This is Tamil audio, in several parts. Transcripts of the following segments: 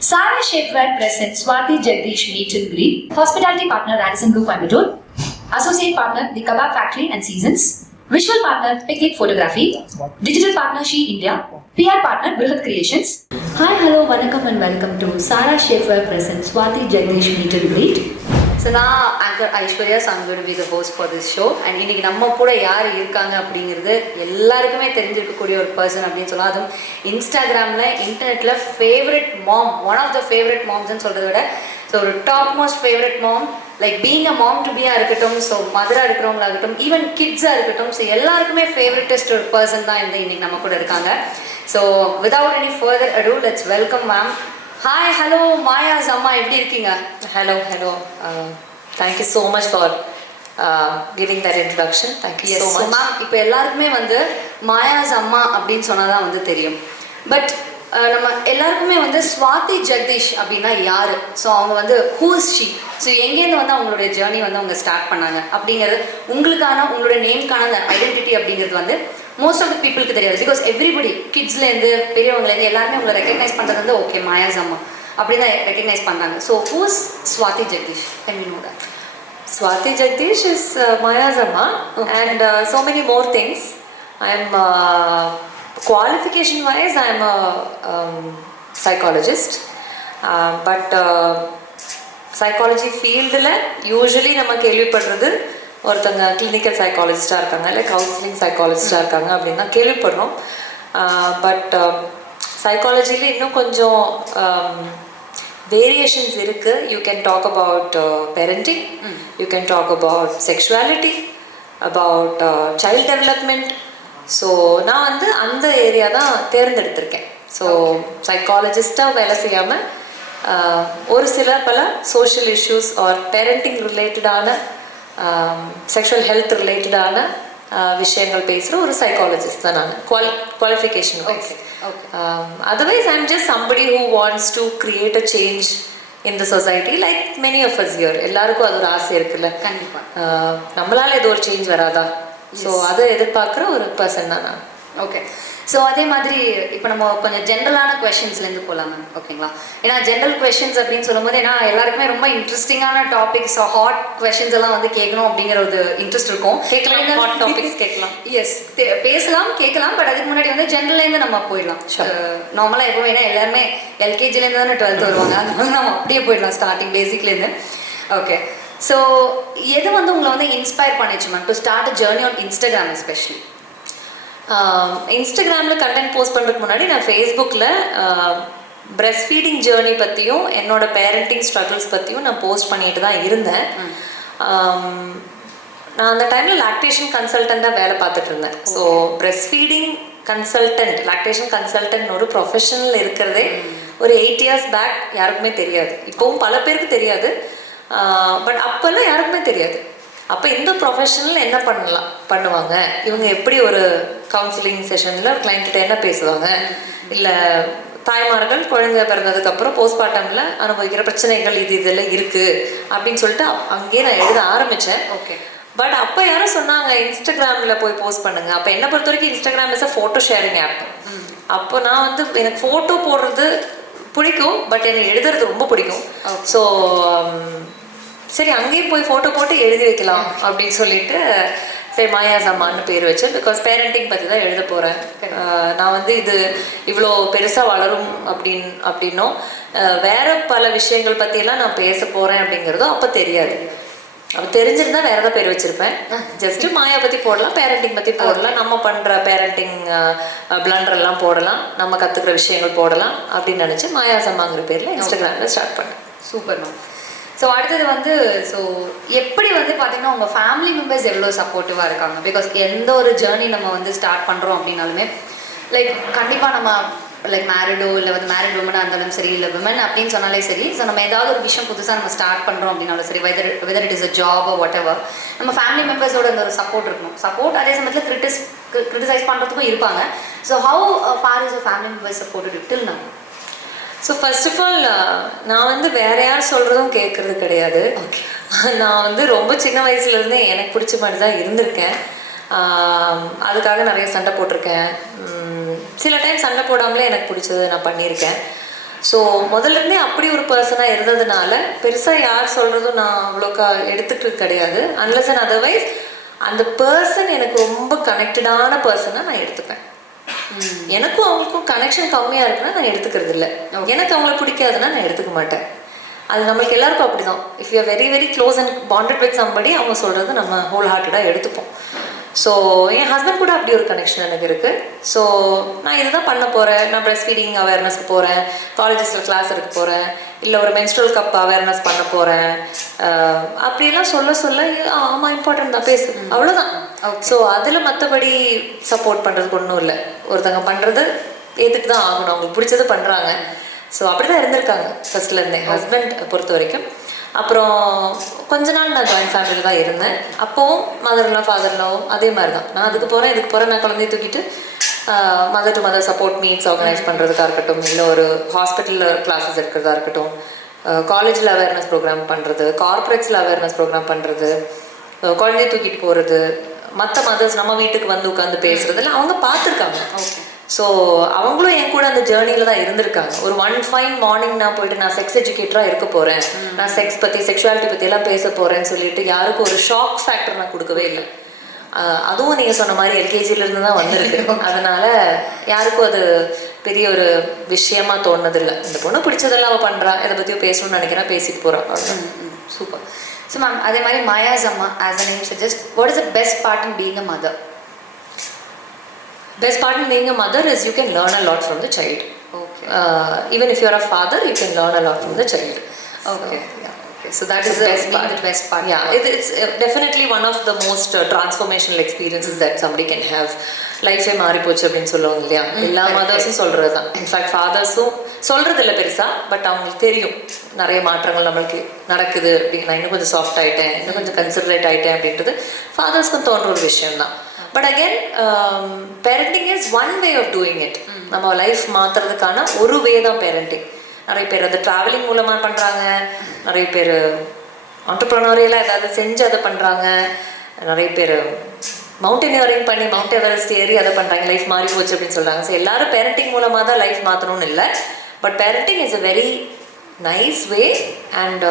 Sarah Shapewear presents Swati Jagdish Meet and Greet, Hospitality Partner Radisson Blue Coimbatore, Associate Partner The Kebab Factory and Seasons, Visual Partner Picnic Photography, Digital Partner She India, PR Partner Brihat Creations. Hi, hello, vanakkam and welcome to Sarah Shapewear presents Swati Jagdish Meet and Greet. So now anchor Aishwarya, so I'm going to be the host for this show. And இன்னைக்கு நம்ம கூட யார் இருக்காங்க அப்படிங்கிறது எல்லாருக்குமே தெரிஞ்சிருக்கக்கூடிய ஒரு பர்சன் அப்படின்னு சொல்லலாம். அதுவும் இன்ஸ்டாகிராமில் இன்டர்நெட்டில் favourite mom, one of the favourite மாம்ஸ்ன்னு சொல்கிறத விட ஸோ ஒரு top most favourite mom, like being a mom to பியாக இருக்கட்டும், ஸோ மதராக இருக்கிறவங்களாகட்டும், ஈவன் கிட்ஸாக இருக்கட்டும், ஸோ எல்லாருக்குமே ஃபேவரட்டஸ்ட் ஒரு பர்சன் தான் இன்னைக்கு நம்ம கூட இருக்காங்க. ஸோ விதவுட் எனி ஃபர்தர் அடு let's welcome ma'am. Hi, hello Maya's அம்மா, எப்படி இருக்கீங்க? Hello. Thank you so much for giving that introduction. Thank you so much. Ma'am, இப்போ எல்லாருக்குமே மாயாஸ் அம்மா அப்படின்னு சொன்னாதான் தெரியும். பட் நம்ம எல்லாருக்குமே ஸ்வாதி ஜெகதீஷ் அப்படின்னா யாரு? ஸோ அவங்க ஹூ இஸ் ஷீ? ஸோ எங்கேருந்து அவங்களுடைய ஜேர்னி அவங்க ஸ்டார்ட் பண்ணாங்க அப்படிங்கிறது, உங்களுடைய நேம்க்கான அந்த ஐடென்டிட்டி அப்படிங்கிறது மோஸ்ட் ஆஃப் த பீப்புளுக்கு தெரியாது. பிகாஸ் எவ்ரிபடி, கிட்ஸ்லேருந்து பெரியவங்கலேருந்து எல்லாருமே உங்களை ரெக்கக்னைஸ் பண்ணுறது ஓகே மாயாஸ் அம்மா அப்படின்னு தான் ரெக்கக்னைஸ் பண்ணுறாங்க. So who is Swati Jagdish? Can we know that? Swati Jagdish is Maya's Amma, and so many more things. I'm qualification wise I'm a psychologist, but psychology field la usually நம்ம கேள்விப்படுறது ஒருத்தங்க கிளினிக்கல் சைக்காலஜிஸ்டாக இருக்காங்க, இல்லை கவுன்சிலிங் சைக்காலஜிஸ்டாக இருக்காங்க அப்படின்னு தான் கேள்விப்படுறோம். பட் சைக்காலஜியில் இன்னும் கொஞ்சம் வேரியேஷன்ஸ் இருக்குது. You can talk about parenting, you can talk about sexuality, about child development. So நான் அந்த ஏரியா தான் தேர்ந்தெடுத்திருக்கேன். ஸோ சைக்காலஜிஸ்டாக வேலை செய்யாமல் ஒரு சில பல சோஷியல் இஷ்யூஸ் ஆர் பேரண்டிங் ரிலேட்டடான செக்ஷுவல் ஹெல்த் ரிலேட்டடான விஷயங்கள் பேசுகிற ஒரு சைக்காலஜிஸ்ட் தான் நான், qualification wise. Otherwise I'm just somebody who wants to create a change in the society like many of us here. எல்லாருக்கும் அது ஒரு ஆசை இருக்குல்ல, கண்டிப்பாக நம்மளால ஏதோ ஒரு சேஞ்ச் வராதா? ஸோ அதை எதிர்பார்க்குற ஒரு பர்சன் தான் நான். ஓகே. ஸோ அதே மாதிரி இப்போ நம்ம கொஞ்சம் ஜென்ரலான கொஷின்ஸ்லேருந்து போகலாம் மேம், ஓகேங்களா? ஏன்னா ஜென்ரல் கொஷின்ஸ் அப்படின்னு சொல்லும்போது, ஏன்னா எல்லாருக்குமே ரொம்ப இன்ட்ரெஸ்டிங்கான டாபிக்ஸ், ஹாட் கொஷின்ஸ் எல்லாம் கேட்கணும் அப்படிங்கிற ஒரு இன்ட்ரெஸ்ட் இருக்கும். ஹாட் டாபிக்ஸ் கேட்கலாம். எஸ், பேசலாம், கேட்கலாம். பட் அதுக்கு முன்னாடி ஜென்ரல்லேருந்து நம்ம போயிடலாம். நார்மலாக எப்போ ஏன்னா எல்லாருமே எல்கேஜிலேருந்து தானே 12th வருவாங்க, அதனால நம்ம அப்படியே போயிடலாம் ஸ்டார்டிங் பேசிக்லேருந்து. ஓகே. ஸோ எது உங்களை இன்ஸ்பயர் பண்ணிச்சு ma'am to start a journey on Instagram especially? இன்ஸ்டாகிராமில் கண்டென்ட் போஸ்ட் பண்ணுறதுக்கு முன்னாடி நான் ஃபேஸ்புக்கில் பிரெஸ்ட் ஃபீடிங் ஜேர்னி பற்றியும் என்னோட பேரண்டிங் ஸ்ட்ரகிள்ஸ் பற்றியும் நான் போஸ்ட் பண்ணிட்டு தான் இருந்தேன். நான் அந்த டைமில் லாக்டேஷன் கன்சல்டண்ட்டாக வேலை பார்த்துட்டு இருந்தேன். So breast feeding consultant, lactation consultant ஒரு ப்ரொஃபஷனல் இருக்கிறதே ஒரு 8 years பேக் யாருக்குமே தெரியாது. இப்போவும் பல பேருக்கு தெரியாது, பட் அப்போல்லாம் யாருக்குமே தெரியாது. அப்போ இந்த ப்ரொஃபஷனல் என்ன பண்ணுவாங்க, இவங்க எப்படி ஒரு கவுன்சிலிங் செஷனில் ஒரு கிளைண்ட்கிட்ட என்ன பேசுவாங்க, இல்லை தாய்மார்கள் குழந்தை பிறந்ததுக்கப்புறம் போஸ்ட்மார்ட்டமில் அனுபவிக்கிற பிரச்சனைகள் இதெல்லாம் இருக்குது அப்படின்னு சொல்லிட்டு அங்கேயே நான் எழுத ஆரம்பித்தேன். ஓகே. பட் அப்போ யாரும் சொன்னாங்க இன்ஸ்டாகிராமில் போய் போஸ்ட் பண்ணுங்க. அப்போ என்னை பொறுத்த வரைக்கும் Instagram is a photo sharing app. அப்போ நான் எனக்கு ஃபோட்டோ போடுறது பிடிக்கும், பட் எனக்கு எழுதுறது ரொம்ப பிடிக்கும். ஸோ சரி, அங்கேயும் போய் ஃபோட்டோ போட்டு எழுதி வைக்கலாம் அப்படின்னு சொல்லிட்டு சரி மாயாஸ் அம்மான்னு பேர் வச்சேன். பிகாஸ் பேரண்டிங் பற்றி தான் எழுத போகிறேன். நான் இது இவ்வளோ பெருசாக வளரும் அப்படின்னும் வேறு பல விஷயங்கள் பற்றியெல்லாம் நான் பேச போகிறேன் அப்படிங்கிறதும் அப்போ தெரியாது. அப்போ தெரிஞ்சிருந்தா வேறு ஏதாவது பேர் வச்சுருப்பேன். ஜஸ்ட்டு மாயா பற்றி போடலாம், பேரண்டிங் பற்றி போடலாம், நம்ம பண்ணுற பேரண்டிங் பிளண்டரெல்லாம் போடலாம், நம்ம கற்றுக்கிற விஷயங்கள் போடலாம் அப்படின்னு நினச்சி மாயாஸ் அம்மாங்கிற பேரில் இன்ஸ்டாகிராமில் ஸ்டார்ட் பண்ணேன். Super ma'am. ஸோ அடுத்தது ஸோ எப்படி பார்த்தீங்கன்னா உங்கள் ஃபேமிலி மெம்பர்ஸ் எவ்வளோ சப்போர்ட்டிவாக இருக்காங்க? பிகாஸ் எந்த ஒரு ஜேர்னி நம்ம ஸ்டார்ட் பண்ணுறோம் அப்படின்னாலுமே லைக் கண்டிப்பாக நம்ம லைக் மேரிடோ இல்லை மேரிட் உமனாக இருந்தாலும் சரி, இல்லை விமன் அப்படின்னு சொன்னாலே சரி, ஸோ நம்ம ஏதாவது ஒரு விஷயம் புதுசாக நம்ம ஸ்டார்ட் பண்ணுறோம் அப்படின்னாலும் சரி, whether it is a job whatever, நம்ம ஃபேமிலி மெம்பர்ஸோட அந்த ஒரு சப்போர்ட் இருக்கணும். சப்போர்ட் அதே சமயத்தில் கிரிட்டிசைஸ் பண்ணுறதுக்கும் இருப்பாங்க. So how far is a family members support till now? So first of all நான் வேறு யார் சொல்கிறதும் கேட்குறது கிடையாது. நான் ரொம்ப சின்ன வயசுலேருந்தே எனக்கு பிடிச்ச மாதிரி தான் இருந்திருக்கேன். அதுக்காக நிறைய சண்டை போட்டிருக்கேன். சில டைம் சண்டை போடாமலே எனக்கு பிடிச்சது நான் பண்ணியிருக்கேன். ஸோ முதல்ல இருந்தே அப்படி ஒரு பர்சனாக இருந்ததுனால பெருசாக யார் சொல்கிறதும் நான் அவ்வளோக்கா எடுத்துக்கிட்டு கிடையாது. அன்லெஸ் அண்ட் அதர்வைஸ் அந்த பர்சன் எனக்கு ரொம்ப கனெக்டடான பர்சனாக நான் எடுத்துப்பேன். எனக்கும் அவங்களுக்கும் கனெக்ஷன் கம்மியாக இருக்குன்னா நான் எடுத்துக்கிறது இல்லை. எனக்கு அவங்கள பிடிக்காதுன்னா நான் எடுத்துக்க மாட்டேன். அது நம்மளுக்கு எல்லாருக்கும் அப்படி தான். If you are very very close and bonded with somebody அவங்க சொல்கிறது நம்ம ஹோல் ஹார்ட்டடாக எடுத்துப்போம். ஸோ என் ஹஸ்பண்ட் கூட அப்படி ஒரு கனெக்ஷன் எனக்கு இருக்குது. ஸோ நான் இதுதான் பண்ண போகிறேன். நான் ப்ரெஸ்ட் ஃபீடிங் அவேர்னஸ்க்கு போகிறேன், காலேஜஸில் கிளாஸ் எடுக்க போகிறேன், இல்லை ஒரு மென்ஸ்ட்ரல் கப் அவேர்னஸ் பண்ண போகிறேன் அப்படிலாம் சொல்ல சொல்ல ஆமாம் இம்பார்ட்டன்ட் தான் பேசு, அவ்வளோதான். ஸோ அதில் மற்றபடி சப்போர்ட் பண்ணுறதுக்கு ஒன்றும் இல்லை. ஒருத்தங்க பண்ணுறது ஏற்றுக்கு தான் ஆகணும், அவங்களுக்கு பிடிச்சது பண்ணுறாங்க. ஸோ அப்படி தான் இருந்திருக்காங்க ஃபர்ஸ்ட்லேருந்தே ஹஸ்பண்ட் பொறுத்த வரைக்கும். அப்புறம் கொஞ்ச நாள் நான் ஜாயின்ட் ஃபேமிலியில் தான் இருந்தேன். அப்போவும் மதர்லாம் ஃபாதர்லாவும் அதே மாதிரி தான். நான் அதுக்கு போகிறேன் இதுக்கு போகிறேன், நான் குழந்தைய தூக்கிட்டு mother to mother support meets organise பண்ணுறதுக்காக இருக்கட்டும், இல்லை ஒரு ஹாஸ்பிட்டலில் கிளாஸஸ் இருக்கிறதா இருக்கட்டும், காலேஜில் அவேர்னஸ் ப்ரோக்ராம் பண்ணுறது, கார்பரேட்ஸில் அவேர்னஸ் ப்ரோக்ராம் பண்ணுறது, குழந்தைய தூக்கிட்டு போகிறது, மற்ற மதர்ஸ் நம்ம வீட்டுக்கு வந்து உட்காந்து பேசுகிறதுல அவங்க பார்த்துருக்காங்க. ஸோ அவங்களும் என் கூட அந்த ஜேர்னியில் தான் இருந்திருக்காங்க. ஒரு ஒன் ஃபைன் மார்னிங் நான் போயிட்டு நான் செக்ஸ் எஜுகேட்டராக இருக்க போகிறேன், நான் செக்ஸ் பற்றி செக்ஷுவாலிட்டி பற்றியெல்லாம் பேச போகிறேன்னு சொல்லிட்டு யாருக்கும் ஒரு ஷாக் ஃபேக்டர் நான் கொடுக்கவே இல்லை. அதுவும் நீங்கள் சொன்ன மாதிரி எல்கேஜிலேருந்து தான் வந்திருக்கு. அதனால் யாருக்கும் அது பெரிய ஒரு விஷயமா தோணுதில்லை. இந்த பொண்ணு பிடிச்சதெல்லாம் அவள் பண்ணுறா, எதை பற்றியும் பேசணும்னு நினைக்கிறேன், பேசிட்டு போகிறான். சூப்பர். ஸோ மேம், அதே மாதிரி மாயாஸ் அம்மா as a name suggest, what is the best part in being a mother? Best part in being a mother is you can learn a lot from the child. Okay. Even if you are a father, you can learn a lot from the child. Okay. So, yeah. Okay. So that is the best part. Yeah, it's definitely one of the most transformational experiences that somebody can have. லைஃபே மாறி போச்சு அப்படின்னு சொல்லுவாங்க இல்லையா, எல்லா மதர்ஸும் சொல்கிறது தான். இன்ஃபேக்ட் ஃபாதர்ஸும் சொல்கிறது இல்லை பெருசாக, பட் அவங்களுக்கு தெரியும் நிறைய மாற்றங்கள் நம்மளுக்கு நடக்குது அப்படின்னு. நான் இன்னும் கொஞ்சம் சாஃப்ட் ஆகிட்டேன், இன்னும் கொஞ்சம் கன்சிடரேட் ஆகிட்டேன் அப்படின்றது ஃபாதர்ஸ்க்கும் தோன்ற ஒரு விஷயம் தான். But again parenting is one way of doing it. நம்ம லைஃப் மாற்றுறதுக்கான ஒரு வே தான் பேரண்டிங். நிறைய பேர் அது ட்ராவலிங் மூலமாக பண்ணுறாங்க, நிறைய பேர் ஆண்டர்ப்ரனோரியலாக ஏதாவது செஞ்சு அதை பண்ணுறாங்க, நிறைய பேர் மவுண்டனியரிங் பண்ணி மவுண்ட் எவரெஸ்ட் ஏறி அதை பண்ணுறாங்க, லைஃப் மாறி போச்சு அப்படின்னு சொல்கிறாங்க. ஸோ எல்லாரும் பேரண்டிங் மூலமாக தான் லைஃப் மாற்றணும்னு இல்லை. But parenting is a very nice way and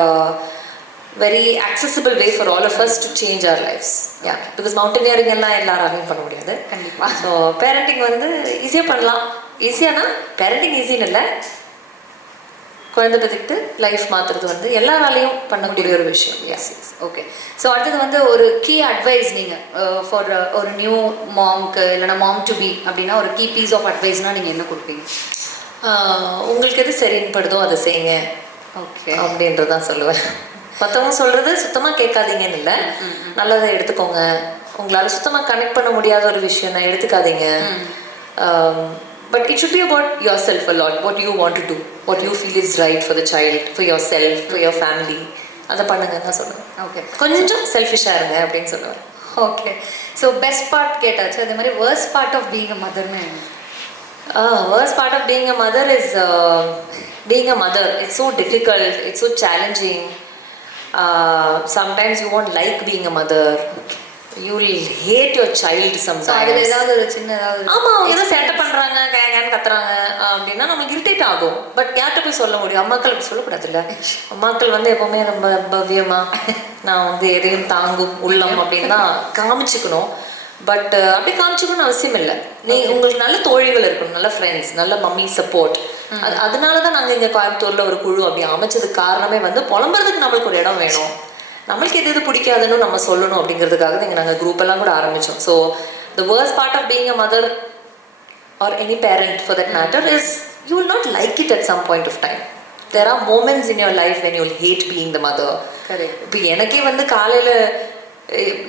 very accessible way for all of us to change our lives. Yeah, because mountaineering எல்லாம் எல்லாராலையும் பண்ண முடியாது கண்டிப்பாக. ஸோ பேரண்டிங் வந்து ஈஸியாக பண்ணலாம். ஈஸியானா பேரண்டிங் ஈஸின்னு இல்லை, குழந்தை பற்றிக்கிட்டு லைஃப் மாற்றுறது வந்து எல்லாராலையும் பண்ணக்கூடிய ஒரு விஷயம். எஸ். ஓகே. ஸோ அடுத்தது வந்து ஒரு கீ அட்வைஸ் நீங்கள் ஃபார் ஒரு நியூ மாம்க்கு இல்லைனா மாம் டு பி அப்படின்னா ஒரு கீ பீஸ் ஆஃப் அட்வைஸ்னால் நீங்கள் என்ன கொடுப்பீங்க? உங்களுக்கு எது சரின்னு படுதோ அதை செய்யுங்க. ஓகே. அப்படின்றதான் சொல்லுவேன். மற்றவங்க சொல்கிறது சுத்தமாக கேட்காதீங்கன்னு இல்லை, நல்லதை எடுத்துக்கோங்க. உங்களால் சுத்தமாக கனெக்ட் பண்ண முடியாத ஒரு விஷயம் நான் எடுத்துக்காதீங்க. But it should be about yourself a lot, what you want to do, what you feel is right for the child, for yourself, for your family. அதை பண்ணுங்கன்னு தான் சொல்லுவேன். ஓகே. கொஞ்சம் செல்ஃபிஷாக இருங்க அப்படின்னு சொல்லுவேன். ஓகே. ஸோ பெஸ்ட் பார்ட் கேட்டாச்சு, அதே மாதிரி worst part of being a மதர்னு என்ன? Worst part of being a mother is being a mother. It's so difficult, it's so challenging. Sometimes you won't like being a mother. You will hate your child sometimes. அதில் ஏதாவது ஒரு சின்ன ஏதாவது ஆமாம், ஏதோ சேட்டை பண்ணுறாங்க, கேன்னு கத்துறாங்க அப்படின்னா நமக்கு இரிட்டேட் ஆகும். பட் யார்கிட்ட போய் சொல்ல முடியும்? அம்மாக்கள் அப்படி சொல்லக்கூடாதுல்ல. அம்மாக்கள் வந்து எப்போவுமே நம்ம பவ்யமாக நான் வந்து எதையும் தாங்கும் உள்ளம் அப்படின்னு தான் காமிச்சுக்கணும். பட் அப்படி காமிச்சுக்கணும்னு அவசியம் இல்லை. உங்களுக்கு நல்ல தோழிகள் இருக்கணும், நல்ல ஃப்ரெண்ட்ஸ், நல்ல மம்மி சப்போர்ட். அதனால தான் நாங்கள் இங்கே கோயம்புத்தூரில் ஒரு குழு அப்படி அமைச்சதுக்கு காரணமே வந்து புலம்புறதுக்கு நம்மளுக்கு ஒரு இடம் வேணும், நம்மளுக்கு எது எது பிடிக்காதுன்னு நம்ம சொல்லணும் அப்படிங்கிறதுக்காக தான் இங்கே நாங்கள் குரூப் எல்லாம் கூட ஆரம்பித்தோம். So the worst part of being a mother or any parent for that matter is you will not like it at some point of time. There are moments in your life when you will hate being the mother. இப்போ எனக்கே வந்து காலையில்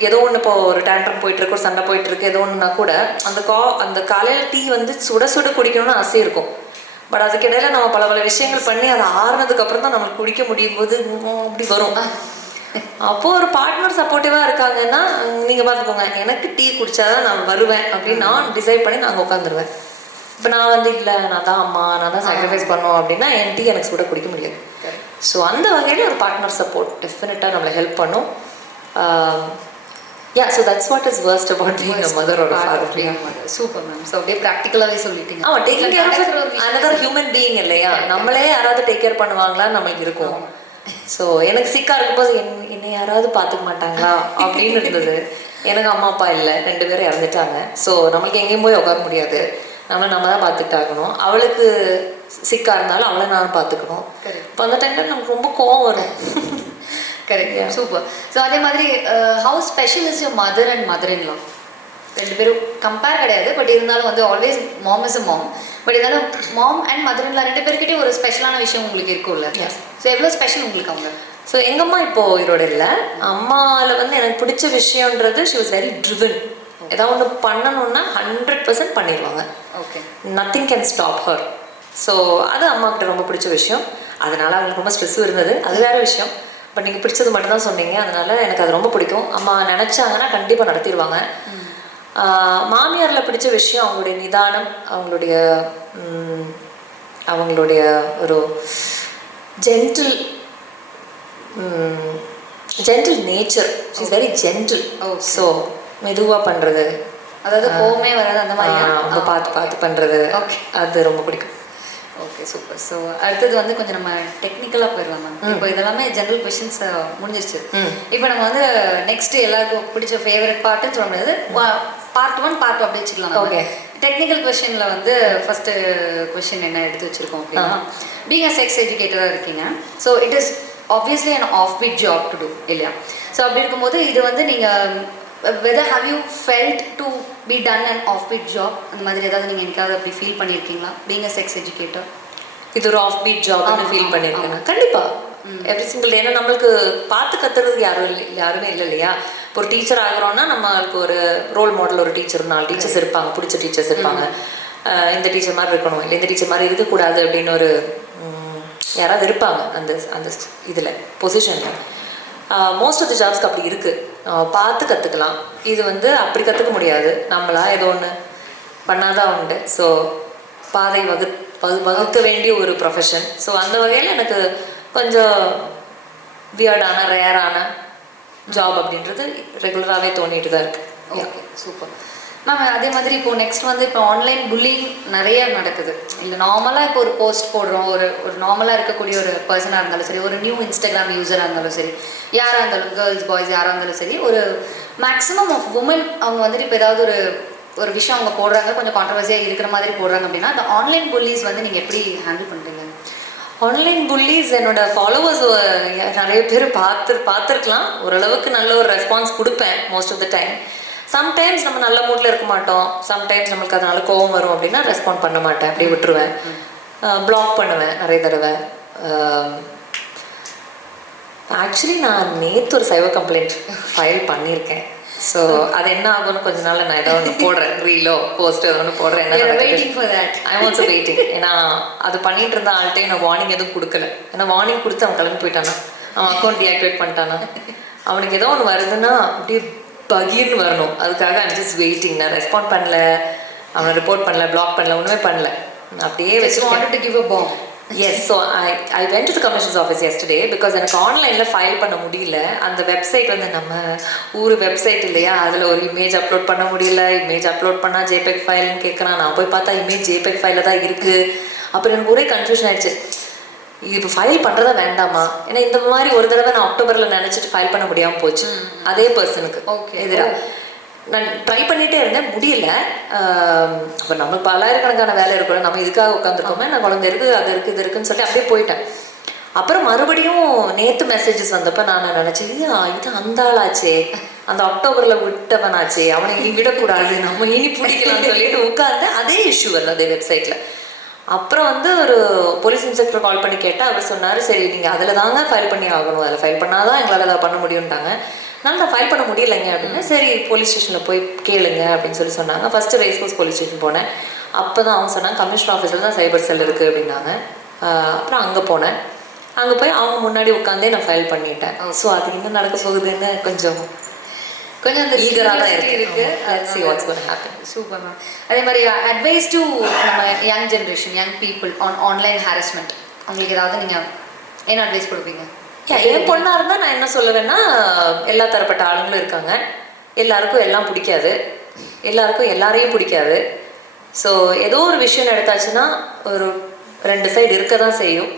ஏதோ ஒன்று இப்போ ஒரு டேண்ட்ரம் போயிட்டுருக்கு, ஒரு சண்டை போயிட்டுருக்கு, ஏதோ ஒன்றுனா கூட அந்த காலையில் டீ வந்து சுட சுட குடிக்கணும்னு ஆசை இருக்கும். பட் அதுக்கிடையில் நம்ம பல பல விஷயங்கள் பண்ணி அதை ஆறுனதுக்கப்புறம் தான் நம்மளுக்கு குடிக்க முடியும் போது அப்படி வரும். அப்போது ஒரு பார்ட்னர் சப்போர்ட்டிவாக இருக்காங்கன்னா நீங்கள் பார்த்துக்கோங்க, எனக்கு டீ குடித்தாதான் நான் வருவேன் அப்படின்னு நான் டிசைட் பண்ணி நாங்கள் உட்காந்துருவேன். இப்போ நான் வந்து இல்லை நான் தான் அம்மா, நான் தான் சாக்ரிஃபைஸ் பண்ணோம் அப்படின்னா என் டீ எனக்கு சுட குடிக்க முடியாது. ஸோ அந்த வகையில் ஒரு பார்ட்னர் சப்போர்ட் டெஃபினட்டாக நம்மளை ஹெல்ப் பண்ணும். Yeah, so that's what is worst about being a mother or a father. Super ma'am. So அப்படியே ப்ராக்டிக்கலாகவே சொல்லிட்டீங்க. ஆமா, taking care of another human being இல்லையா, நம்மளே யாராவது டேக் கேர் பண்ணுவாங்களான்னு நம்மளுக்கு இருக்கும். ஸோ எனக்கு சிக்கா இருக்கும்போது என்னை யாராவது பார்த்துக்க மாட்டாங்களா அப்படின்னு இருந்தது. எனக்கு அம்மா அப்பா இல்லை, 2 பேரும் இறந்துட்டாங்க. ஸோ நம்மளுக்கு எங்கேயும் போய் உட்கார முடியாது, நம்ம தான் பார்த்துட்டு ஆகணும். அவளுக்கு சிக்கா இருந்தாலும் அவளை நான் பார்த்துக்கணும். இப்போ அந்த டைமில் நமக்கு ரொம்ப கோவம் வரும். Correct, super. ஸோ அதே மாதிரி how special is your mother and mother in law? 2 பேரும் கம்பேர் கிடையாது, பட் இருந்தாலும் வந்து always mom is a mom. But இருந்தாலும் mom and mother in law 2 பேர்கிட்டயும் ஒரு ஸ்பெஷலான விஷயம் உங்களுக்கு இருக்கும்ல. ஸோ எவ்வளோ ஸ்பெஷல் உங்களுக்கு அவங்க? ஸோ எங்கள் அம்மா இப்போ உயிரோடு இல்லை. அம்மாவில் வந்து எனக்கு பிடிச்ச விஷயன்றது, ஷி வாஸ் வெரி ட்ரிவன். ஏதாவது ஒன்று பண்ணணும்னா 100% பண்ணிடுவாங்க. Okay, nothing can stop her. So அது அம்மாக்கிட்ட ரொம்ப பிடிச்ச விஷயம். அதனால அவங்களுக்கு ரொம்ப ஸ்ட்ரெஸ்ஸும் இருந்தது, அது வேறு விஷயம். பட் நீங்கள் பிடிச்சது மட்டும்தான் சொன்னீங்க, அதனால எனக்கு அது ரொம்ப பிடிக்கும். அம்மா நினச்சாங்கன்னா கண்டிப்பாக நடத்திடுவாங்க. மாமியாரில் பிடிச்ச விஷயம் அவங்களுடைய நிதானம், அவங்களுடைய ஒரு gentle nature. She is very gentle. So மெதுவாக பண்ணுறது, அதாவது கோவமே வராது அந்த மாதிரி ரொம்ப பார்த்து பண்ணுறது, அது ரொம்ப பிடிக்கும். Okay, super. ஸோ அடுத்தது வந்து கொஞ்சம் நம்ம டெக்னிக்கலாக போயிடலாம் மேம். இப்போ இதெல்லாமே ஜென்ரல் கொஷின்ஸ் முடிஞ்சிருச்சு. இப்போ நம்ம வந்து நெக்ஸ்ட் எல்லாருக்கும் பிடிச்ச ஃபேவரட் பார்ட்டுன்னு சொல்ல முடியாது, பார்ட் 1 பார்ட் 2 அப்படி வச்சுக்கலாம். ஓகே, டெக்னிக்கல் கொஷினில் வந்து ஃபஸ்ட்டு கொஷின் என்ன எடுத்து வச்சுருக்கோம் அப்படின்னா, பீங் அ செக்ஸ் எஜுகேட்டராக இருக்கீங்க. So it is obviously an offbeat job to do இல்லையா? ஸோ அப்படி இருக்கும்போது இது வந்து நீங்கள் whether have you felt to be done an offbeat job, அந்த மாதிரி ஏதாவது நீங்கள் எனக்காவது அப்படி ஃபீல் பண்ணியிருக்கீங்களா being a sex educator? இது ஒரு ஆஃப் பீட் ஜாப்னு ஃபீல் பண்ணியிருக்கேன் கண்டிப்பாக. Every single day. ஏன்னா நம்மளுக்கு பார்த்து கத்துறதுக்கு யாருமே இல்லை இல்லையா? இப்போ ஒரு டீச்சர் ஆகிறோன்னா நம்மளுக்கு ஒரு ரோல் மாடல், ஒரு டீச்சர், 4 டீச்சர்ஸ் இருப்பாங்க, பிடிச்ச டீச்சர்ஸ் இருப்பாங்க. இந்த டீச்சர் மாதிரி இருக்கணும், இல்லை இந்த டீச்சர் மாதிரி இருக்கக்கூடாது அப்படின்னு ஒரு யாராவது இருப்பாங்க அந்த இதில் பொசிஷனில். மோஸ்ட் ஆஃப் த ஜாப்ஸ்க்கு அப்படி இருக்குது, பார்த்து கற்றுக்கலாம். இது வந்து அப்படி கற்றுக்க முடியாது, நம்மளா ஏதோ ஒன்று பண்ணாதான் உண்டு. ஸோ பாதை வகுக்க வேண்டிய ஒரு ப்ரொஃபஷன். ஸோ அந்த வகையில் எனக்கு கொஞ்சம் வியர்டான ரேரான ஜாப் அப்படின்றது ரெகுலராகவே தோணிட்டு தான் இருக்குது. Okay, super ma'am. அதே மாதிரி இப்போது நெக்ஸ்ட் வந்து இப்போ ஆன்லைன் புல்லிங் நிறைய நடக்குது இல்லை? நார்மலாக இப்போ ஒரு போஸ்ட் போடுறோம், ஒரு நார்மலாக இருக்கக்கூடிய ஒரு பர்சனாக இருந்தாலும் சரி, ஒரு நியூ இன்ஸ்டாகிராம் யூஸராக இருந்தாலும் சரி, யாராக இருந்தாலும், கேர்ள்ஸ் பாய்ஸ் யாராக இருந்தாலும் சரி, ஒரு மேக்ஸிமம் ஆஃப் உமன் அவங்க வந்துட்டு இப்போ ஏதாவது ஒரு விஷயம் அவங்க போடுறாங்க, கொஞ்சம் கான்ட்ரவர்சியாக இருக்கிற மாதிரி போடுறாங்க அப்படின்னா, அந்த ஆன்லைன் புல்லிஸ் வந்து நீங்கள் எப்படி ஹேண்டில் பண்ணுறீங்க? ஆன்லைன் புல்லிஸ் என்னோட ஃபாலோவர்ஸ் நிறைய பேர் பார்த்துருக்கலாம். ஓரளவுக்கு நல்ல ஒரு ரெஸ்பான்ஸ் கொடுப்பேன் most of the time. Sometimes நம்ம நல்ல மூடில் இருக்க மாட்டோம், சம்டைம்ஸ் நம்மளுக்கு அதனால கோவம் வரும் அப்படின்னா ரெஸ்பாண்ட் பண்ண மாட்டேன், அப்படியே விட்டுருவேன், பிளாக் பண்ணுவேன் நிறைய தடவை. ஆக்சுவலி நான் நேற்று ஒரு சைபர் கம்ப்ளைண்ட் ஃபைல் பண்ணியிருக்கேன். ஸோ அது என்ன ஆகும்னு கொஞ்ச நாள் நான் ஏதாவது ஒன்று போடுறேன், ரீலோ போஸ்ட் ஏதோ ஒன்று போடுறேன். என்ன ஐ ஆல்சோ வெயிட்டிங். ஏன்னா அது பண்ணிட்டு இருந்த ஆள்கிட்டையும் நான் வார்னிங் எதுவும் கொடுக்கல. ஏன்னா வார்னிங் கொடுத்து அவன் கிளம்பி போயிட்டானா, அவன் அக்கௌண்ட் டீஆக்டிவேட் பண்ணிட்டானா, அவனுக்கு ஏதோ ஒன்று வருதுன்னா அப்படியே பகீர்னு வரணும். அதுக்காக ஐம் ஜஸ்ட் வெயிட்டிங். நான் ரெஸ்பாண்ட் பண்ணல, அவனை ரிப்போர்ட் பண்ணல, பிளாக் பண்ணல, ஒன்றுமே பண்ணல, அப்படியே வச்சு. Yes. So I went to the commission's office yesterday because எனக்கு ஆன்லைனில் ஃபைல் பண்ண முடியல. அந்த வெப்சைட் வந்து நம்ம ஊர் வெப்சைட் இல்லையா, அதில் ஒரு இமேஜ் அப்லோட் பண்ண முடியல. இமேஜ் அப்லோட் பண்ணால் ஜேபெக் ஃபைல்னு கேட்குறான். நான் போய் பார்த்தா இமேஜ் ஜேபெக் ஃபைலில் தான் இருக்குது. அப்புறம் எனக்கு ஒரே கன்ஃபியூஷன் ஆயிடுச்சு, இது இப்போ ஃபைல் பண்ணுறதா வேண்டாமா? ஏன்னா இந்த மாதிரி ஒரு தடவை நான் அக்டோபரில் நினச்சிட்டு ஃபைல் பண்ண முடியாமல் போச்சு அதே பர்சனுக்கு எதிராக. நான் ட்ரை பண்ணிகிட்டே இருந்தேன், முடியல. அப்போ நம்ம பல்லாயிரக்கணக்கான வேலை இருக்கணும், நம்ம இதுக்காக உட்காந்துருக்கோமே, நான் குழந்தை இருக்குது, அது இருக்குது, இது இருக்குன்னு சொல்லி அப்படியே போயிட்டேன். அப்புறம் மறுபடியும் நேற்று மெசேஜஸ் வந்தப்போ நான் நினச்சேன், இது அந்த ஆளாச்சே, அந்த அக்டோபரில் விட்டவனாச்சே, அவனை இனி விடக்கூடாது, நம்ம இனி பிடிக்கலாம்னு சொல்லிட்டு உட்காந்து அதே இஷ்யூ வரல அதே வெப்சைட்டில். அப்புறம் வந்து ஒரு போலீஸ் இன்ஸ்பெக்டர் கால் பண்ணி கேட்டால் அவர் சொன்னார், சரி நீங்கள் அதில் தாங்க ஃபைல் பண்ணி ஆகணும், அதில் ஃபைல் பண்ணால் தான் எங்களால் அதை பண்ண முடியும்ட்டாங்க. நான் ஃபைல் பண்ண முடியலைங்க அப்படின்னா, சரி போலீஸ் ஸ்டேஷனில் போய் கேளுங்க அப்படின்னு சொல்லி சொன்னாங்க. First race course police station போனேன். அப்போ தான் அவங்க சொன்னாங்க, கமிஷனர் ஆஃபீஸில் தான் சைபர் செல் இருக்குது அப்படின்னாங்க. அப்புறம் அங்கே போனேன். அங்கே போய் அவங்க முன்னாடி உட்காந்தே நான் ஃபைல் பண்ணிட்டேன். ஸோ அது என்ன நடக்க போகுதுன்னு கொஞ்சம் அந்த ஈகராக தான் இருக்கு. Super ma'am. அதே மாதிரி அட்வைஸ் டு நம்ம young generation, young people online harassment, அவங்களுக்கு ஏதாவது நீங்கள் என்ன அட்வைஸ் கொடுப்பீங்க? என் பொண்ணாக இருந்தால் நான் என்ன சொல்லுவேன்னா, எல்லா தரப்பட்ட ஆளுங்களும் இருக்காங்க, எல்லாருக்கும் எல்லாம் பிடிக்காது, எல்லாருக்கும் எல்லாரையும் பிடிக்காது. ஸோ ஏதோ ஒரு விஷயம் எடுத்தாச்சுன்னா ஒரு 2 சைடு இருக்க தான் செய்யும்.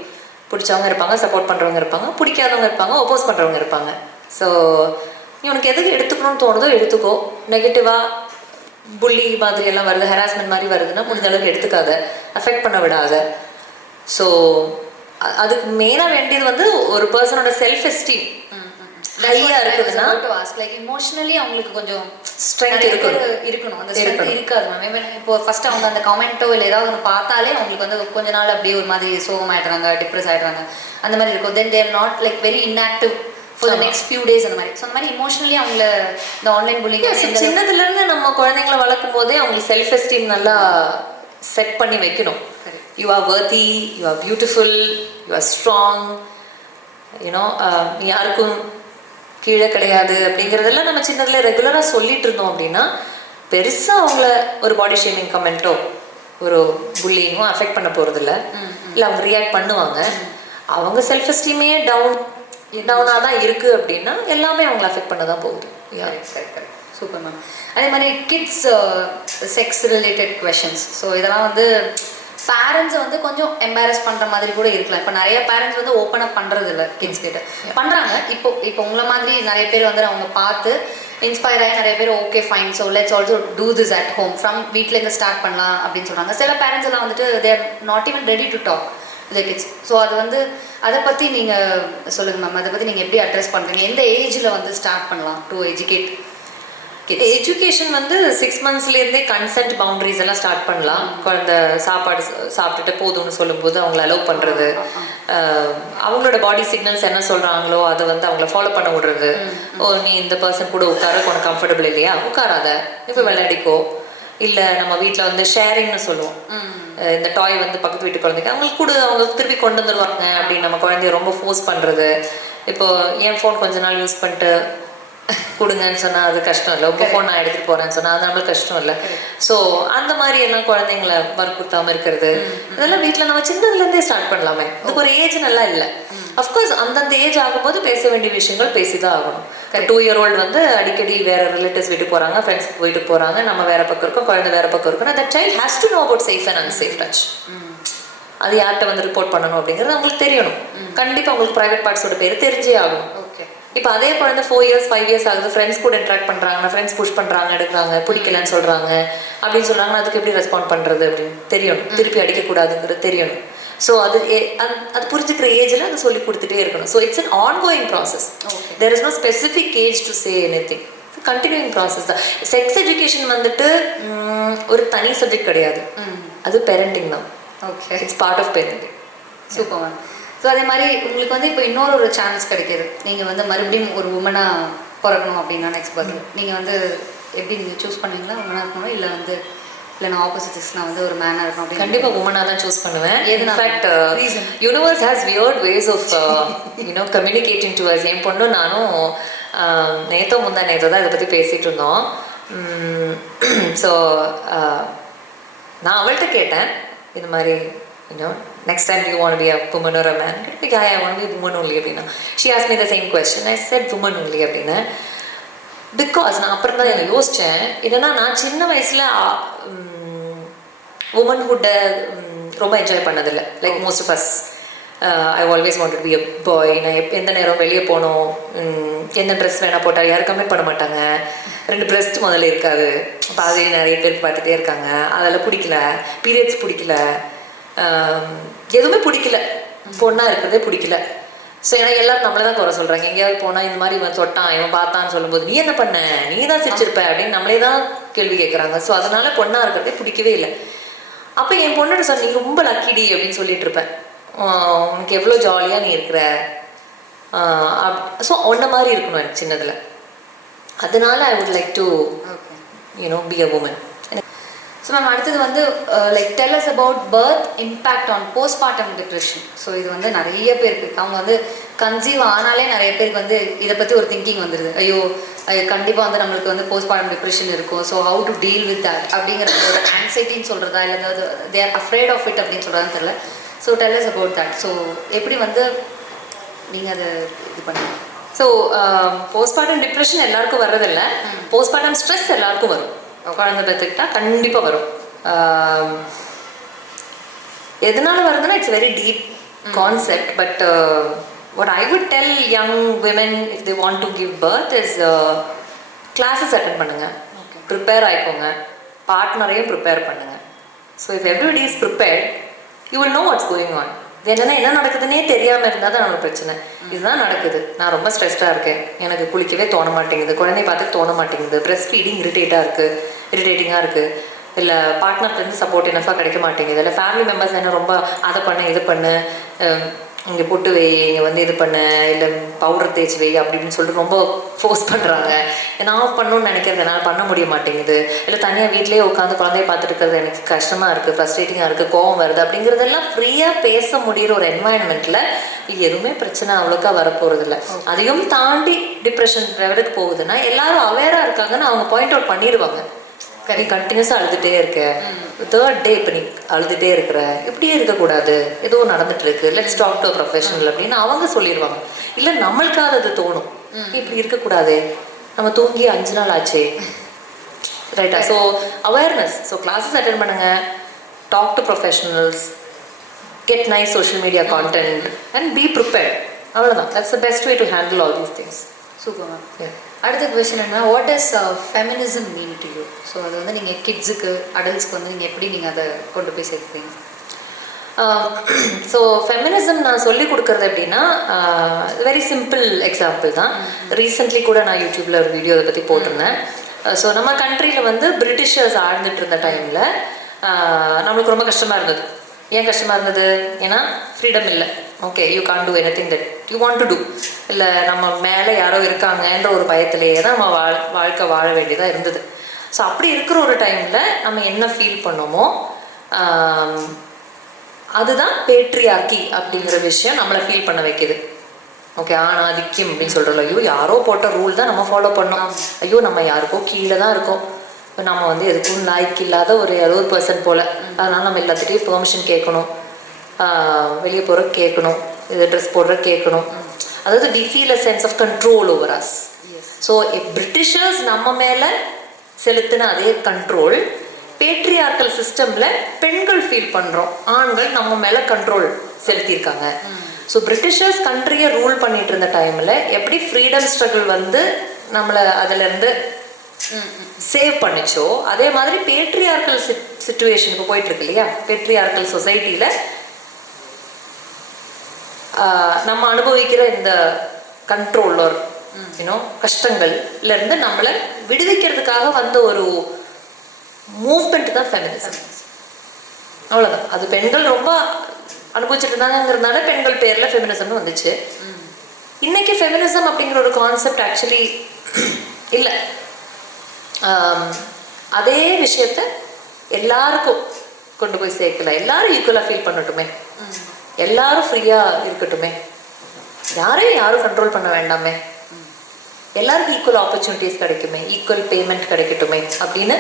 பிடிச்சவங்க இருப்பாங்க, சப்போர்ட் பண்ணுறவங்க இருப்பாங்க, பிடிக்காதவங்க இருப்பாங்க, ஒப்போஸ் பண்ணுறவங்க இருப்பாங்க. ஸோ நீ உனக்கு எதுக்கு எடுத்துக்கணும்னு தோணுதோ எடுத்துக்கோ. நெகட்டிவாக புள்ளி மாதிரி எல்லாம் வருது, ஹராஸ்மெண்ட் மாதிரி வருதுன்னா முடிஞ்ச அளவுக்கு எடுத்துக்காத, அஃபெக்ட் பண்ண விடாத. ஸோ அதுக்கு மெயினாக வேண்டியது வந்து ஒரு பர்சனோட செல்ஃப் எஸ்டீம் ஹையா இருக்குதுன்னா, லைக் இமோஷனலி அவங்களுக்கு கொஞ்சம் ஸ்ட்ரென்த் இருக்கணும். அந்த ஸ்ட்ரென்த் இருக்காது மேம். இப்போ ஃபர்ஸ்ட் அவங்க அந்த கமெண்ட்டோ இல்லை ஏதாவது ஒன்று பார்த்தாலே அவங்களுக்கு வந்து கொஞ்ச நாள் அப்படியே ஒரு மாதிரி சோகமாயிடுறாங்க, டிப்ரெஸ் ஆயிடுறாங்க, அந்த மாதிரி இருக்கும். Then they're not like very inactive for the next few days அந்த மாதிரி. ஸோ அந்த மாதிரி இமோஷனலி அவங்கள இந்த ஆன்லைன் புல்லிங் சின்னதுலேருந்து நம்ம குழந்தைங்களை வளர்க்கும் போதே அவங்களுக்கு செல்ஃப் எஸ்டீம் நல்லா செட் பண்ணி வைக்கணும். You are வர்த்தி, you are beautiful, you are strong, you know யாருக்கும் கீழே கிடையாது அப்படிங்கிறதெல்லாம் நம்ம சின்னதில் ரெகுலராக சொல்லிட்டு இருந்தோம் அப்படின்னா பெருசாக அவங்கள ஒரு பாடி ஷேமிங் கமெண்ட்டோ ஒரு புல்லிங்கோ அஃபெக்ட் பண்ண போகிறதில்ல. இல்லை அவங்க ரியாக்ட் பண்ணுவாங்க. அவங்க செல்ஃப் எஸ்டீமே டவுனாக தான் இருக்குது அப்படின்னா எல்லாமே அவங்கள அஃபெக்ட் பண்ண தான் போகுது. Super ma'am. அதே மாதிரி kids sex related questions. So இதெல்லாம் வந்து பேரண்ட்ஸை வந்து கொஞ்சம் எம்பாரஸ் பண்ணுற மாதிரி கூட இருக்கலாம். இப்போ நிறைய பேரண்ட்ஸ் வந்து ஓப்பன் அப் பண்ணுறது இல்லை கிட்ஸ் கிட்ட. பண்ணுறாங்க இப்போ உங்களை மாதிரி நிறைய பேர் வந்து அவங்க பார்த்து இன்ஸ்பயர் ஆகி நிறைய பேர் okay fine, so let's also do this at home from வீட்டிலேருந்து ஸ்டார்ட் பண்ணலாம் அப்படின்னு சொல்கிறாங்க. சில பேரண்ட்ஸ் எல்லாம் வந்துட்டு they're not even ready to talk with kids. So அது வந்து அதை பற்றி நீங்கள் சொல்லுங்கள் மேம். அதை பற்றி நீங்கள் எப்படி அட்ரஸ் பண்ணுறீங்க? எந்த ஏஜில் வந்து ஸ்டார்ட் பண்ணலாம் டு எஜுகேட்? எஜுகேஷன் வந்து 6 monthsலேருந்தே கன்சென்ட் பவுண்டரிஸ் எல்லாம் ஸ்டார்ட் பண்ணலாம். குழந்தை சாப்பாடு சாப்பிட்டுட்டு போதும்னு சொல்லும்போது அவங்கள அலோவ் பண்ணுறது, அவங்களோட பாடி சிக்னல்ஸ் என்ன சொல்கிறாங்களோ அதை வந்து அவங்கள ஃபாலோ பண்ண விடுறது. ஓ நீ இந்த பர்சன் கூட உட்கார உனக்கு கம்ஃபர்டபுள் இல்லையா, உட்காராத, இப்போ விளையாடிக்கோ. இல்லை நம்ம வீட்டில் வந்து ஷேரிங்னு சொல்லுவோம். இந்த டாய் வந்து பக்கத்து வீட்டு குழந்தைக்கு அவங்களுக்கு கூட அவங்க திருப்பி கொண்டு வந்துடுவாங்க அப்படின்னு நம்ம குழந்தைய ரொம்ப ஃபோர்ஸ் பண்ணுறது. இப்போ என் ஃபோன் கொஞ்ச நாள் யூஸ் பண்ணிட்டு கொடுங்கன்னு சொன்னால் அது கஷ்டம் இல்லை, உங்கள் ஃபோன் நான் எடுத்துகிட்டு போகிறேன்னு சொன்னால் அது நம்மளுக்கு கஷ்டம் இல்லை. ஸோ அந்த மாதிரி எல்லாம் குழந்தைங்களை வற்புறுத்தாமல் இருக்கிறது, இதெல்லாம் வீட்டில் நம்ம சின்னதுலேருந்தே ஸ்டார்ட் பண்ணலாமே. இதுக்கு ஒரு ஏஜ் நல்லா இல்லை. அஃப்கோர்ஸ் அந்தந்த ஏஜ் ஆகும்போது பேச வேண்டிய விஷயங்கள் பேசி தான் ஆகணும். 2 year old வந்து அடிக்கடி வேற ரிலேட்டிவ்ஸ் வீட்டுக்கு போகிறாங்க, ஃப்ரெண்ட்ஸ் வீட்டுக்கு போகிறாங்க, நம்ம வேற பக்கம் இருக்கோம், குழந்தை வேற பக்கம் இருக்கணும். That child has to know about safe and unsafe touch. அது யார்கிட்ட வந்து ரிப்போர்ட் பண்ணணும் அப்படிங்கிறது அவங்களுக்கு தெரியணும். கண்டிப்பாக அவங்களுக்கு ப்ரைவேட் பார்ட்ஸோட பேர் தெரிஞ்சே ஆகும். இப்போ அதே குழந்தை 4 years 5 years ஆகுது, ஃப்ரெண்ட்ஸ் கூட இன்ட்ராக்ட் பண்ணுறாங்க, ஃப்ரெண்ட்ஸ் புஷ் பண்ணுறாங்க, எடுக்கிறாங்க, பிடிக்கலன்னு சொல்கிறாங்க அப்படின்னு சொல்கிறாங்க, அதுக்கு எப்படி ரெஸ்பாண்ட் பண்ணுறது அப்படின்னு தெரியணும். திருப்பி அடிக்கக்கூடாதுங்கிறது தெரியணும். ஸோ அது புரிஞ்சுக்கிற ஏஜில் அது சொல்லி கொடுத்துட்டே இருக்கணும். So it's an ongoing process. There is no specific age to say anything. Continuing process தான். செக்ஸ் எஜுகேஷன் வந்துட்டு ஒரு தனி சப்ஜெக்ட் கிடையாது, அது பேரண்டிங் தான். Okay, it's part of parenting. Super ma'am. So அதே மாதிரி உங்களுக்கு வந்து இப்போ இன்னொரு சான்ஸ் கிடைக்கிது, நீங்கள் வந்து மறுபடியும் ஒரு உமனாக பிறக்கணும் அப்படின்னா நெக்ஸ்ட் பர்த் நீங்கள் வந்து எப்படி நீங்கள் சூஸ் பண்ணுவீங்களா உமனாக இருக்கணும், இல்லை வந்து இல்லை நான் ஆப்போசிட்ஸ் நான் வந்து ஒரு மேனாக இருக்கணும் அப்படின்னு? கண்டிப்பாக உமனாக தான் சூஸ் பண்ணுவேன். In fact universe has weird ways of communicating to us. என் பொண்ணு நானும் நேத்தோ தான் இதை பற்றி பேசிகிட்டு இருந்தோம். ஸோ நான் அவள்கிட்ட கேட்டேன் இந்த மாதிரி next time do you want to be a woman or a man? Yeah, I want to be a woman only அப்படின்னா. She asked me the same question. I said woman only அப்படின்னு. பிகாஸ் நான் அப்புறம் தான் எனக்கு யோசித்தேன், என்னன்னா நான் சின்ன வயசில் உமன்ஹுட்டை ரொம்ப என்ஜாய் பண்ணதில்லை. Like most of us I always wanted be a boy. நான் எந்த நேரம் வெளியே போனோம், எந்த ட்ரெஸ் வேணால் போட்டால் யாரும் கமெண்ட் பண்ண மாட்டாங்க. 2 breast முதல்ல இருக்காது, பாதி நிறைய பேர் பார்த்துட்டே இருக்காங்க, அதெல்லாம் பிடிக்கல. பீரியட்ஸ் பிடிக்கல, எதுவுமே பிடிக்கல, பொண்ணாக இருக்கிறதே பிடிக்கல. ஸோ ஏன்னா எல்லோரும் நம்மளை தான் குறை சொல்கிறாங்க. எங்கேயாவது போனால் இந்த மாதிரி இவன் தொட்டான் இவன் பார்த்தான்னு சொல்லும்போது நீ என்ன பண்ண, நீ தான் சிரிச்சிருப்ப அப்படின்னு நம்மளே தான் கேள்வி கேட்குறாங்க. ஸோ அதனால் பொண்ணாக இருக்கிறதே பிடிக்கவே இல்லை. அப்போ என் பொண்ணுகிட்ட சொன்ன நீ ரொம்ப லக்கிடி அப்படின்னு சொல்லிட்டு இருப்பேன். உனக்கு எவ்வளோ ஜாலியாக நீ இருக்கிற, ஸோ ஒன்றை மாதிரி இருக்கணும் எனக்கு சின்னதில். அதனால I would like to be a woman. So ma'am அடுத்தது வந்து like tell us about birth impact on postmortem depression. So இது வந்து நிறைய பேருக்கு அவங்க வந்து கன்சீவ் ஆனாலே நிறைய பேருக்கு வந்து இதை பற்றி ஒரு திங்கிங் வந்துடுது. ஐயோ கண்டிப்பாக வந்து நம்மளுக்கு வந்து போஸ்ட்மார்ட்டம் டிப்ரெஷன் இருக்கும், so how to deal with that அப்படிங்கிற ஒரு ஆன்சைட்டின்னு சொல்கிறதா இல்லை அதாவது they are afraid of it அப்படின்னு சொல்கிறதான்னு தெரியல. So tell us about that. So எப்படி வந்து நீங்கள் அதை இது பண்ணுங்க? ஸோ போஸ்ட்மார்ட்டம் டிப்ரெஷன் எல்லாருக்கும் வர்றதில்ல, போஸ்ட்மார்ட்டம் ஸ்ட்ரெஸ் எல்லாருக்கும் வரும். குழந்தை பெற்றுக்கிட்டா கண்டிப்பாக வரும். எதனால வருதுன்னா it's very deep concept. But what I would tell young women if they want to give birth is classes attend பண்ணுங்க, ப்ரிப்பேர் ஆயிக்கோங்க, பார்ட்னரையும் ப்ரிப்பேர் பண்ணுங்க. So if everybody is prepared you will know what's going on. இது என்னென்னா என்ன நடக்குதுன்னே தெரியாமல் இருந்தால் தான் நம்மளுக்கு பிரச்சனை. இதுதான் நடக்குது, நான் ரொம்ப ஸ்ட்ரெஸ்டாக இருக்கேன், எனக்கு குளிக்கவே தோண மாட்டேங்குது, குழந்தைய பார்த்து தோண மாட்டேங்குது, ப்ரெஸ்ட் ஃபீடிங் இரிட்டேட்டிங்காக இருக்குது, இல்லை பார்ட்னர்லேருந்து சப்போர்ட் என்னஃபாக கிடைக்க மாட்டேங்குது, இல்லை ஃபேமிலி மெம்பர்ஸ் என்ன ரொம்ப அதை பண்ணு இது பண்ணு, இங்கே பொட்டு வை, இங்கே வந்து இது பண்ணு, இல்லை பவுடர் தேய்ச்சி வை அப்படின்னு சொல்லிட்டு ரொம்ப ஃபோர்ஸ் பண்ணுறாங்க. நான் பண்ணணும்னு நினைக்கிறது என்னால் பண்ண முடிய மாட்டேங்குது, இல்லை தனியாக வீட்டிலேயே உட்காந்து குழந்தைய பார்த்துட்டு இருக்கிறது எனக்கு கஷ்டமாக இருக்குது, ஃப்ரஸ்ட்ரேட்டிங்காக இருக்குது, கோவம் வருது அப்படிங்கிறதெல்லாம் ஃப்ரீயாக பேச முடிகிற ஒரு என்வாயன்மெண்ட்டில் இது எதுவுமே பிரச்சனை அவ்வளோக்கா வரப்போகிறது இல்லை. அதையும் தாண்டி டிப்ரெஷன் லெவலுக்கு போகுதுன்னா எல்லாரும் அவேராக இருக்காங்கன்னு அவங்க பாயிண்ட் அவுட் பண்ணிடுவாங்க. நீ கண்டினியூஸாக அழுதுகிட்டே இருக்க, 3rd டே இப்போ நீ அழுதுகிட்டே இருக்கிற, இப்படியே இருக்கக்கூடாது, ஏதோ நடந்துட்டு இருக்கு, லெட்ஸ் டாக் டு ப்ரொஃபஷனல் அப்படின்னு அவங்க சொல்லிடுவாங்க. இல்லை நம்மளுக்காக அது தோணும், இப்படி இருக்கக்கூடாது, நம்ம தூங்கி 5 நாள் ஆச்சு, ரைட்டா? So awareness. So classes attend பண்ணுங்க, talk to professionals, get nice social media content and be prepared. அவ்வளோதான். That's the best way to handle all these things. Super ma'am. அடுத்த கொஸ்டின் என்ன, what is feminism mean to you? So அது வந்து நீங்கள் கிட்ஸுக்கு அடல்ட்ஸ்க்கு வந்து நீங்கள் எப்படி நீங்கள் அதை கொண்டு போய் சேர்க்குறீங்க? ஸோ ஃபெமினிசம் நான் சொல்லி கொடுக்குறது எப்படின்னா வெரி சிம்பிள் எக்ஸாம்பிள் தான். ரீசெண்ட்லி கூட நான் யூடியூப்பில் ஒரு வீடியோ அதை பற்றி போட்டிருந்தேன். ஸோ நம்ம கண்ட்ரியில் வந்து பிரிட்டிஷர்ஸ் ஆழ்ந்துட்டு இருந்த டைமில் நம்மளுக்கு ரொம்ப கஷ்டமாக இருந்தது. ஏன் கஷ்டமாக இருந்தது? ஏன்னா ஃப்ரீடம் இல்லை. Okay, you can do anything that you want to do. இல்லை நம்ம மேலே யாரோ இருக்காங்கன்ற ஒரு பயத்திலேயே தான் நம்ம வாழ்க்கை வாழ வேண்டியதாக இருந்தது. ஸோ அப்படி இருக்கிற ஒரு டைமில் நம்ம என்ன ஃபீல் பண்ணோமோ அதுதான் பேட்ரியார்கி அப்படிங்கிற விஷயம் நம்மளை ஃபீல் பண்ண வைக்கிது. ஓகே, ஆணாதிக்கம் அப்படின்னு சொல்கிறோம். ஐயோ யாரோ போட்ட ரூல் தான் நம்ம ஃபாலோ பண்ணோம், ஐயோ நம்ம யாருக்கோ கீழே தான் இருக்கோம், நம்ம வந்து எதுக்கும் லாய்க்கு இல்லாத ஒரு 60% போல், அதனால் நம்ம எல்லாத்துட்டையும் பெர்மிஷன் கேட்கணும், வெளியே போகிற கேட்கணும், இது ட்ரெஸ் போடுற கேட்கணும். அதாவது we feel a sense of control over us. So Britishers நம்ம மேலே செலுத்தின அதே கண்ட்ரோல் பேட்ரியார்கல் சிஸ்டமில் பெண்கள் ஃபீல் பண்ணுறோம், ஆண்கள் நம்ம மேலே கண்ட்ரோல் செலுத்தியிருக்காங்க. ஸோ பிரிட்டிஷர்ஸ் கண்ட்ரியை ரூல் பண்ணிட்டு இருந்த டைமில் எப்படி ஃப்ரீடம் ஸ்ட்ரகிள் வந்து நம்மளை அதிலேருந்து சேவ் பண்ணிச்சோ அதே மாதிரி பேட்ரியார்கல் சிச்சுவேஷன் இப்போ போயிட்டுருக்கு இல்லையா, பேட்ரியார்கல் சொசைட்டியில் நம்ம அனுபவிக்கிற இந்த கண்ட்ரோலர் கஷ்டங்கள்லேருந்து நம்மளை விடுவிக்கிறதுக்காக வந்த ஒரு மூவ்மெண்ட் தான் ஃபெமினிசம். அவ்வளோதான். அது பெண்கள் ரொம்ப அனுபவிச்சுட்டு இருந்தாங்கிறதுனால பெண்கள் பேரில் ஃபெமினிசம்னு வந்துச்சு. இன்னைக்கு ஃபெமினிசம் அப்படிங்கிற ஒரு கான்செப்ட் ஆக்சுவலி இல்லை. அதே விஷயத்த எல்லாருக்கும் கொண்டு போய் சேர்க்கல. எல்லாரும் ஈக்குவலாக ஃபீல் பண்ணட்டுமே, எல்லாரும் ஃப்ரீயாக இருக்கட்டுமே, யாரும் கண்ட்ரோல் பண்ண வேண்டாமே, எல்லாருக்கும் ஈக்குவல் ஆப்பர்ச்சுனிட்டிஸ் கிடைக்குமே, ஈக்குவல் பேமெண்ட் கிடைக்கட்டுமே அப்படின்னு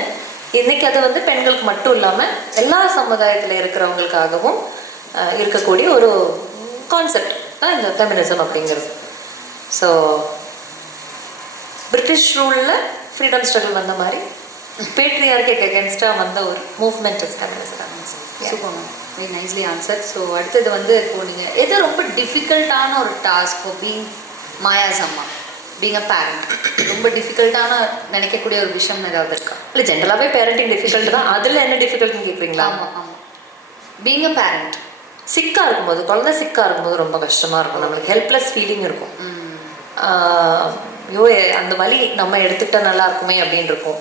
இன்னைக்கு அது வந்து பெண்களுக்கு மட்டும் இல்லாமல் எல்லா சமுதாயத்தில் இருக்கிறவங்களுக்காகவும் இருக்கக்கூடிய ஒரு கான்செப்ட் தான் இந்த ஃபெமினிசம் அப்படிங்கிறது. ஸோ பிரிட்டிஷ் ரூலில் ஃப்ரீடம் ஸ்ட்ரகிள் வந்த மாதிரி பேட்ரியார்கிக்கு அகேன்ஸ்டாக வந்த ஒரு movement is feminism. Super ma'am, very nicely answer. So அடுத்தது வந்து இப்போ நீங்கள் எது ரொம்ப டிஃபிகல்ட்டான ஒரு டாஸ்க் ஃபார் பீங் மாயாஸ் அம்மா, பீங் அ பேரண்ட், ரொம்ப டிஃபிகல்ட்டான நினைக்கக்கூடிய ஒரு விஷயம் ஏதாவது இருக்கா? இல்லை, ஜென்ரலாகவே பேரண்டிங் டிஃபிகல்ட் தான். அதில் என்ன டிஃபிகல்ட்னு கேட்குறீங்களா? ஆமாம் ஆமாம். பீங் அ பேரண்ட் சிக்காக இருக்கும்போது, குழந்தை சிக்காக இருக்கும்போது ரொம்ப கஷ்டமாக இருக்கும், நம்மளுக்கு ஹெல்ப்லெஸ் ஃபீலிங் இருக்கும். ஐயோ அந்த வலி நம்ம எடுத்துக்கிட்டா நல்லா இருக்குமே அப்படின்னு இருக்கும்.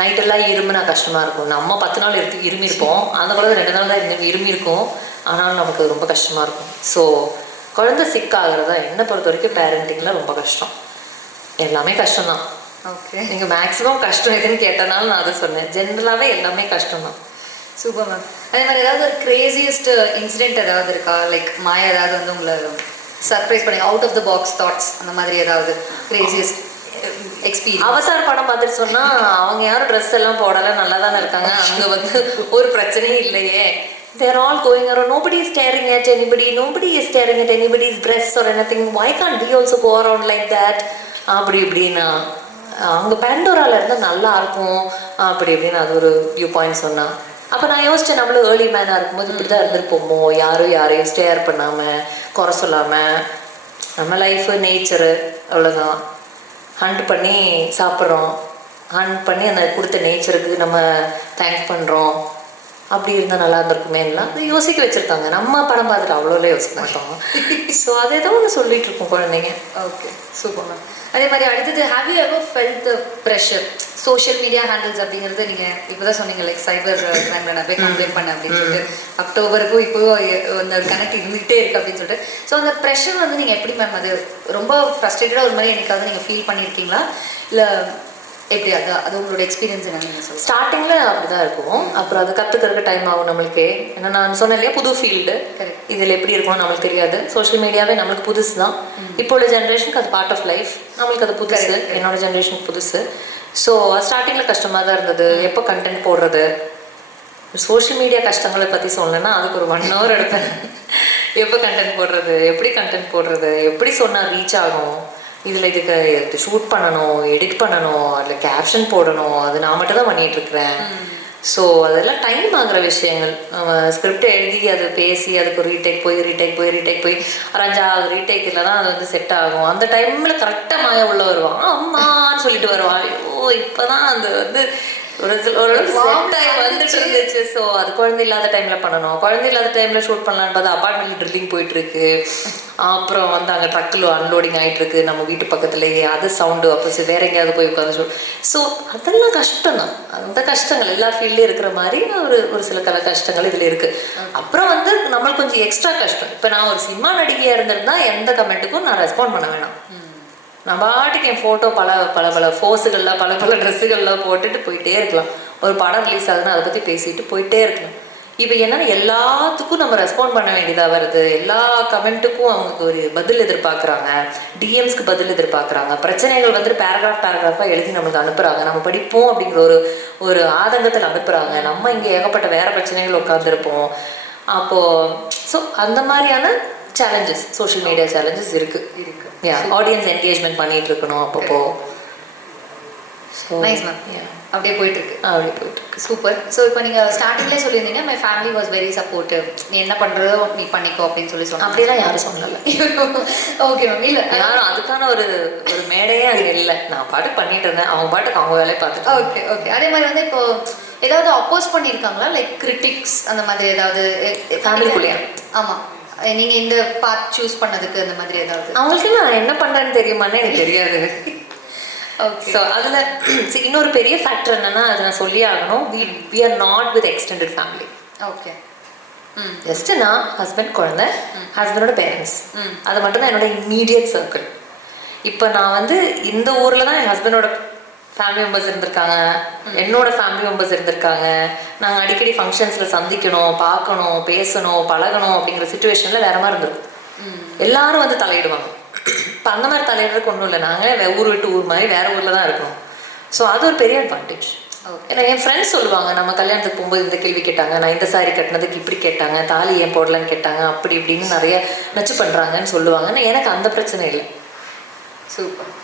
நைட்டெல்லாம் இருமுனா கஷ்டமாக இருக்கும். நம்ம 10 நாள் இருமிருப்போம், அந்த குழந்தை 2 நாள் தான் இருமிருக்கும், ஆனாலும் நமக்கு ரொம்ப கஷ்டமாக இருக்கும். ஸோ குழந்தை சிக்காகிறதா என்னை பொறுத்த வரைக்கும் பேரண்டிங்கில் ரொம்ப கஷ்டம். எல்லாமே கஷ்டம்தான். ஓகே, நீங்கள் மேக்ஸிமம் கஷ்டம் எதுன்னு கேட்டனால நான் அதை சொன்னேன். ஜென்ரலாகவே எல்லாமே கஷ்டம்தான். Super ma'am. அதே மாதிரி ஏதாவது ஒரு கிரேசியஸ்ட் இன்சிடென்ட் ஏதாவது இருக்கா? லைக் மாயா ஏதாவது வந்து உங்களை சர்ப்ரைஸ் பண்ணி out of the box thoughts அந்த மாதிரி ஏதாவது கிரேசியஸ்ட் எக்ஸ்பீரியன்ஸ்? அவதார் படம் பார்த்துட்டு சொன்னால் அவங்க யாரும் ட்ரெஸ் எல்லாம் போடலை, நல்லா தானே இருக்காங்க, அங்கே வந்து ஒரு பிரச்சனையும் இல்லையே, they're all going around, nobody is staring at anybody, nobody is staring at anybody's breasts or anything, why can't we also go around like that அப்படி இப்படின்னா அவங்க பேண்டோரால இருந்தால் நல்லா இருக்கும் அப்படி இப்படின்னு அது ஒரு வியூ பாயிண்ட் சொன்னான். அப்போ நான் யோசிச்சேன், நம்மளும் ஏர்லி மேனாக இருக்கும்போது இப்படி தான் இருந்திருப்போமோ, யாரையும் ஸ்டேர் பண்ணாமல் குறை சொல்லாமல் நம்ம லைஃபு நேச்சரு அவ்வளோதான், ஹண்ட் பண்ணி சாப்பிட்றோம், ஹண்ட் பண்ணி அந்த கொடுத்த நேச்சருக்கு நம்ம தேங்க்ஸ் பண்ணுறோம், அப்படி இருந்தால் நல்லா இருந்திருக்குமேலாம் அது யோசிக்க வச்சுருக்காங்க. நம்ம படம் பார்த்துட்டு அவ்வளோலாம் யோசிக்க மாட்டோம். ஸோ அதை ஏதோ ஒன்று சொல்லிட்டு இருக்கோம் குழந்தைங்க. Okay, super ma'am. அதே மாதிரி அடுத்தது, have you ever felt the pressure? Social media handles அப்படிங்கிறது நீங்கள் இப்போ தான் சொன்னீங்க, லைக் சைபர் கிரைமில் நான் போய் கம்ப்ளைண்ட் பண்ணேன் அப்படின்னு சொல்லிட்டு, அக்டோபருக்கும் இப்போ அந்த கனெக்ட் இருந்துகிட்டே இருக்குது அப்படின்னு சொல்லிட்டு. ஸோ அந்த ப்ரெஷர் வந்து நீங்கள் எப்படி மேம், அது ரொம்ப ஃப்ரஸ்ட்ரேட்டடாக ஒரு மாதிரி என்னைக்காவது நீங்கள் ஃபீல் பண்ணியிருக்கீங்களா, இல்லை எப்படி? அது உங்களோட எக்ஸ்பீரியன்ஸ் என்ன நீங்கள் சொல்லுங்கள்? ஸ்டார்டிங்கில் அப்படி தான் இருக்கும், அப்புறம் அது கற்றுக்கிறதுக்கு டைம் ஆகும் நம்மளுக்கே. ஏன்னா நான் சொன்னேன் இல்லையா, புது ஃபீல்டு, இதில் எப்படி இருக்கணும் நம்மளுக்கு தெரியாது. சோஷியல் மீடியாவே நம்மளுக்கு புதுசு தான். இப்போ உள்ள ஜென்ரேஷனுக்கு அது பார்ட் ஆஃப் லைஃப், நம்மளுக்கு அது புதுசு, என்னோட ஜென்ரேஷனுக்கு புதுசு. ஸோ ஸ்டார்டிங்கில் கஷ்டமாக தான் இருந்தது, எப்போ கண்டென்ட் போடுறது. சோஷியல் மீடியா கஷ்டங்களை பற்றி சொல்லணுன்னா அதுக்கு ஒரு 1 hour எடுப்பேன். எப்போ கண்டென்ட் போடுறது, எப்படி கண்டென்ட் போடுறது, எப்படி சொன்னால் ரீச் ஆகும், இதில் இதுக்கு ஷூட் பண்ணணும், எடிட் பண்ணணும், அதில் கேப்ஷன் போடணும், அது நான் மட்டும் தான் பண்ணிகிட்ருக்கிறேன். ஸோ அதெல்லாம் டைம் ஆகிற விஷயங்கள். நம்ம ஸ்கிரிப்ட் எழுதி அது பேசி அதுக்கு ரீடேக் போய் ஒரு 5-6 ரீடேக் இல்லைனா அது வந்து செட் ஆகும். அந்த டைமில் கரெக்டாக மாயா உள்ள வருவான், அம்மான்னு சொல்லிட்டு வருவான். ஐயோ இப்போ தான் அது வந்து ஒரு வந்துட்டு இருந்துச்சு. ஸோ அது குழந்தை இல்லாத டைமில் பண்ணணும், குழந்தை இல்லாத டைமில் ஷூட் பண்ணலான்னு பார்த்தா அப்பார்ட்மெண்ட்ல ட்ரில்லிங் போயிட்டுருக்கு. அப்புறம் வந்து அங்கே ட்ரக்கில் அன்லோடிங் ஆகிட்டுருக்கு நம்ம வீட்டு பக்கத்துலேயே, அது சவுண்டு, அப்போ வேற எங்கேயாவது போய் உட்காந்து ஷூட். ஸோ அதெல்லாம் கஷ்டம் தான். அந்த கஷ்டங்கள் எல்லா ஃபீல்ட்லேயும் இருக்கிற மாதிரி ஒரு சில கஷ்டங்கள் இதில் இருக்குது. அப்புறம் வந்து நம்மளுக்கு கொஞ்சம் எக்ஸ்ட்ரா கஷ்டம். இப்போ நான் ஒரு சினிமா நடிகையாக இருந்திருந்தா எந்த கமெண்ட்டுக்கும் நான் ரெஸ்பாண்ட் பண்ண வேணாம். நான் பாட்டுக்கு என் ஃபோட்டோ பல ஃபோஸுகள்லாம் பல ட்ரெஸ்ஸுகள்லாம் போட்டுட்டு போயிட்டே இருக்கலாம். ஒரு படம் ரிலீஸ் ஆகுதுன்னா அதை பற்றி பேசிட்டு போயிட்டே இருக்கலாம். இப்போ என்னன்னா எல்லாத்துக்கும் நம்ம ரெஸ்பாண்ட் பண்ண வேண்டியதாக வருது. எல்லா கமெண்ட்டுக்கும் அவங்களுக்கு ஒரு பதில் எதிர்பார்க்குறாங்க, டிஎம்ஸ்க்கு பதில் எதிர்பார்க்குறாங்க. பிரச்சனைகள் வந்து பேராகிராஃபாக எழுதி நம்மளுக்கு அனுப்புகிறாங்க, நம்ம படிப்போம் அப்படிங்கிற ஒரு ஆதங்கத்தில் அனுப்புகிறாங்க. நம்ம இங்கே ஏகப்பட்ட வேறு பிரச்சனைகள் உட்காந்துருப்போம். அப்போது ஸோ அந்த மாதிரியான சேலஞ்சஸ், சோஷியல் மீடியா சேலஞ்சஸ் இருக்குது. ஆடியன்ஸ் என்கேஜ்மெண்ட் பண்ணிட்டு இருக்கணும் அப்பப்போ. Nice ma'am. அப்படியே போயிட்டுருக்கு. சூப்பர். ஸோ இப்போ நீங்கள் ஸ்டார்டிங்லேயே சொல்லியிருந்தீங்க, my family was very supportive, நீ என்ன பண்ணுறதோ நீ பண்ணிக்கோ அப்படின்னு சொன்னாங்க. அப்படிலாம் யாரும் சொல்லலை. Okay ma'am. இல்லை யாரும் அதுக்கான ஒரு மேடையே அங்கே இல்லை. நான் பாட்டு பண்ணிட்டு இருந்தேன், அவங்க பாட்டுக்கு அவங்க வேலையை பார்த்துட்டு. ஓகே. அதே மாதிரி வந்து இப்போ ஏதாவது அப்போஸ் பண்ணியிருக்காங்களா, லைக் கிரிட்டிக்ஸ் அந்த மாதிரி ஏதாவது ஃபேமிலிக்குள்ளேயா? ஆமாம், நீங்க இந்த பாத் சூஸ் பண்ணதுக்கு அந்த மாதிரி ஏதாவது? அவங்களுக்கு நான் என்ன பண்றேன்னு தெரியுமான்னு எனக்கு தெரியாது. ஸோ அதில் இன்னொரு பெரிய ஃபேக்டர் என்னன்னா, அதை நான் சொல்லி ஆகணும், we are not with extended family. Okay. Just நான் ஹஸ்பண்ட், குழந்தை, ஹஸ்பண்டோட பேரண்ட்ஸ், அது மட்டும் தான் என்னோட இம்மீடியட் சர்க்கிள். இப்போ நான் வந்து இந்த ஊரில் தான் என் ஹஸ்பண்டோட ஃபேமிலி மெம்பர்ஸ் இருந்திருக்காங்க, என்னோட ஃபேமிலி மெம்பர்ஸ் இருந்திருக்காங்க. நாங்கள் அடிக்கடி ஃபங்க்ஷன்ஸில் சந்திக்கணும், பார்க்கணும், பேசணும், பழகணும் அப்படிங்கிற சுச்சுவேஷனில் வேற மாதிரி இருந்திருக்கும். எல்லாரும் வந்து தலையிடுவாங்க. இப்போ அந்த மாதிரி தலையிடுறதுக்கு ஒன்றும் இல்லை, நாங்கள் ஊர் விட்டு ஊர் மாதிரி வேற ஊரில் தான் இருக்கணும். ஸோ அது ஒரு பெரிய அட்வான்டேஜ். ஏன்னா என் ஃப்ரெண்ட்ஸ் சொல்லுவாங்க, நம்ம கல்யாணத்துக்கு போகும்போது இந்த கேள்வி கேட்டாங்க, நான் இந்த சாரி கட்டினதுக்கு இப்படி கேட்டாங்க, தாலி ஏன் போடலன்னு கேட்டாங்க, அப்படி இப்படின்னு நிறைய நச்சு பண்ணுறாங்கன்னு சொல்லுவாங்க. எனக்கு அந்த பிரச்சனை இல்லை. சூப்பர்.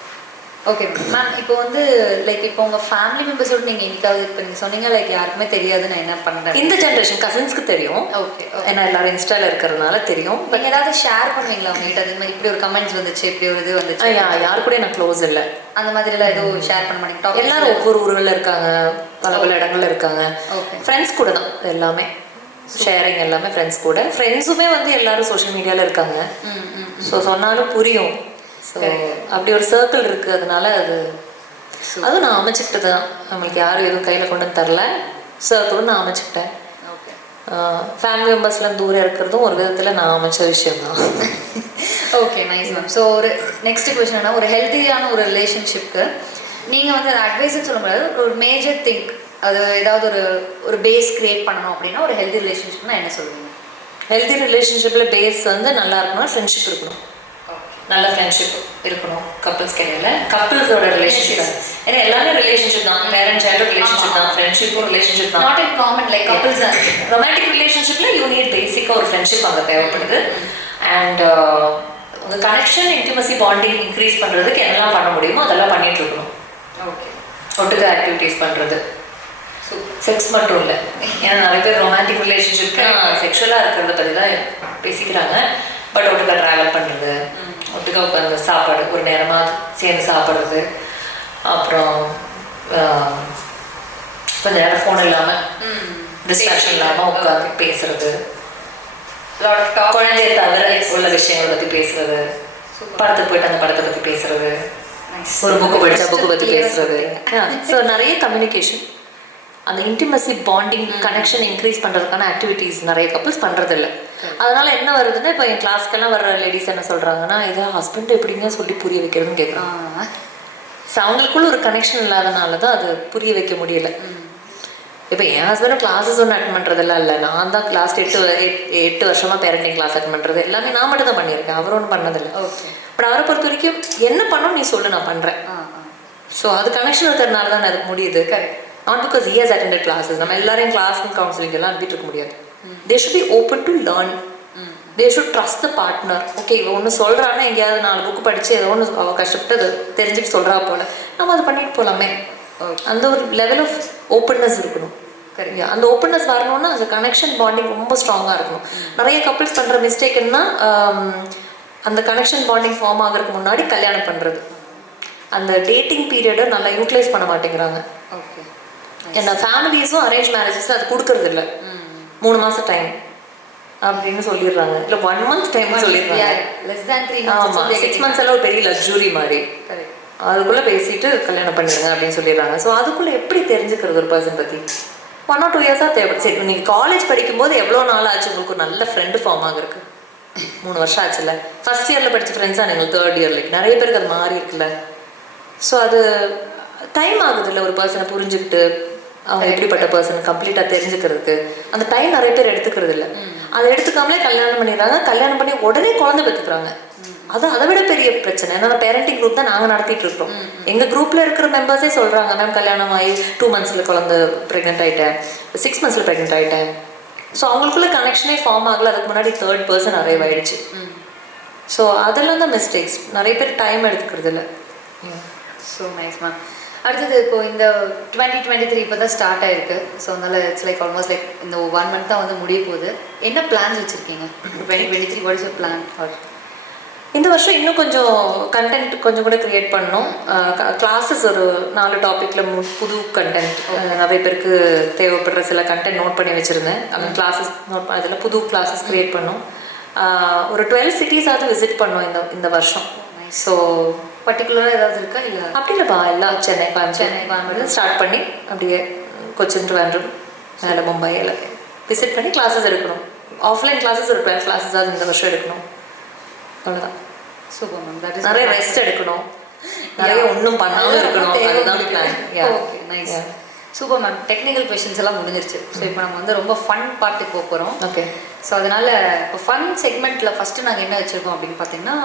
Okay ma'am. இப்போ வந்து லைக் இப்போ உங்கள் ஃபேமிலி மெம்பர்ஸோடு நீங்கள் இன்னைக்காவது இப்போ நீங்கள் சொன்னீங்க லைக் யாருக்குமே தெரியாது நான் என்ன பண்ணுறேன். இந்த ஜென்ரேஷன் கசின்ஸ்க்கு தெரியும். ஓகே. ஏன்னா எல்லாரும் இன்ஸ்டாவில் இருக்கிறதுனால தெரியும். நீங்கள் ஏதாவது ஷேர் பண்ணுவீங்களா அவங்ககிட்ட, அது மாதிரி இப்படி ஒரு கமெண்ட்ஸ் வந்துச்சு, இப்படி ஒரு இது வந்துச்சு? யாரு கூட நான் க்ளோஸ் இல்லை, அந்த மாதிரிலாம் எதுவும் ஷேர் பண்ண மாட்டேங்க? எல்லாரும் ஒவ்வொரு ஊர்களில் இருக்காங்க, பல இடங்கள்ல இருக்காங்க. ஃப்ரெண்ட்ஸ் கூட தான் எல்லாமே ஷேரிங், எல்லாமே ஃப்ரெண்ட்ஸ் கூட. ஃப்ரெண்ட்ஸுமே வந்து எல்லாரும் சோஷியல் மீடியாவில் இருக்காங்க. ஸோ சொன்னாலும் புரியும். ஸோ அப்படி ஒரு சர்க்கிள் இருக்குது. அதனால அதுவும் நான் அமைச்சிக்கிட்டது தான். நம்மளுக்கு யாரும் எதுவும் கையில் கொண்டு வந்து தரல, சர்க்கிளும் நான் அமைச்சிக்கிட்டேன். ஃபேமிலி மெம்பர்ஸ்லாம் தூரம் இருக்கிறதும் ஒரு விதத்தில் நான் அமைச்ச விஷயம் தான். Okay, nice ma'am. ஸோ ஒரு நெக்ஸ்ட் கொஸ்டின்னா, ஒரு ஹெல்த்தியான ஒரு ரிலேஷன்ஷிப்க்கு நீங்கள் வந்து அட்வைஸ்ன்னு சொல்ல முடியாது, ஒரு மேஜர் திங்க், அது ஏதாவது ஒரு பேஸ் கிரியேட் பண்ணணும் அப்படின்னா ஒரு ஹெல்தி ரிலேஷன்ஷிப்னா என்ன சொல்லுவீங்க? ஹெல்தி ரிலேஷன்ஷிப்பில் பேஸ் வந்து நல்லா இருக்கணும், ஃப்ரெண்ட்ஷிப் இருக்கணும். ஓகே. நல்ல ஃப்ரெண்ட்ஷிப் இருக்கணும் கப்புள்ஸ்க்கு இடையில, கப்புள்ஸோட ரிலேஷன்ஷிப். ஏன்னா எல்லாமே ரிலேஷன்ஷிப் தான், பேரண்ட் சைல்டு ரிலேஷன்ஷிப் தான், ஃப்ரெண்ட்ஷிப்பும் ரிலேஷன்ஷிப் தான். Not in common like couples தான். ரொமான்டிக் ரிலேஷன்ஷிப்ல யூ நீட் பேசிக்காக ஒரு ஃப்ரெண்ட்ஷிப் அங்கே தேவைப்படுது. அண்ட் உங்கள் கனெக்ஷன் இன்டிமசி பாண்டிங் இன்க்ரீஸ் பண்ணுறதுக்கு என்னெல்லாம் பண்ண முடியுமோ அதெல்லாம் பண்ணிட்டு இருக்கணும். ஓகே. ஒட்டுக்க ஆக்டிவிட்டீஸ் பண்ணுறது, செக்ஸ் மட்டும் இல்லை. ஏன்னா நிறைய பேர் ரொமான்டிக் ரிலேஷன்ஷிப்னா செக்ஷுவலாக இருக்கிறத பற்றி தான் பேசிக்கிறாங்க. பட் ஒட்டுக்கா ட்ராவல் பண்ணுறது, ஒட்டுக்கா உட்காந்து சாப்பாடு ஒரு நேரமாக சேர்ந்து சாப்பிட்றது, அப்புறம் கொஞ்சம் நேரம் ஃபோன் இல்லாமல் டிஸ்ட்ராக்ஷன் இல்லாமல் உட்காந்து பேசுறது, குழந்தைய தவிர உள்ள விஷயங்களை பற்றி பேசுறது, படத்துக்கு போயிட்டு அந்த படத்தை பற்றி பேசுறது, ஒரு புக்கு படித்தா புக்கு பற்றி பேசுறது. ஸோ நிறைய கம்யூனிகேஷன், அந்த இன்டிமசி பாண்டிங் கனெக்ஷன் இன்க்ரீஸ் பண்ணுறதுக்கான ஆக்டிவிட்டீஸ் நிறைய கப்புள்ஸ் பண்ணுறதில்ல. அதனால என்ன வருதுன்னா, இப்போ என் கிளாஸ்க்கெல்லாம் வர்ற லேடிஸ் என்ன சொல்கிறாங்கன்னா, இதை ஹஸ்பண்ட் எப்படிங்க சொல்லி புரிய வைக்கிறதுன்னு கேட்குறாங்க. ஸோ அவங்களுக்குள்ள ஒரு கனெக்ஷன் இல்லாதனால தான் அது புரிய வைக்க முடியல. இப்போ என் ஹஸ்பண்டும் கிளாஸஸ் ஒன்று அட்டன் பண்ணுறதெல்லாம் இல்லை. நான் தான் லாஸ்ட் 8 வருஷமாக பேரண்டிங் கிளாஸ் அட்டன் பண்ணுறது எல்லாமே நான் மட்டும் தான் பண்ணியிருக்கேன், அவர் ஒன்றும் பண்ணதில்லை. ஓகே. பட் அவரை பொறுத்த வரைக்கும் என்ன பண்ணணும் நீ சொல்லு, நான் பண்ணுறேன். ஸோ அது கனெக்ஷன் இருக்கிறதுனால தான் அதுக்கு முடியுது. Correct. Not because he has attended classes. நம்ம எல்லாரையும் கிளாஸ் கவுன்சிலிங் எல்லாம் அனுப்பிட்டு இருக்க முடியாது. They should be open to learn. They should trust the partner. Okay, இவ ஒன்று சொல்கிறான்னா எங்கேயாவது 4 புக்கு படித்து ஏதோ ஒன்று அவள் கஷ்டப்பட்டு அதை தெரிஞ்சுட்டு சொல்கிறா போல நம்ம அதை பண்ணிட்டு போகலாமே. அந்த ஒரு லெவல் ஆஃப் ஓப்பன்னஸ் இருக்கணும். அந்த ஓப்பன்னஸ் வரணும்னா அந்த கனெக்ஷன் பாண்டிங் ரொம்ப ஸ்ட்ராங்காக இருக்கணும். நிறைய கப்பிள்ஸ் பண்ணுற மிஸ்டேக் என்ன, அந்த கனெக்ஷன் பாண்டிங் ஃபார்ம் ஆகிறதுக்கு முன்னாடி கல்யாணம் பண்ணுறது, அந்த டேட்டிங் பீரியடை நல்லா யூட்டிலைஸ் பண்ண மாட்டேங்கிறாங்க. ஓகே. ஏன்னா ஃபேமிலிஸும் அரேஞ்ச் மேரேஜஸ் அது கொடுக்கறது இல்லை. 3 மாதம் டைம் அப்படின்னு சொல்லிடுறாங்க, இல்லை 1 month டைம் சொல்லிடுறாங்க. ஆமாம், 6 months எல்லாம் ஒரு பெரிய லக்ஸுரி மாதிரி. அதுக்குள்ளே பேசிட்டு கல்யாணம் பண்ணிடுங்க அப்படின்னு சொல்லிடுறாங்க. ஸோ அதுக்குள்ளே எப்படி தெரிஞ்சுக்கிறது ஒரு பர்சன் பற்றி? 1 or 2 years தேவைப்படும். சரி, நீங்கள் காலேஜ் படிக்கும்போது எவ்வளோ நாள் ஆச்சு உங்களுக்கு ஒரு நல்ல ஃப்ரெண்டு ஃபார்ம் ஆகிருக்கு? 3 வருஷம் ஆச்சுல்ல. ஃபர்ஸ்ட் இயரில் படித்த ஃப்ரெண்ட்ஸாக நீங்கள் 3rd year நிறைய பேருக்கு அது மாறி இருக்குல்ல. ஸோ அது டைம் ஆகுது இல்லை ஒரு பர்சனை புரிஞ்சுக்கிட்டு அவங்க எப்படிப்பட்ட பர்சன் கம்ப்ளீட்டாக தெரிஞ்சுக்கிறதுக்கு. அந்த டைம் நிறைய பேர் எடுத்துக்கிறது இல்லை. அதை எடுத்துக்காமலே கல்யாணம் பண்ணிடுறாங்க. கல்யாணம் பண்ணி உடனே குழந்தை பெற்றுக்கிறாங்க. அது அதை விட பெரிய பிரச்சனை. ஏன்னா பேரண்டிங் குரூப் தான் நாங்கள் நடத்திட்டு இருக்கோம். எங்கள் குரூப்பில் இருக்கிற மெம்பர்ஸே சொல்கிறாங்க, மேம் கல்யாணம் ஆகி 2 months குழந்தை ப்ரெக்னென்ட் ஆகிட்டேன், 6 months ப்ரெக்னென்ட் ஆகிட்டேன். ஸோ அவங்களுக்குள்ள கனெக்ஷனே ஃபார்ம் ஆகலை. அதுக்கு முன்னாடி 3rd person அரைவ் ஆகிடுச்சு. ஸோ அதெல்லாம் தான் மிஸ்டேக்ஸ். நிறைய பேர் டைம் எடுத்துக்கிறது இல்லை. So nice ma'am. அடுத்தது இப்போ இந்த 2023 இப்போ தான் ஸ்டார்ட் ஆயிருக்கு. ஸோ அதனால இட்ஸ் லைக் ஆல்மோஸ்ட் லைக் இந்த 1 month தான் வந்து முடிய போகுது. என்ன பிளான்ஸ் வச்சுருக்கீங்க 2023? What is your plan? இந்த வருஷம் இன்னும் கொஞ்சம் கண்டென்ட் கொஞ்சம் கூட க்ரியேட் பண்ணணும். கிளாஸஸ் ஒரு 4 டாப்பிக்கில் புது கண்டென்ட் நிறைய பேருக்கு தேவைப்படுற சில கண்டென்ட் நோட் பண்ணி வச்சுருந்தேன். அந்த கிளாஸஸ் நோட் அதில் புது கிளாஸஸ் க்ரியேட் பண்ணோம். ஒரு 12 cities விசிட் பண்ணோம் இந்த வருஷம். ஸோ பர்டிகுலராக ஏதாவது இருக்கா? இல்லை அப்படி இல்லைப்பா, எல்லாம் சென்னை கோயம்புத்தூர் ஸ்டார்ட் பண்ணி அப்படியே கொச்சின், ட்ரிவாண்ட்ரம், மேலே மும்பை எல்லாம் விசிட் பண்ணி கிளாஸஸ் எடுக்கணும். ஆஃப்லைன் கிளாஸஸ் ஒரு 12 classes இந்த வருஷம் எடுக்கணும். அவ்வளோதான். Super ma'am. தட் இஸ் நிறைய ரெஸ்ட் எடுக்கணும், நிறைய ஒன்றும் பண்ணாமல் இருக்கணும். அதுதான் plan. Okay, nice. Super ma'am. Technical questions எல்லாம் முடிஞ்சிருச்சு. ஸோ இப்போ நம்ம வந்து ரொம்ப ஃபன் பார்ட்டுக்கு போக போகிறோம். ஓகே. ஸோ அதனால் இப்போ ஃபன் செக்மெண்ட்டில் ஃபஸ்ட்டு நாங்கள் என்ன வச்சுருக்கோம் அப்படின்னு பார்த்தீங்கன்னா,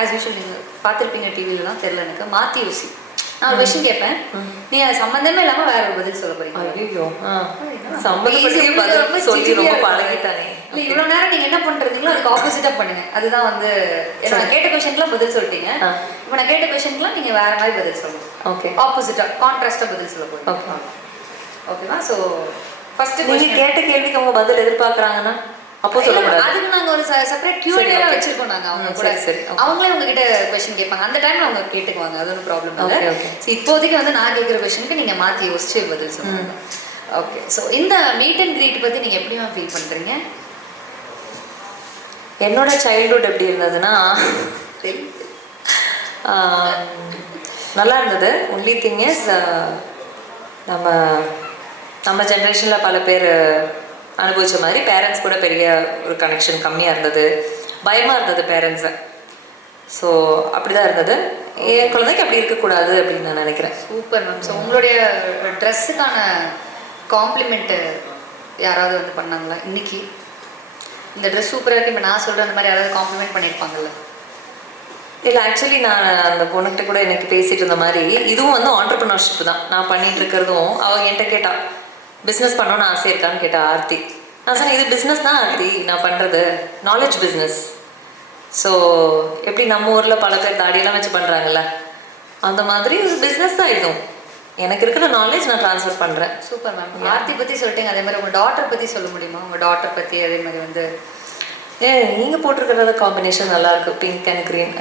ஆஸ் யூஷுவல் நீங்கள் பார்த்துருப்பீங்க டிவிலலாம், தெரில எனக்கு, மாற்றி யோசி. நான் ஒரு கொஷின் கேட்பேன், நீங்கள் அது சம்மந்தமே இல்லாமல் வேற ஒரு பதில் சொல்ல போகிறீங்க. ஐயோ, சம்மந்தப்பட்ட சொல்லி ரொம்ப பழகிட்டானே. இல்லை, இவ்வளோ நேரம் நீங்கள் என்ன பண்ணுறீங்களோ அதுக்கு ஆப்போசிட்டாக பண்ணுங்கள். அதுதான் வந்து நான் கேட்ட கொஷனுக்குலாம் பதில் சொல்லிட்டீங்க. இப்போ நான் கேட்ட கொஷனுக்குலாம் நீங்கள் வேறு மாதிரி பதில் சொல்லணும். ஓகே. ஆப்போசிட்டாக கான்ட்ராஸ்டாக பதில் சொல்ல போகிறீங்க. ஓகேவா? ஸோ ஃபஸ்ட்டு நீங்கள் கேட்ட கேள்விக்கு அவங்க பதில் எதிர்பார்க்குறாங்கன்னா அப்போ சொல்லக்கூடாது. அதுக்கு நாங்கள் ஒரு செப்பரேட் Q&A வச்சிருக்கோம். நாங்கள் அவங்க கூட சரி, அவங்களே உங்ககிட்ட கொஸ்டின் கேட்பாங்க. அந்த டைம்ல அவங்க கேட்டுக்குவாங்க. அது ஒன்றும் ப்ராப்ளம் இல்லை. ஓகே. ஸோ இப்போதைக்கு வந்து நான் கேட்குற கொஸ்டினுக்கு நீங்கள் மாற்றி யோசிச்சு பதில் சொல்லுங்க. ஓகே. ஸோ இந்த மீட் அண்ட் கிரீட் பற்றி நீங்கள் எப்படி மேம் ஃபீல் பண்ணுறீங்க? என்னோட சைல்ட்ஹுட் எப்படி இருந்ததுன்னா நல்லா இருந்தது. ஒன்லி திங் இஸ் நம்ம ஜென்ரேஷனில் பல பேர் அனுபவித்த மாதிரி பேரண்ட்ஸ் கூட பெரிய ஒரு கனெக்ஷன் கம்மியாக இருந்தது. பயமாக இருந்தது பேரண்ட்ஸை. ஸோ அப்படி தான் இருந்தது. என் குழந்தைக்கு அப்படி இருக்கக்கூடாது அப்படின்னு நான் நினைக்கிறேன். Super ma'am. ஸோ உங்களுடைய ட்ரெஸ்ஸுக்கான காம்ப்ளிமெண்ட்டு யாராவது வந்து பண்ணாங்களா இன்னைக்கு? இந்த ட்ரெஸ் சூப்பராக இருக்குது, இப்போ நான் சொல்கிறேன் அந்த மாதிரி யாராவது காம்ப்ளிமெண்ட் பண்ணியிருப்பாங்கல்ல? இல்லை ஆக்சுவலி நான் அந்த பொண்ணுகிட்ட கூட எனக்கு பேசிட்டு இருந்த மாதிரி இதுவும் வந்து ஆண்டர்பிரினர்ஷிப் தான் நான் பண்ணிட்டு இருக்கிறதும். அவள் என்கிட்ட கேட்டா பிஸ்னஸ் பண்ணணும்னு ஆசை இருக்கான்னு கேட்டா ஆர்த்தி. நான் சொன்னேன் இது பிஸ்னஸ் தான் ஆர்த்தி நான் பண்ணுறது, நாலேஜ் பிஸ்னஸ். ஸோ எப்படி நம்ம ஊரில் பல பேர் தாடியெல்லாம் வச்சு பண்ணுறாங்கல்ல அந்த மாதிரி ஒரு பிஸ்னஸ் தான் இதுவும். எனக்கு இருக்கிற நாலேஜ் நான் ட்ரான்ஸ்ஃபர் பண்ணுறேன். Super ma'am. ஆர்த்தி பற்றி சொல்லிட்டீங்க, அதே மாதிரி உங்கள் டாட்டர் பற்றி சொல்ல முடியுமா? உங்கள் டாட்டர் பற்றி அதே மாதிரி வந்து நீங்கள் போட்டிருக்கிறத காம்பினேஷன் நல்லா இருக்கு, பிங்க் அண்ட் க்ரீன்.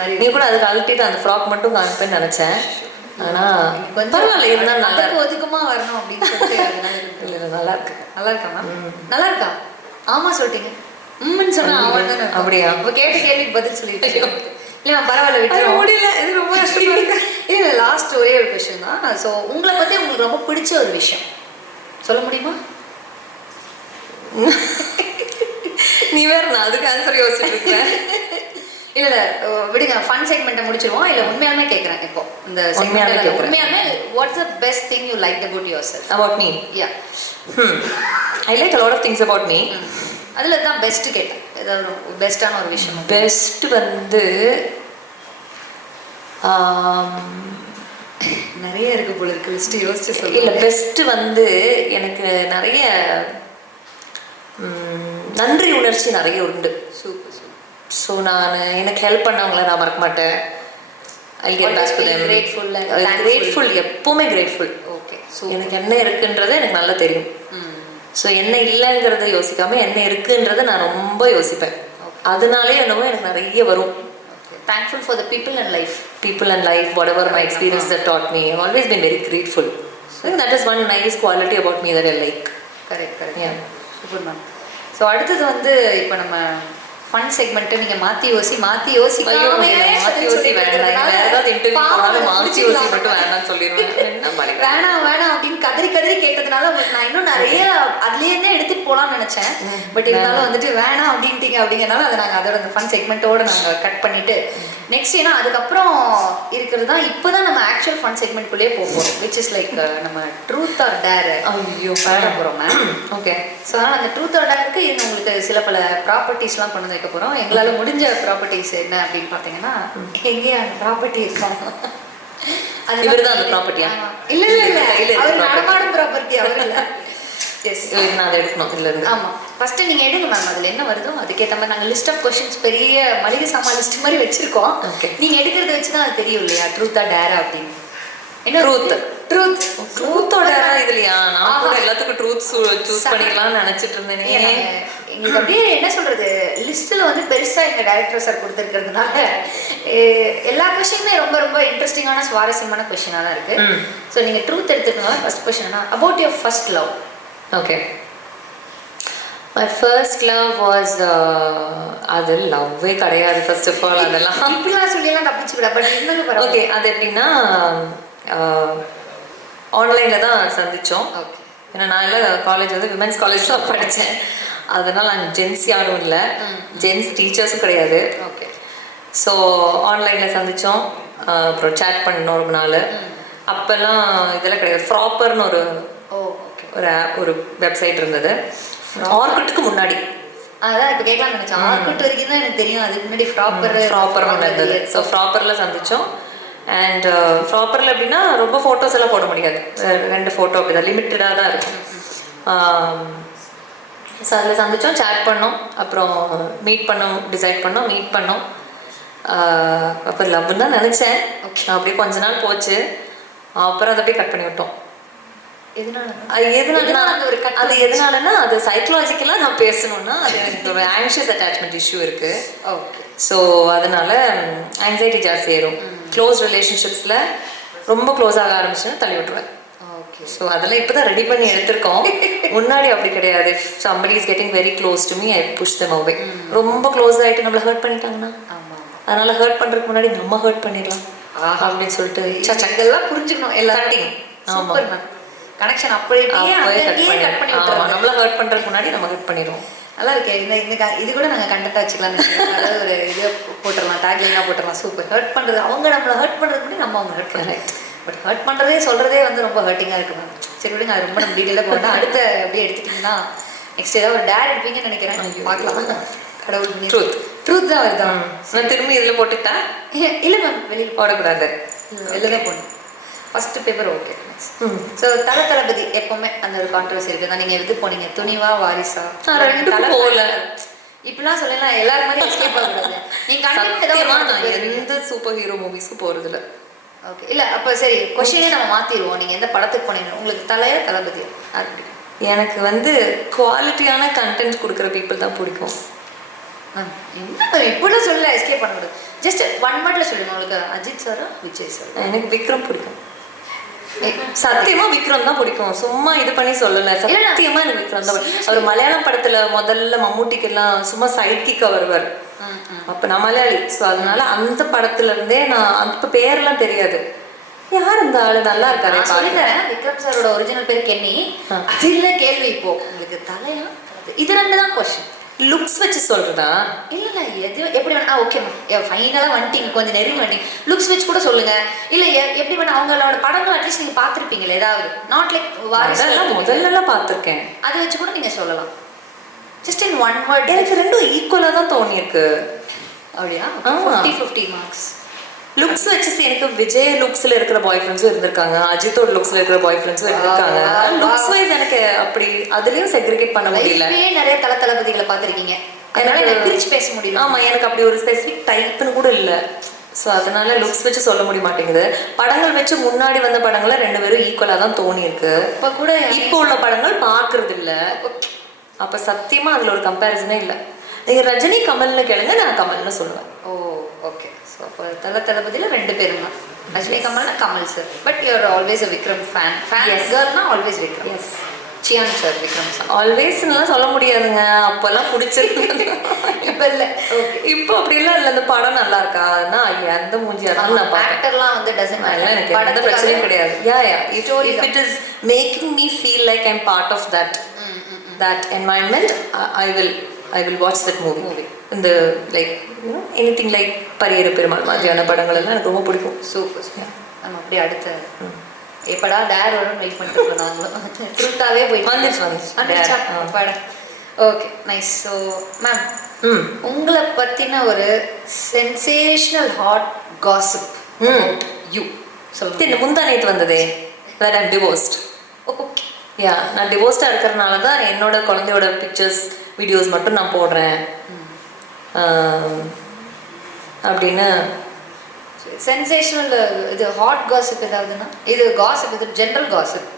மாதிரி நீ கூட அதுக்கு அழட்டிட்டு அந்த ஃப்ராக் மட்டும் காமிப்பேன்னு நினச்சேன். ஆனால் பரவாயில்ல இருந்தாலும் நல்லா ஒதுக்கமாக வரணும் அப்படின்னு சொல்லிட்டு இல்லை நல்லா இருக்கு. நல்லா இருக்கா மேம்? நல்லா இருக்கா? ஆமாம் சொல்லிட்டீங்க. ம்னு சொன்னா அவன் தானே. அப்படியா? இப்போ கேட்ட கேள்விக்கு பதில் சொல்லிட்டு இல்லை மேம் பரவாயில்ல விட்டு முடியல. இது ரொம்ப கஷ்டமா இருக்கு. இல்லை லாஸ்ட் ஒரே ஒரு கொஸ்டின் தான். ஸோ உங்களை பற்றி உங்களுக்கு ரொம்ப பிடிச்ச ஒரு விஷயம் சொல்ல முடியுமா? நீ வேற நான் அதுக்கு ஆன்சர் யோசிச்சுட்டு இருக்கேன். இல்ல விடுங்க, ஃபன் செக்மெண்ட்டை முடிச்சிருவோம். இல்ல உண்மையாலுமே கேட்குறேன் இப்போ இந்த உண்மையாலுமே what's the best thing you like about your self? About me? Yeah, I like a lot of things about me. அதுல தான் பெஸ்ட் கேட்டேன். ஏதாவது பெஸ்டான ஒரு விஷயம்? பெஸ்ட் வந்து நிறைய இருக்கு போல இருக்கு, லிஸ்ட் யோசிச்சு சொல்லு. இல்லை பெஸ்ட் வந்து எனக்கு நிறைய நன்றி உணர்ச்சி நிறைய உண்டு. Super super. ஸோ நான் எனக்கு ஹெல்ப் பண்ணவங்கள நான் மறக்க மாட்டேன். I get back to them. Grateful, எப்பவுமே கிரேட்ஃபுல். ஓகே. ஸோ எனக்கு என்ன இருக்குன்றது எனக்கு நல்லா தெரியும். ஸோ என்ன இல்லைங்கிறத யோசிக்காம என்ன இருக்குன்றதை நான் ரொம்ப யோசிப்பேன். அதனாலே என்னவோ எனக்கு நிறைய வரும். Thankful for the people and life. People and life, whatever my experience that taught me, I've always been very grateful. I think that is one nice quality about me that I like. Correct. Yeah. Super ma'am. So அடுத்தது வந்து இப்போ நம்ம ஃபன் செக்மெண்ட்டை நீங்கள் மாற்றி யோசி மாற்றி யோசி வேண்டாம். வேணாம் அப்படின்னு கதறி கேட்டதுனால உங்களுக்கு நான் இன்னும் நிறைய அதுலேருந்தே எடுத்துகிட்டு போகலான்னு நினச்சேன். பட் இருந்தாலும் வந்துட்டு வேணாம் அப்படின்ட்டீங்க. அப்படிங்கிறனால அதை நாங்கள் அதோட அந்த ஃபன் செக்மெண்ட்டோடு நாங்கள் கட் பண்ணிவிட்டு நெக்ஸ்ட் ஏன்னா அதுக்கப்புறம் இருக்கிறது தான் இப்போ தான் நம்ம ஆக்சுவல் ஃபன் செக்மெண்ட்குள்ளேயே போகிறோம். விச் இஸ் லைக் நம்ம ட்ரூத் ஆர் டேர் பாட போகிறோம் மேம். ஓகே. ஸோ அதனால் அந்த ட்ரூத் ஆர் டேருக்கு இது உங்களுக்கு சில பல ப்ராப்பர்ட்டிஸ்லாம் கொண்டு வைக்க போகிறோம். எங்களால் முடிஞ்ச ப்ராப்பர்ட்டிஸ் என்ன அப்படின்னு பார்த்தீங்கன்னா எங்கேயே அந்த ப்ராப்பர்ட்டி இருக்கும். அது இவர் தான் அந்த ப்ராப்பர்ட்டியா? இல்லை அவர் நடமாடும் ப்ராப்பர்ட்டி அவர் இல்லை. எஸ், நான் அதை எடுக்கணும் இல்லை. ஆமாம், ஃபஸ்ட்டு நீங்கள் எடுங்க மேம். அதில் என்ன வருதோ அதுக்கேற்ற மாதிரி நாங்கள் லிஸ்ட் ஆஃப் கொஷின்ஸ் பெரிய மளிகை சாமான் லிஸ்ட் மாதிரி வச்சுருக்கோம். நீங்கள் எடுக்கிறத வச்சு தான் அது தெரியும் இல்லையா ட்ரூத்தா டேரா அப்படின்னு. என்ன ட்ரூத்தோட இதுலையா? நான் கூட எல்லாத்துக்கும் ட்ரூத் சூஸ் பண்ணிக்கலாம்னு நினைச்சிட்டு இருந்தேன். எங்களுக்கு அப்படியே என்ன சொல்றது, லிஸ்ட்டில் வந்து பெருசாக எங்கள் டைரக்டர் சார் கொடுத்துருக்கிறதுனால எல்லா கொஷினுமே ரொம்ப ரொம்ப இன்ட்ரெஸ்டிங்கான சுவாரஸ்யமான கொஷினாக தான் இருக்குது. ஸோ நீங்கள் ட்ரூத் எடுத்துக்கோங்க. ஃபர்ஸ்ட் கொஷின்னா about your first love. Okay. My first love was அது லவ்வே கிடையாது ஃபர்ஸ்ட் ஆஃப் ஆல். அதெல்லாம் இப்படிலாம் சொல்லியெல்லாம் தப்பிச்சுவிடா. பட் இன்னொரு பரவாயில்ல. ஓகே, அது எப்படின்னா ஆன்லைனில் தான் சந்தித்தோம். ஓகே. ஏன்னா நான் எல்லாம் காலேஜ் வந்து விமென்ஸ் காலேஜ் தான் படித்தேன். அதனால் நாங்கள் ஜென்ஸ் யாரும் இல்லை, ஜென்ஸ் டீச்சர்ஸும் கிடையாது. ஓகே. ஸோ ஆன்லைனில் சந்தித்தோம். அப்புறம் சேட் பண்ணோம் ஒரு நாள். அப்போல்லாம் இதெல்லாம் கிடையாது. ஃப்ராப்பர்னு ஒரு வெப்சைட் இருந்தது. ஆர்குட்டுக்கு முன்னாடி. அதான் இப்போ கேட்கலாம்னு நினச்சேன். ஆர்குட் வரைக்கும் தான் எனக்கு தெரியும். அதுக்கு முன்னாடி ஃப்ராப்பர் இருந்தது. ஸோ ஃப்ராப்பரில் சந்தித்தோம். அண்ட் ஃப்ராப்பரில் எப்படின்னா ரொம்ப ஃபோட்டோஸ் எல்லாம் போட முடியாது. 2 ஃபோட்டோ அப்படி தான் லிமிட்டடாக தான் இருக்கும். ஸோ அதில் சந்தித்தோம், சேட் பண்ணோம், அப்புறம் மீட் பண்ணோம். அப்போ லவ்னு தான் நினச்சேன். அப்படியே கொஞ்ச நாள் போச்சு. அப்புறம் அதை அப்படியே கட் பண்ணி விட்டோம். எதனாலன்னா அது சைக்கலாஜிக்கலாக நான் பேசணும்னா அது எனக்கு ஒரு ஆங்ஷியஸ் அட்டாச்மெண்ட் இஷ்யூ இருக்கு. ஸோ அதனால ஆங்ஸைட்டி ஜாஸ்தி ஆயிரும். க்ளோஸ் ரிலேஷன்ஷிப்ஸில் ரொம்ப க்ளோஸ் ஆக ஆரம்பிச்சுன்னா தள்ளி விட்டுருவேன். ஸோ அதெல்லாம் இப்போ தான் ரெடி பண்ணி எடுத்திருக்கோம். முன்னாடி அப்படி கிடையாது. somebody is getting very close to me, I push them away. ரொம்ப க்ளோஸ் ஆகிட்டு நம்மளை ஹர்ட் பண்ணிட்டாங்கன்னா அதனால ஹர்ட் பண்ணுறதுக்கு முன்னாடி நம்ம ஹர்ட் பண்ணிடலாம் அப்படின்னு சொல்லிட்டு சங்கெல்லாம் புரிஞ்சுக்கணும் எல்லாத்தையும். ஆமாம், கனெக்ஷன் அப்படியே கட் பண்ணி விட்டுறோம். நம்மள ஹர்ட் பண்றதுக்கு முன்னாடி நம்ம ஹர்ட் பண்ணிடுவோம். நல்லா இருக்கு. இந்த இது கூட நாங்கள் கண்டெக்டாக வச்சுக்கலாம்னு அதாவது ஒரு இதை போட்டுடலாம், டேக்லைனாக போட்டுடலாம். சூப்பர். ஹர்ட் பண்ணுறது அவங்க நம்மளை ஹர்ட் பண்ணுறதுக்கு முன்னாடி நம்ம அவங்க ஹர்ட் பண்ணலாம். பட் ஹர்ட் பண்ணுறதே சொல்கிறதே வந்து ரொம்ப ஹர்ட்டிங்காக இருக்குங்க. சரி விடுங்க, அது ரொம்ப நம்ம டீட்டெயிலாக போனால் அடுத்த அப்படியே எடுத்துட்டிங்கன்னா நெக்ஸ்ட் ஏதாவது ஒரு டேர் எடுப்பீங்கன்னு நினைக்கிறேன். பார்க்கலாம். கடவுள். ட்ரூத். ட்ரூத் தான் வருதா? நான் திரும்பி இதில் போட்டுட்டா இல்லை மேம், வெளியில் போடக்கூடாது. வெளில தான் போடணும். First paper okay. ஸோ தளபதி எப்பவுமே அந்த ஒரு கான்ட்ரவர்சி இருக்குது தான். நீங்கள் எது போனீங்க, துணிவா வாரிசா? ரெண்டும் போகல. இப்படிலாம் சொல்லலாம், எல்லாரும் மாதிரி எஸ்கேப் ஆகக்கூடாது. நீங்கள் சத்தியமா நான் கண்டிப்பாக எந்த சூப்பர் ஹீரோ மூவிஸ்க்கும் போகிறதில்ல. ஓகே. இல்லை அப்போ சரி, கொஷினே நம்ம மாற்றிடுவோம். நீங்கள் எந்த படத்துக்கு போனீங்க, உங்களுக்கு தலையா தளபதியா யார் பிடிக்கும்? எனக்கு வந்து குவாலிட்டியான கண்டென்ட் கொடுக்குற பீப்புள் தான் பிடிக்கும். என்ன இப்படிலாம் சொல்லல, எஸ்கேப் பண்ணக்கூடாது. ஜஸ்ட் ஒன் வேர்ட்ல சொல்லுங்க, உங்களுக்கு அஜித் சாரா விஜய் சார்? எனக்கு விக்ரம் பிடிக்கும். சத்தியமா விக்ரம் தான் பிடிக்கும். சும்மா இது பண்ணி சொல்லல, சத்தியமா எனக்கு விக்ரம் தான். அவர் மலையாளம் படத்துல முதல்ல மம்முட்டிக்கெல்லாம் சும்மா சைட் கிக்கா வருவார். அப்ப நான் மலையாளி, ஸோ அதனால அந்த படத்துல இருந்தே நான் அந்த பேர்லாம் தெரியாது. யார் இந்த ஆளு, நல்லா இருக்காரு. சொல்லித்தரேன், விக்ரம் சாரோட ஒரிஜினல் பேர் கென்னி. அது இல்லை கேள்வி. இப்போ உங்களுக்கு தலையா இது ரெண்டு தான் கொஸ்டின். லுக்ஸ் வச்சு சொல்றதா? இல்லை எது எப்படி வேணா ஓகே மேம், ஃபைனலாக வந்துட்டீங்க, கொஞ்சம் நெருங்கி வந்துட்டீங்க. லுக்ஸ் வச்சு கூட சொல்லுங்க. இல்லை எப்படி வேணா அவங்களோட படங்கள் அட்லீஸ்ட் நீங்கள் பார்த்துருப்பீங்களே ஏதாவது, நாட் லைக் வாரிசு. முதல்லலாம் பார்த்துருக்கேன், அதை வச்சு கூட நீங்கள் சொல்லலாம். Just in one word. எனக்கு ரெண்டும் ஈக்குவலாக தான் தோணியிருக்கு. அப்படியா? 50-50 மார்க்ஸ். லுக்ஸ் வச்சு எனக்கு விஜய் லுக்ஸ்ல இருக்கிற பாய் ஃப்ரெண்ட்ஸும் இருந்திருக்காங்க, அஜித்தோட லுக்ஸ்ல இருக்கிற பாய் ஃப்ரெண்ட்ஸும் இருந்திருக்காங்க. லுக்ஸ் வைஸ் எனக்கு அப்படி அதுலயும் செக்ரிகேட் பண்ண முடியல. நிறைய தளபதிகளை பார்த்துருக்கீங்க, அதனால எனக்கு பிரிச்சு பேச முடியும். ஆமா, எனக்கு அப்படி ஒரு ஸ்பெசிஃபிக் டைப்னு கூட இல்லை. ஸோ அதனால லுக்ஸ் வச்சு சொல்ல முடிய மாட்டேங்குது. படங்கள் வச்சு முன்னாடி வந்த படங்கள்ல ரெண்டு பேரும் ஈக்குவலாக தான் தோணி இருக்கு. இப்போ கூட இப்போ உள்ள படங்கள் பார்க்கறது இல்லை. அப்போ சத்தியமா அதுல ஒரு கம்பேரிசனே இல்லை. நீங்க ரஜினி கமல்னு கேளுங்க, நான் கமல்னு சொல்லுவேன். ஓ ஓகே. ஸோ அப்போ தளபதியில் ரெண்டு பேரும் தான், ரஜினி கமல்னா Kamal sir. But you're always a Vikram fan. கேர்ள்னா always Vikram. Yes. Chiyaan sir Vikram sir ஆல்வேஸ்லாம் சொல்ல முடியாதுங்க, அப்போல்லாம் பிடிச்சிருக்கு. இப்போ இல்லை. ஓகே. இப்போ அப்படிலாம் இல்லை. அந்த படம் நல்லா இருக்கான்னா எந்த மூஞ்சியா இருந்தாலும் நான் பார்ப்பேன். ஆக்டர்லாம் வந்து டசன் அதெல்லாம் எனக்கு எந்த பிரச்சனையும் கிடையாது. If it is making me feel like I'm part of that environment, I will watch that movie. இந்த லைக் anything like பரியேற பெருமாள் மாதிரியான படங்கள் எல்லாம் எனக்கு ரொம்ப பிடிக்கும். சூப்பர். நம்ம அப்படியே அடுத்த எப்படா டேர் வரும்னு வெயிட் பண்ணிட்டு இருக்கோம் நாங்களும். ட்ரூத்தாவே போய் வந்துச்சா படம். Okay nice. ஸோ மேம், உங்களை பற்றின ஒரு சென்சேஷனல் ஹாட் காசிப் யூ சொல்லுங்க. முந்தா நேற்று வந்ததே, that I'm divorced. ஓகே. நான் டிவோர்ஸ்டாக இருக்கிறதுனால தான் என்னோட குழந்தையோட பிக்சர்ஸ் வீடியோஸ் மட்டும் நான் போடுறேன் அப்படின்னு. சென்சேஷனல் இது ஹாட் காசிப் ஏதாவதுன்னா, இது காசிப், இது ஜென்ரல் காசிப்,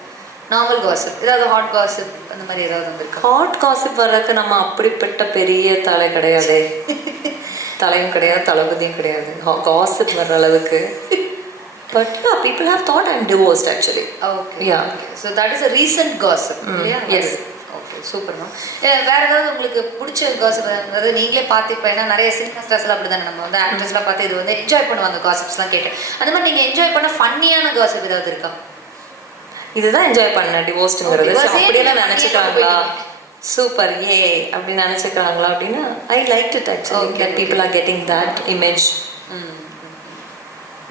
நார்மல் காசிப், ஏதாவது ஹாட் காசிப் அந்த மாதிரி ஏதாவது வந்துருக்கு? ஹாட் காசிப் வர்றதுக்கு நம்ம அப்படிப்பட்ட பெரிய தலை கிடையாது, தலையும் கிடையாது, தளபதியும் கிடையாது காசிப் வர்ற அளவுக்கு. But yeah, people have thought I'm divorced actually. Okay. Yeah. Okay. So that is a recent gossip. Yes. Okay, super ma'am. வேற ஏதாவது உங்களுக்கு பிடிச்ச காசிப், அதாவது நீங்களே பார்த்துப்பேன்னா நிறைய சினிமா ஸ்டார்ஸ்லாம் அப்படி தானே, நம்ம வந்து ஆக்ட்ரஸ்லாம் பார்த்து இது வந்து என்ஜாய் பண்ணுவாங்க காசிப்ஸ்லாம் கேட்டு. அந்த மாதிரி நீங்கள் என்ஜாய் பண்ண ஃபன்னியான காசிப் ஏதாவது இருக்கா? இதுதான் என்ஜாய் பண்ணேன் டிவோர்ஸ்ங்கிறது. அப்படியெல்லாம் நினச்சிக்கிறாங்களா, சூப்பர் ஏ அப்படி நினச்சிக்கிறாங்களா அப்படின்னா ஐ like it actually. that people are getting that image.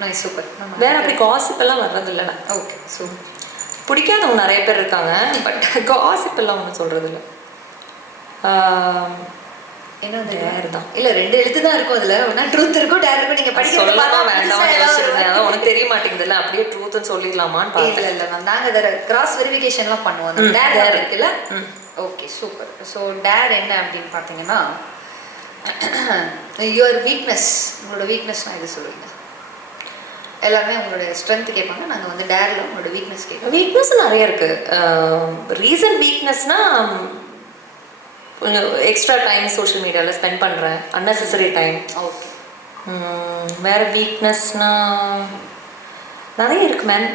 Nice, super. வேற அப்படி காசிப் எல்லாம் வர்றது இல்லைண்ணா. Okay, super. பிடிக்காதவங்க நிறைய பேர் இருக்காங்க, பட் காசிப் எல்லாம் ஒன்றும் சொல்றது இல்லை. என்ன டேர் தான். இல்லை, ரெண்டு எழுத்து தான் இருக்கும் அதில். ஒன்றா ட்ரூத் இருக்கும், டேர் இருக்கும். நீங்கள் படிக்க வேண்டாம், உனக்கு தெரிய மாட்டேங்குதுல்ல, அப்படியே ட்ரூத்னு சொல்லிடலாமான்னு பார்த்தேன். இல்லை மேம், நாங்கள் அதை கிராஸ் வெரிஃபிகேஷன்லாம் பண்ணுவோம். டேர் இருக்குல்ல. Okay, super. ஸோ டேர் என்ன அப்படின்னு பார்த்தீங்கன்னா, யுவர் வீக்னஸ், உங்களோட வீக்னஸ்னால் இது சொல்லுவீங்க. எல்லாருமே உங்களோட ஸ்ட்ரென்த் கேட்பாங்க, நாங்கள் வந்து டேரில் உங்களோட வீக்னஸ் கேட்போம். வீக்னஸ் நிறைய இருக்குது. ரீசன்ட் வீக்னஸ்னால் கொஞ்சம் எக்ஸ்ட்ரா டைம் சோஷியல் மீடியாவில் ஸ்பெண்ட் பண்ணுறேன், அன்னெசரி டைம். ஓகே. வேறு வீக்னஸ்னால் நிறைய இருக்கு மேம்.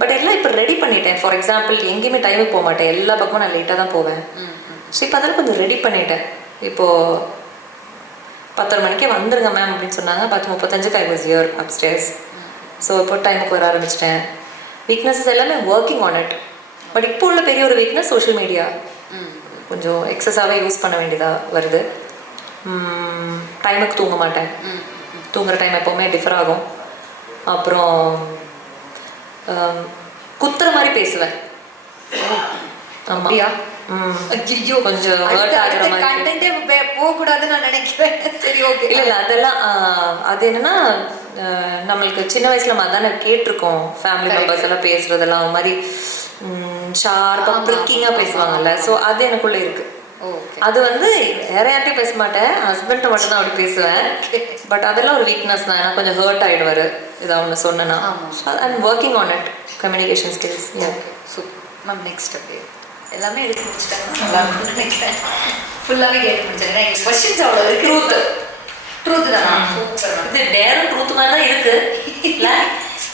பட் எல்லாம் இப்போ ரெடி பண்ணிட்டேன். ஃபார் எக்ஸாம்பிள், எங்கேயுமே டைமுக்கு போக மாட்டேன், எல்லா பக்கமும் நான் லேட்டாக தான் போவேன். ஸோ இப்போ அதெல்லாம் கொஞ்சம் ரெடி பண்ணிட்டேன். இப்போது 10:30 மணிக்கே வந்துருங்க மேம் அப்படின்னு சொன்னாங்க. 10:35 I was here upstairs. So இப்போ டைமுக்கு வர ஆரம்பிச்சிட்டேன். வீக்னஸஸ் எல்லாமே ஒர்க்கிங் ஆன் இட். பட் இப்போ உள்ள பெரிய ஒரு வீக்னஸ் சோஷியல் மீடியா கொஞ்சம் எக்ஸஸாகவே யூஸ் பண்ண வேண்டியதாக வருது. டைமுக்கு தூங்க மாட்டேன், தூங்குற டைம் எப்போவுமே டிஃபர் ஆகும். அப்புறம் குத்துற மாதிரி பேசுவேன். ஆமாம், ஐயோ கொஞ்சம் hurt ஆகுற மாதிரி கண்டென்ட்டே போக கூடாதுன்னு நான் நினைக்கிறேன். சரி ஓகே. இல்ல அதெல்லாம் அது என்னன்னா நம்மளுக்கு சின்ன வயசுல அதானே கேட்டிருக்கோம், ஃபேமிலி மெம்பர்ஸ் எல்லாம் பேசுறதெல்லாம் ஒரு மாதிரி ஷார்ப்பா ப்ரிக்கிங்கா பேசுவாங்கல்ல. ஸோ அது எனக்குள்ள இருக்கு. அது வந்து வேற யார்ட்டையும் பேச மாட்டேன், ஹஸ்பண்ட்டை மட்டும் தான் அப்படி பேசுவேன். பட் அதெல்லாம் ஒரு வீக்னஸ் தான், எனக்கு கொஞ்சம் ஹர்ட் ஆயிடுவாரு இதை ஒன்று சொன்னேன்னா. I'm working on it, communication skills. Super ma'am. Next அப்படியே எல்லாமே எடுத்து முடிச்சிட்டாங்க, ஃபுல்லாகவே கேட்டு முடிச்சாங்க. எங்கள் கொஸ்டின்ஸ் அவ்வளோ இருக்கு. ட்ரூத் தான். சூப்பர். இது டேரும் ட்ரூத் மாதிரி தான் இருக்கு. இல்லை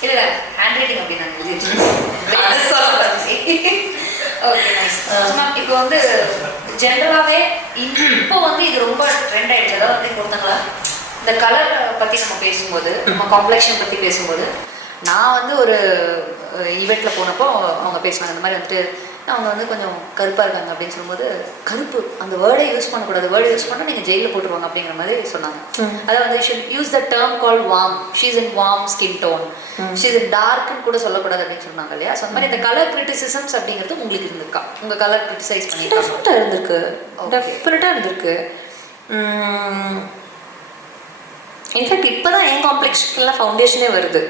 இல்லை ஹேண்ட் ரைட்டிங் அப்படி நான் ஓகே நைஸ் மேம். இப்போ வந்து ஜென்ரலாகவே இப்போ வந்து இது ரொம்ப ட்ரெண்ட் ஆகிடுச்சு. அதாவது வந்து ஒருத்தங்களா இந்த கலர் பற்றி நம்ம பேசும்போது, நம்ம காம்ப்ளெக்ஷன் பற்றி பேசும்போது, நான் வந்து ஒரு ஈவெண்ட்டில் போனப்போ அவங்க பேசுனாங்க இந்த மாதிரி வந்துட்டு அவங்க வந்து கொஞ்சம் கருப்பாக இருக்காங்க அப்படின்னு சொல்லும்போது, கருப்பு அந்த வேர்டை யூஸ் பண்ணக்கூடாது, வேர்டை யூஸ் பண்ணால் நீங்கள் ஜெயிலில் போட்டுருவாங்க அப்படிங்கிற மாதிரி சொன்னாங்க. அதாவது வந்து should use the term call warm, she's in warm skin tone, she's in டார்க்னு கூட சொல்லக்கூடாது அப்படின்னு சொன்னாங்க இல்லையா? ஸோ அந்த மாதிரி இந்த கலர் கிரிட்டிசிசம்ஸ் அப்படிங்கிறது உங்களுக்கு இருந்திருக்கா? உங்கள் கலர் கிரிட்டிசைஸ் டெஃபினட்டாக இருந்திருக்கு, டெஃபினட்டாக இருந்திருக்கு. இன்ஃபேக்ட் இப்போ தான் என் காம்ப்ளெக்ஷன்லாம் ஃபவுண்டேஷனே வருது.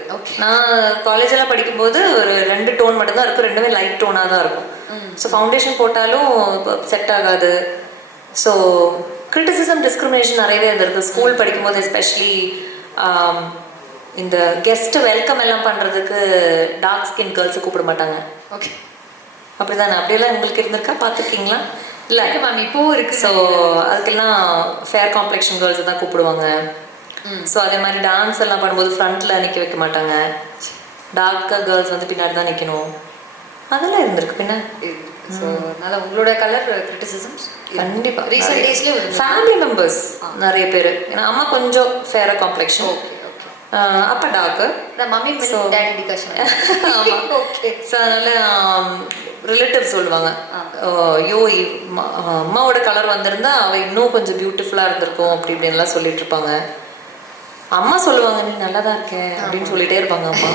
நான் காலேஜெல்லாம் படிக்கும்போது ஒரு 2 டோன் மட்டும்தான் இருக்கும், ரெண்டுமே லைட் டோனாக தான் இருக்கும். ஸோ ஃபவுண்டேஷன் போட்டாலும் செட் ஆகாது. ஸோ கிரிட்டிசிசம், டிஸ்கிரிமினேஷன் நிறையவே இருந்திருக்கு. ஸ்கூல் படிக்கும்போது எஸ்பெஷலி இந்த கெஸ்ட்டை வெல்கம் எல்லாம் பண்ணுறதுக்கு டார்க் ஸ்கின் கேர்ள்ஸை கூப்பிட மாட்டாங்க. ஓகே, அப்படிதானே? அப்படியெல்லாம் உங்களுக்கு இருந்திருக்கா, பார்த்துருக்கீங்களா? இல்லை மேம் இப்போவும் இருக்குது. ஸோ அதுக்கெல்லாம் ஃபேர் காம்ப்ளெக்ஷன் கேர்ள்ஸை தான் கூப்பிடுவாங்க. ஸோ அதே மாதிரி டான்ஸ் எல்லாம் பண்ணும்போது ஃப்ரண்ட்ல நிற்க வைக்க மாட்டாங்க, டார்க்காக கேர்ள்ஸ் வந்து பின்னாடி தான் நிற்கணும். அதெல்லாம் இருந்திருக்கு பின்ன. ஸோ அதனால உங்களோட கலர் கிரிட்டிசிசம்ஸ் கண்டிப்பாக ரீசெண்ட் டேஸ்லேயே ஃபேமிலி மெம்பர்ஸ் நிறைய பேர். ஏன்னா அம்மா கொஞ்சம் ஃபேராக காம்ப்ளெக்ஷன், அப்பா டார்க்கு, மம்மி டேடி டிகாஷன். ஆமாம். ஓகே. ஸோ அதனால ரிலேட்டிவ் சொல்லுவாங்க, ஐயோ அம்மாவோட கலர் வந்திருந்தா அவள் இன்னும் கொஞ்சம் பியூட்டிஃபுல்லாக இருந்திருக்கும் அப்படி இப்படின்லாம் சொல்லிட்டு இருப்பாங்க. அம்மா சொல்லுவாங்க நீ நல்லா தான் இருக்க அப்படின்னு சொல்லிட்டே இருப்பாங்க அம்மா.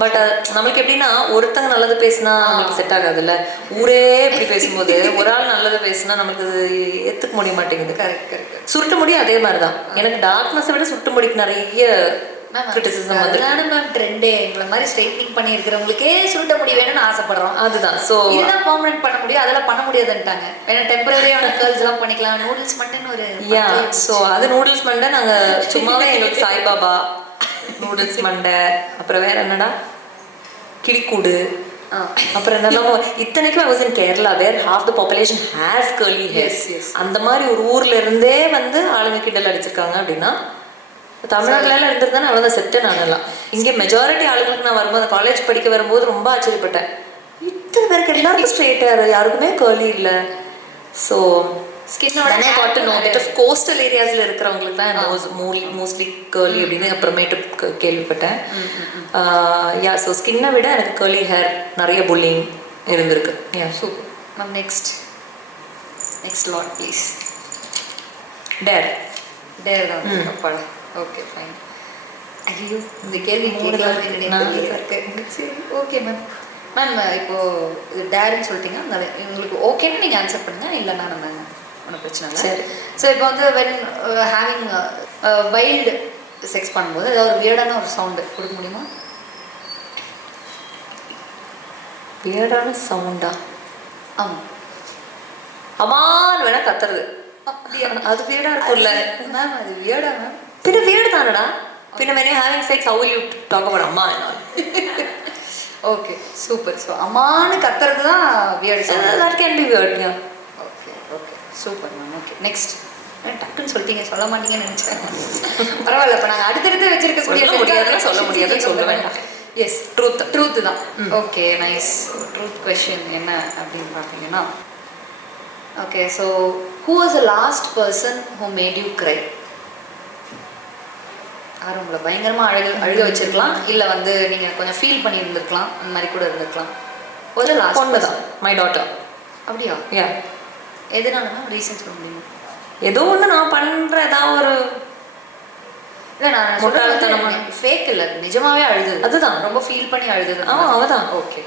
பட் நம்மளுக்கு எப்படின்னா ஒருத்தங்க நல்லது பேசினா நம்மளுக்கு செட் ஆகாதுல்ல. ஊரே இப்படி பேசும்போது ஒரு ஆள் நல்லது பேசினா நம்மளுக்கு அது ஏற்றுக்க முடிய மாட்டேங்குது. கரெக்ட். சுருட்ட முடி அதே மாதிரி தான். எனக்கு டார்க்னஸை விட சுருட்ட முடிக்கு நிறைய கிரிட்டிசிசம் வந்து மேம் ட்ரெண்டே. எங்களை மாதிரி ஸ்ட்ரைட்னிங் பண்ணி இருக்கிறவங்களுக்கே சுருட்ட முடி வேணும்னு ஆசைப்படுறோம். அதுதான். ஸோ இதுதான் பெர்மனன்ட் பண்ண முடியும், அதெல்லாம் பண்ண முடியாதுன்ட்டாங்க. வேணா டெம்பரரியான கேர்ள்ஸ் எல்லாம் பண்ணிக்கலாம். நூடுல்ஸ் மண்டைன்னு ஒரு ஸோ அது நூடுல்ஸ் மண்டை. நாங்கள் சும்மாவே எங்களுக்கு சாய்பாபா, நூடுல்ஸ் மண்டை, அப்புறம் வேற என்னடா கிளிக்கூடு, அப்புறம் என்னெல்லாம். இத்தனைக்கும் I was in Kerala where half the population has curly hair. அந்த மாதிரி ஒரு ஊர்ல இருந்தே வந்து ஆளுங்க கிண்டல் அடிச்சிருக்காங்க அப்படின்னா தமிழ்நாட்டில இருந்திருந்தானே அவ்வளோதான் செட்டு. நாங்கெல்லாம் இங்கே மெஜாரிட்டி ஆளுங்களுக்கு நான் வரும்போது காலேஜ் படிக்க வரும்போது ரொம்ப ஆச்சரியப்பட்டேன். இத்தனை பேருக்கு எல்லாருக்கும் ஸ்ட்ரெயிட் ஹேர், யாருக்குமே கேர்லி இல்லை. ஸோ ஸ்கின்னோட கோஸ்டல் ஏரியாஸில் இருக்கிறவங்களுக்கு தான் மோஸ்ட்லி கேர்லி அப்படின்னு அப்புறமேட்டு கேள்விப்பட்டேன். யா, ஸோ ஸ்கின்னை விட எனக்கு கேர்லி ஹேர் நிறைய புல்லிங் இருந்திருக்கு. Yeah, super ma'am. Next lot please. Dare தான் அப்பாடா. Okay fine. ஐயோ இந்த கேள்வி கேட்கலாம். சரி ஓகே மேம். மேம் இப்போது இது டேருன்னு சொல்லிட்டீங்க, அதனால உங்களுக்கு ஓகேன்னு நீங்கள் ஆன்சர் பண்ணுங்கள், இல்லைன்னா நம்ம ஒன்றும் பிரச்சனை இல்லை. சரி. ஸோ இப்போ வந்து வென் ஹேவிங் வைல்டு செக்ஸ் பண்ணும்போது ஏதாவது ஒரு வியர்டான ஒரு சவுண்டு கொடுக்க முடியுமா? வியர்டான சவுண்டா? ஆமாம், அம்மான்னு வேணா கத்துறது. அது வியர்டா இருக்கும்ல மேம்? அது வியர்டா மேம்? பின்ன வியர்டு தானடா. பின்ன when you're having sex how will you talk about அம்மா? Okay super. ஸோ அம்மான்னு கத்துறது தான் weird sound. that can be weird. Yeah. Okay super ma'am. Okay next. டக்குன்னு சொல்லிட்டீங்க, சொல்ல மாட்டீங்கன்னு நினச்சேன். பரவாயில்ல, இப்போ நாங்கள் அடுத்தடுத்து வச்சிருக்கக்கூடிய சொல்ல முடியாதுன்னு சொல்ல வேண்டாம். எஸ், ட்ரூத்து தான். Okay nice. ட்ரூத் கொஷின் என்ன அப்படின்னு பார்த்தீங்கன்னா, okay so who was the last person who made you cry? யாரும் உங்களை பயங்கரமாக அழுக வச்சிருக்கலாம், இல்லை வந்து நீங்கள் கொஞ்சம் ஃபீல் பண்ணி இருந்திருக்கலாம், அந்த மாதிரி கூட இருந்திருக்கலாம். ஒரு லாஸ்ட் பொண்ணு தான், மை டாட்டர். அப்படியா? யா. எதனாலனா ரீசன் சொல்ல முடியுமா? ஏதோ ஒன்று நான் பண்ணுற ஏதாவது ஒரு இல்லை, நான் முட்டாள்தனமான ஃபேக் இல்லை, நிஜமாவே அழுது. அதுதான் ரொம்ப ஃபீல் பண்ணி அழுது. அவதான். ஓகே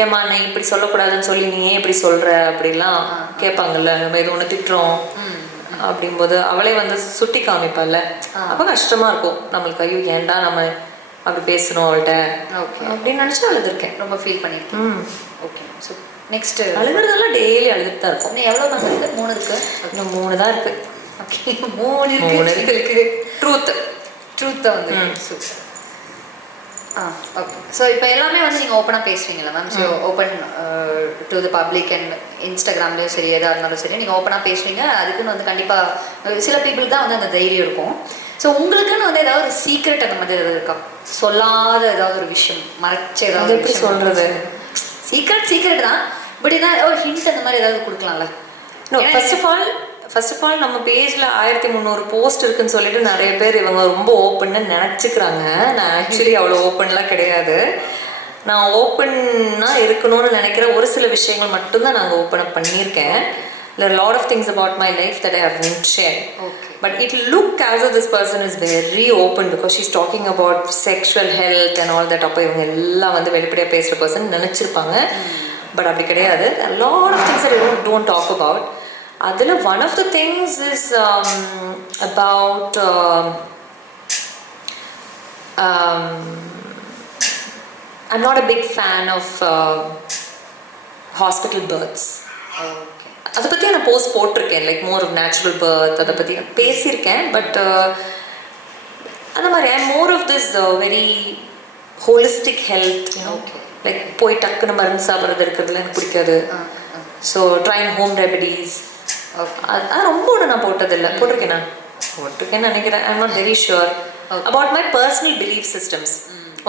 ஏமா நான் இப்படி சொல்லக்கூடாதுன்னு சொல்லி நீ ஏன் இப்படி சொல்ற அப்படிலாம் கேட்பாங்கல்ல. நம்ம எது ஒன்று திட்டுறோம் அப்படிங்கும்போது அவளே வந்து சுட்டி காமிப்பால. அப்போ கஷ்டமா இருக்கும் நம்மளுக்கு. ஐயோ ஏன்டா நம்ம அப்படி பேசணும் அவள்கிட்ட அப்படின்னு நினச்சி அழுதுருக்கேன். ரொம்ப ஃபீல் பண்ணியிருக்கேன். ஓகே. ஸோ நெக்ஸ்ட் அழுகிறதெல்லாம் டெய்லி அழுதுட்டு தான் இருக்கும். இன்னும் எவ்வளோ மேம் இருக்குது? 3 இருக்குது. இன்னும் 3 தான் இருக்குது. ஓகே 3 இருக்குது. ட்ரூத்தை வந்து சூப்பர். ஓகே. ஸோ இப்போ எல்லாமே வந்து நீங்கள் ஓப்பனாக பேசுவீங்களா ma'am? So open to the public and இன்ஸ்டாகிராம்லேயும் சரி எதாக இருந்தாலும் சரி நீங்கள் ஓப்பனாக பேசுவீங்க. அதுக்குன்னு வந்து கண்டிப்பாக சில பீப்புளுக்கு தான் வந்து அந்த தைரியம் இருக்கும். ஸோ உங்களுக்குன்னு வந்து ஏதாவது ஒரு சீக்ரெட் அந்த மாதிரி ஏதாவது இருக்கா? சொல்லாத ஏதாவது ஒரு விஷயம், மறைச்ச ஏதாவது எப்படி சொல்கிறது? சீக்ரெட் தான், பட் இதான் ஒரு ஹிண்ட் அந்த மாதிரி ஏதாவது கொடுக்கலாம்ல? ஃபர்ஸ்ட் ஆஃப் ஆல் நம்ம பேஜில் 1300 போஸ்ட் இருக்குன்னு சொல்லிட்டு நிறைய பேர் இவங்க ரொம்ப ஓப்பன்னு நினச்சிக்கிறாங்க. நான் ஆக்சுவலி அவ்வளோ ஓப்பன்லாம் கிடையாது. நான் ஓப்பனாக இருக்கணும்னு நினைக்கிற ஒரு சில விஷயங்கள் மட்டும்தான் நாங்கள் ஓப்பன் அப் பண்ணியிருக்கேன். There are a lot of things about my life that I haven't shared. Okay. But it look as if this person is very open because she's talking about sexual health and all that. அப்போ இவங்க எல்லாம் வந்து வெளிப்படையாக பேசுகிற பர்சன் நினச்சிருப்பாங்க. பட் அப்படி கிடையாது. A lot of things that I don't talk about. அதில் one of the things is about I'm not a big fan of hospital births. அதை பற்றி நான் போஸ்ட் போட்டிருக்கேன். Like more of natural birth அதை பற்றி நான் பேசியிருக்கேன். பட் அந்த மாதிரி I more of this very holistic health. Like போய் டக்குன்னு மருந்து சாப்பிட்றது இருக்கிறதுல எனக்கு பிடிக்காது. ஸோ ட்ரைன் ஹோம் ரெமெடிஸ் அது ரொம்ப ஒன்று நான் போட்டதில்லை. போட்டிருக்கேன்னு நினைக்கிறேன். ஐ am not very sure about my personal belief systems.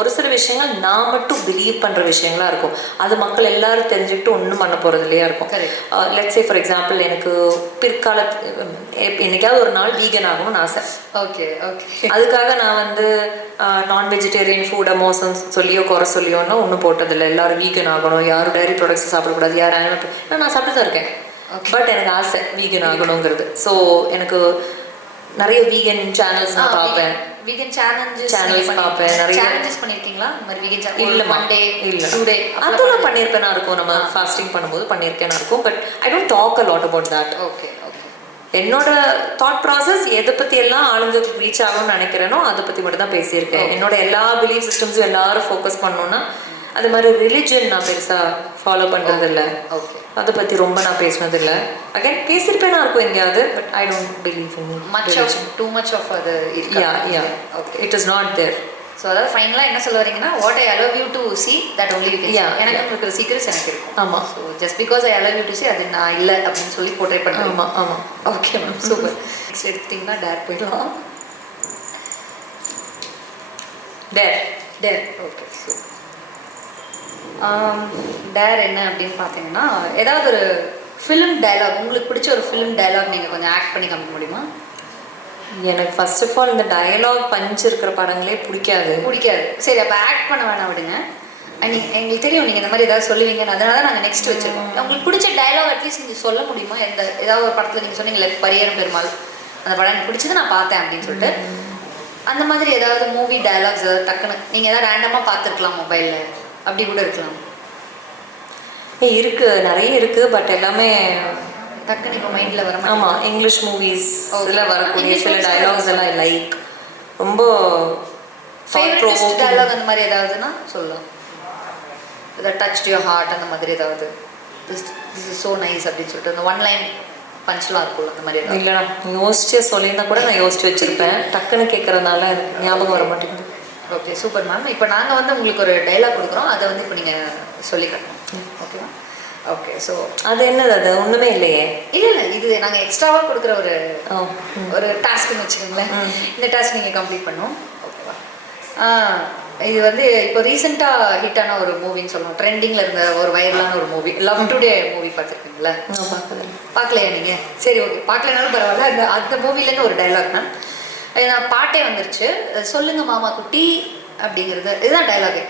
ஒரு சில விஷயங்கள் நான் மட்டும் பிலீவ் பண்ணுற விஷயங்களாக இருக்கும். அது மக்கள் எல்லாரும் தெரிஞ்சுக்கிட்டு ஒன்றும் பண்ண போகிறது இல்லையா இருக்கும். லெட்ஸ் சே ஃபார் எக்ஸாம்பிள் எனக்கு என்னைக்காவது ஒரு நாள் வீகன் ஆகணும்னு ஆசை. ஓகே. அதுக்காக நான் வந்து நான் வெஜிடேரியன் ஃபுட்டை மோசம் சொல்லியோ குறை சொல்லியோன்னா ஒன்றும் போட்டதில்லை. எல்லாரும் வீகன் ஆகணும், யாரும் டைரி ப்ராடக்ட்ஸ் சாப்பிடக்கூடாது, யாரும் அனிமல் நான் சாப்பிட்டு தான் இருக்கேன். பட் எனக்கு ஆசை வீகன் ஆகணுங்கிறது. ஸோ எனக்கு நிறைய வீகன் சேனல்ஸ் நான் பார்ப்பேன். வீகன் சேனல்ஸ் பார்ப்பேன். நிறைய சேலஞ்சஸ் பண்ணிருக்கீங்களா? இந்த மாதிரி வீகன் சேனல் இல்ல மண்டே இல்ல டுடே அதெல்லாம் பண்ணிருப்பேனா இருக்கும். நம்ம ஃபாஸ்டிங் பண்ணும்போது பண்ணிருக்கேனா இருக்கும். But I don't talk a lot about that. Okay. என்னோட தாட் ப்ராசஸ் எதை பற்றி எல்லாம் ஆளுங்களுக்கு ரீச் ஆகும்னு நினைக்கிறேனோ அதை பற்றி மட்டும் தான் பேசியிருக்கேன். என்னோட எல்லா பிலீஃப் சிஸ்டம்ஸும் எல்லாரும் ஃபோக்கஸ் பண்ணணும்னா அது மாதிரி ரிலிஜன் நான் பெருசாக ஃபாலோ பண்ணுறது இல்லை. ஓகே. அதை பற்றி ரொம்ப நான் பேசினதில்லை. அகைன் பேசியிருப்பேனா இருக்கும் எங்கேயாவது. But I don't believe in too much of அது. Okay. It is not there. So அதாவது ஃபைனலாக என்ன சொல்ல வரீங்கன்னா what I allow you to see that only you can. எனக்கு இருக்கிற சீக்ரெட்ஸ் எனக்கு இருக்கும். ஆமாம். So just because I allow you to see அது நான் இல்லை அப்படின்னு சொல்லி போர்ட்ரே பண்ணுறேன். ஆமாம். Okay ma'am, super. நெக்ஸ்ட் எடுத்துட்டிங்கன்னா டேர் போயிடலாம். Dare okay. சூப்பர். டேர் என்ன அப்படின்னு பார்த்தீங்கன்னா ஏதாவது ஒரு ஃபிலிம் டயலாக், உங்களுக்கு பிடிச்ச ஒரு ஃபிலிம் டயலாக் நீங்கள் கொஞ்சம் ஆக்ட் பண்ணி காமிக்க முடியுமா? எனக்கு ஃபர்ஸ்ட் ஆஃப் ஆல் இந்த டயலாக் பஞ்ச் இருக்கிற படங்களே பிடிக்காது. சரி, அப்போ ஆக்ட் பண்ண வேணாம் விடுங்க. எங்களுக்கு தெரியும் நீங்கள் இந்த மாதிரி ஏதாவது சொல்லுவீங்கன்னு, அதனால தான் நாங்கள் நெக்ஸ்ட் வச்சுருக்கோம். உங்களுக்கு பிடிச்ச டயலாக் அட்லீஸ்ட் நீங்கள் சொல்ல முடியுமா? ஏதாவது ஒரு படத்தில் நீங்கள் சொன்னீங்களே பரியரும் பெருமாள், அந்த படம் எனக்கு பிடிச்சது நான் பார்த்தேன் அப்படின்னு சொல்லிட்டு, அந்த மாதிரி ஏதாவது மூவி டயலாக்ஸ் ஏதாவது டக்குன்னு நீங்கள் ஏதாவது ரேண்டமாக பார்த்துருக்கலாம் மொபைலில், அப்படி கூட இருக்கலாம். இருக்கு, நிறைய இருக்கு. பட் எல்லாமே டக்குன்னு இப்போ மைண்டில் வர. ஆமாம், இங்கிலீஷ் மூவிஸ் இதில் வரக்கூடிய சில டயலாக்ஸ் எல்லாம் லைக் ரொம்ப ஃபேவரட் டயலாக் அந்த மாதிரி ஏதாவதுன்னா சொல்லலாம். ஏதாவது டச் யுவர் ஹார்ட் அந்த மாதிரி ஏதாவது, திஸ் இஸ் ஸோ நைஸ் அப்படின்னு சொல்லிட்டு அந்த ஒன் லைன் பஞ்ச்லாம் இருக்கும்ல அந்த மாதிரி ஏதாவது? இல்லை, நான் யோசிச்சே சொல்லியிருந்தா கூட நான் யோசிச்சு வச்சுருப்பேன். டக்குன்னு கேட்குறதுனால எனக்கு ஞாபகம் வர மாட்டேங்குது. Okay, super ma'am. இப்போ நாங்கள் வந்து உங்களுக்கு ஒரு டைலாக் கொடுக்குறோம், அதை வந்து இப்போ நீங்கள் சொல்லிக்கணும். ஓகேவா? ஓகே. ஸோ அது என்னது? அது ஒன்றுமே இல்லையே. இல்லை, இது நாங்கள் எக்ஸ்ட்ராவாக கொடுக்குற ஒரு டாஸ்க்குன்னு வச்சுக்கோங்களேன். இந்த டாஸ்க் நீங்கள் கம்ப்ளீட் பண்ணணும். ஓகேவா? இது வந்து இப்போ ரீசெண்டாக ஹிட்டான ஒரு மூவின்னு சொல்லணும். ட்ரெண்டிங்கில் இருந்த ஒரு வைரலான ஒரு மூவி, லவ் டுடே மூவி பார்த்துருக்கீங்களா? பார்க்கலையா நீங்கள்? சரி, ஓகே. பார்க்கலனாலும் பரவாயில்ல. அந்த மூவிலேருந்து ஒரு டைலாக் மேம், நான் பாட்டே வந்துருச்சு. சொல்லுங்க மாமா குட்டி அப்படிங்கிறது இதுதான் டைலாகே.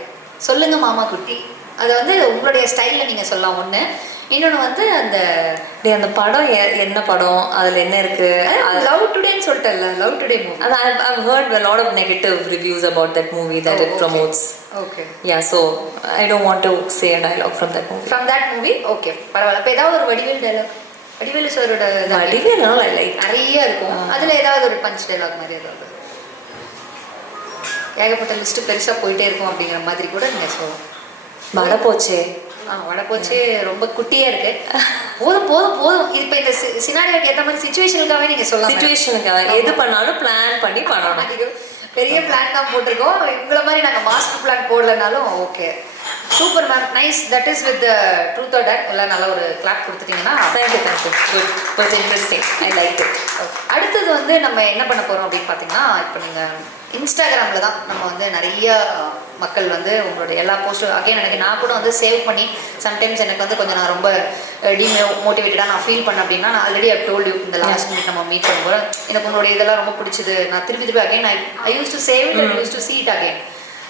சொல்லுங்க மாமா குட்டி. அதை வந்து உங்களுடைய ஸ்டைலில் நீங்கள் சொல்லலாம் ஒன்று. இன்னொன்று வந்து அந்த படம் என்ன படம் அதில் என்ன இருக்கு லவ் டுடேன்னு சொல்லிட்டேன்ல, லவ் டுடே மூவி. அது I've heard a lot of negative reviews about that movie that it promotes. Okay. Yeah, so I don't want to say a dialogue from that movie. From that movie, okay. பரவாயில்ல. இப்போ ஏதாவது ஒரு வடிவேல் டைலாக், வடிவேலு சாரோட வடிவேல் லைக் நிறைய இருக்கும், அதில் ஏதாவது ஒரு பஞ்ச் டைலாக் மாதிரி ஏதாவது, ஏகப்பட்ட லிஸ்ட்டு பெருசாக போயிட்டே இருக்கும் அப்படிங்கிற மாதிரி கூட நீங்கள் சொல்லலாம். வடை போச்சே. வடை போச்சு ரொம்ப குட்டியாக இருக்கு. போதும் போதும் போதும். இது இப்போ இந்த சினாரியோக்கு ஏற்ற மாதிரி சுச்சுவேஷனுக்காகவே நீங்கள் சொல்லலாம். சிச்சுவேஷனுக்காக எது பண்ணாலும் பிளான் பண்ணி பண்ணணும். அதிகம் பெரிய பிளான் தான் போட்டிருக்கோம். இவ்வளோ மாதிரி நாங்கள் மாஸ்டர் பிளான் போடலனாலும் okay. Super ma'am, nice. That is with truth or dare. எல்லாம் நல்ல ஒரு கிளாப் கொடுத்துட்டீங்கன்னா thank you. Good, was interesting. I like it. அடுத்தது வந்து நம்ம என்ன பண்ண போகிறோம் அப்படின்னு பார்த்தீங்கன்னா, இப்போ நீங்கள் இன்ஸ்டாகிராமில் தான் நம்ம வந்து நிறைய மக்கள் வந்து உங்களோட எல்லா போஸ்ட்டும் அகைன் எனக்கு நான் கூட வந்து சேவ் பண்ணி சம்டைம்ஸ் எனக்கு வந்து கொஞ்சம் நான் ரொம்ப மோட்டிவேட்டடாக நான் ஃபீல் பண்ணேன் அப்படின்னா, நான் ஆல்ரெடி ஐ டோல்ட் யூ இந்த லாஸ்ட் மினிட் நம்ம மீட் பண்ணும்போது எனக்கு உங்களோட இதெல்லாம் ரொம்ப பிடிச்சது, நான் திருப்பி again I use to save it and use to see it again.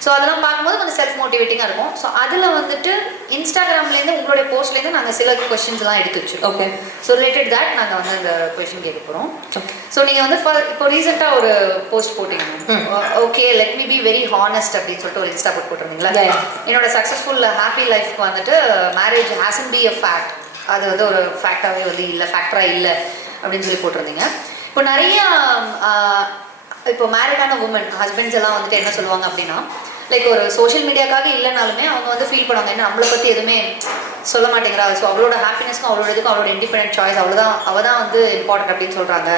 So அதெல்லாம் பார்க்கும்போது கொஞ்சம் செல்ஃப் மோட்டிவேட்டிங்காக இருக்கும். ஸோ அதில் வந்துட்டு இன்ஸ்டாகிராம்லேருந்து உங்களுடைய போஸ்ட்லேருந்து நாங்கள் சில கொஸ்டின்ஸ்லாம் எடுத்து வச்சுருக்கோம். ஓகே. ஸோ ரிலேட்டட் தேட் நாங்கள் வந்து அந்த கொஸ்டின் கேட்க போகிறோம். ஓகே. ஸோ நீங்கள் வந்து இப்போ ரீசெண்டாக ஒரு போஸ்ட் போட்டிங்க, okay let me be very honest அப்படின்னு சொல்லிட்டு ஒரு இன்ஸ்டா போட்டிருந்தீங்களா, என்னோட சக்ஸஸ்ஃபுல் ஹாப்பி லைஃப்க்கு வந்துட்டு மேரேஜ் ஹேசன் பி அ ஃபேக்ட், அது வந்து ஒரு ஃபேக்டாகவே வந்து இல்லை, ஃபேக்டராக இல்லை அப்படின்னு சொல்லி போட்டிருந்தீங்க. இப்போ நிறையா இப்போ மேரிடான உமன் ஹஸ்பண்ட்ஸ் எல்லாம் வந்துட்டு என்ன சொல்லுவாங்க அப்படின்னா, லைக் ஒரு சோஷியல் மீடியாக்காக இல்லைனாலுமே அவங்க வந்து ஃபீல் பண்ணுவாங்க, என்ன நம்மளை பற்றி எதுவுமே சொல்ல மாட்டேங்கிறா, ஸோ அவளோட ஹாப்பினஸ்க்கும் அவளோட இதுக்கும் அவளோட இண்டிபெண்டன்ட் சாய்ஸ் அவள் தான் வந்து இம்பார்ட்டன்ட் அப்படின்னு சொல்கிறாங்க,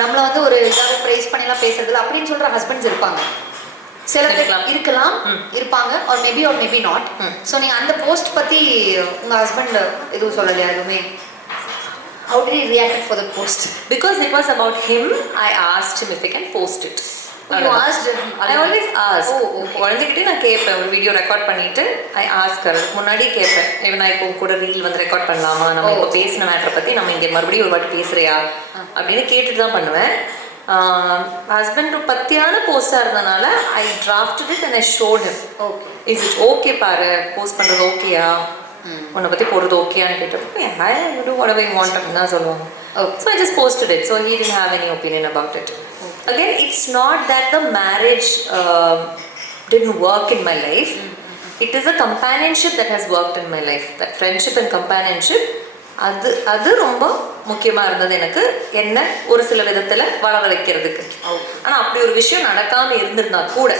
நம்மளை வந்து ஒரு இதாக ப்ரைஸ் பண்ணிலாம் பேசுறதில்ல அப்படின்னு சொல்கிற ஹஸ்பண்ட்ஸ் இருப்பாங்க. சில பேர் இருப்பாங்க, ஆர் மேபி நாட். ஸோ நீங்கள் அந்த போஸ்ட் பற்றி உங்கள் ஹஸ்பண்ட் எதுவும் சொல்லலையா எதுவுமே? How did he react for the post? Because it was about him, I asked him if he can post it. You asked him? I always ask. Oh, okay. குழந்தைகிட்டே நான் கேட்பேன், ஒரு வீடியோ ரெக்கார்ட் பண்ணிட்டு ஐ ஆஸ்க் her. முன்னாடி கேட்பேன், நான் இப்போ கூட ரீல் வந்து ரெக்கார்ட் பண்ணலாமா, நம்ம இப்போ பேசின மேட்டரை பற்றி நம்ம இங்கே மறுபடியும் ஒரு வாட்டி பேசுறியா அப்படின்னு கேட்டுட்டு தான் பண்ணுவேன். ஹஸ்பண்ட் பற்றியான போஸ்டாக இருந்தனால I drafted it and I showed him. Okay, is it okay பாரு, போஸ்ட் பண்ணுறது ஓகேயா, உன்னை பற்றி போடுறது ஓகேயான்னு கேட்டப்போ I do whatever you want அப்படின்னு தான் சொல்லுவாங்க. So I just posted it. So he didn't have any opinion about it. Again, it's not that the marriage didn't work in my life. It is a companionship that has worked in my life. That friendship and companionship, அது ரொம்ப முக்கியமாக இருந்தது எனக்கு, என்ன ஒரு சில விதத்தில் வளர வைக்கிறதுக்கு. ஆனால் அப்படி ஒரு விஷயம் நடக்காமல் இருந்திருந்தா கூட,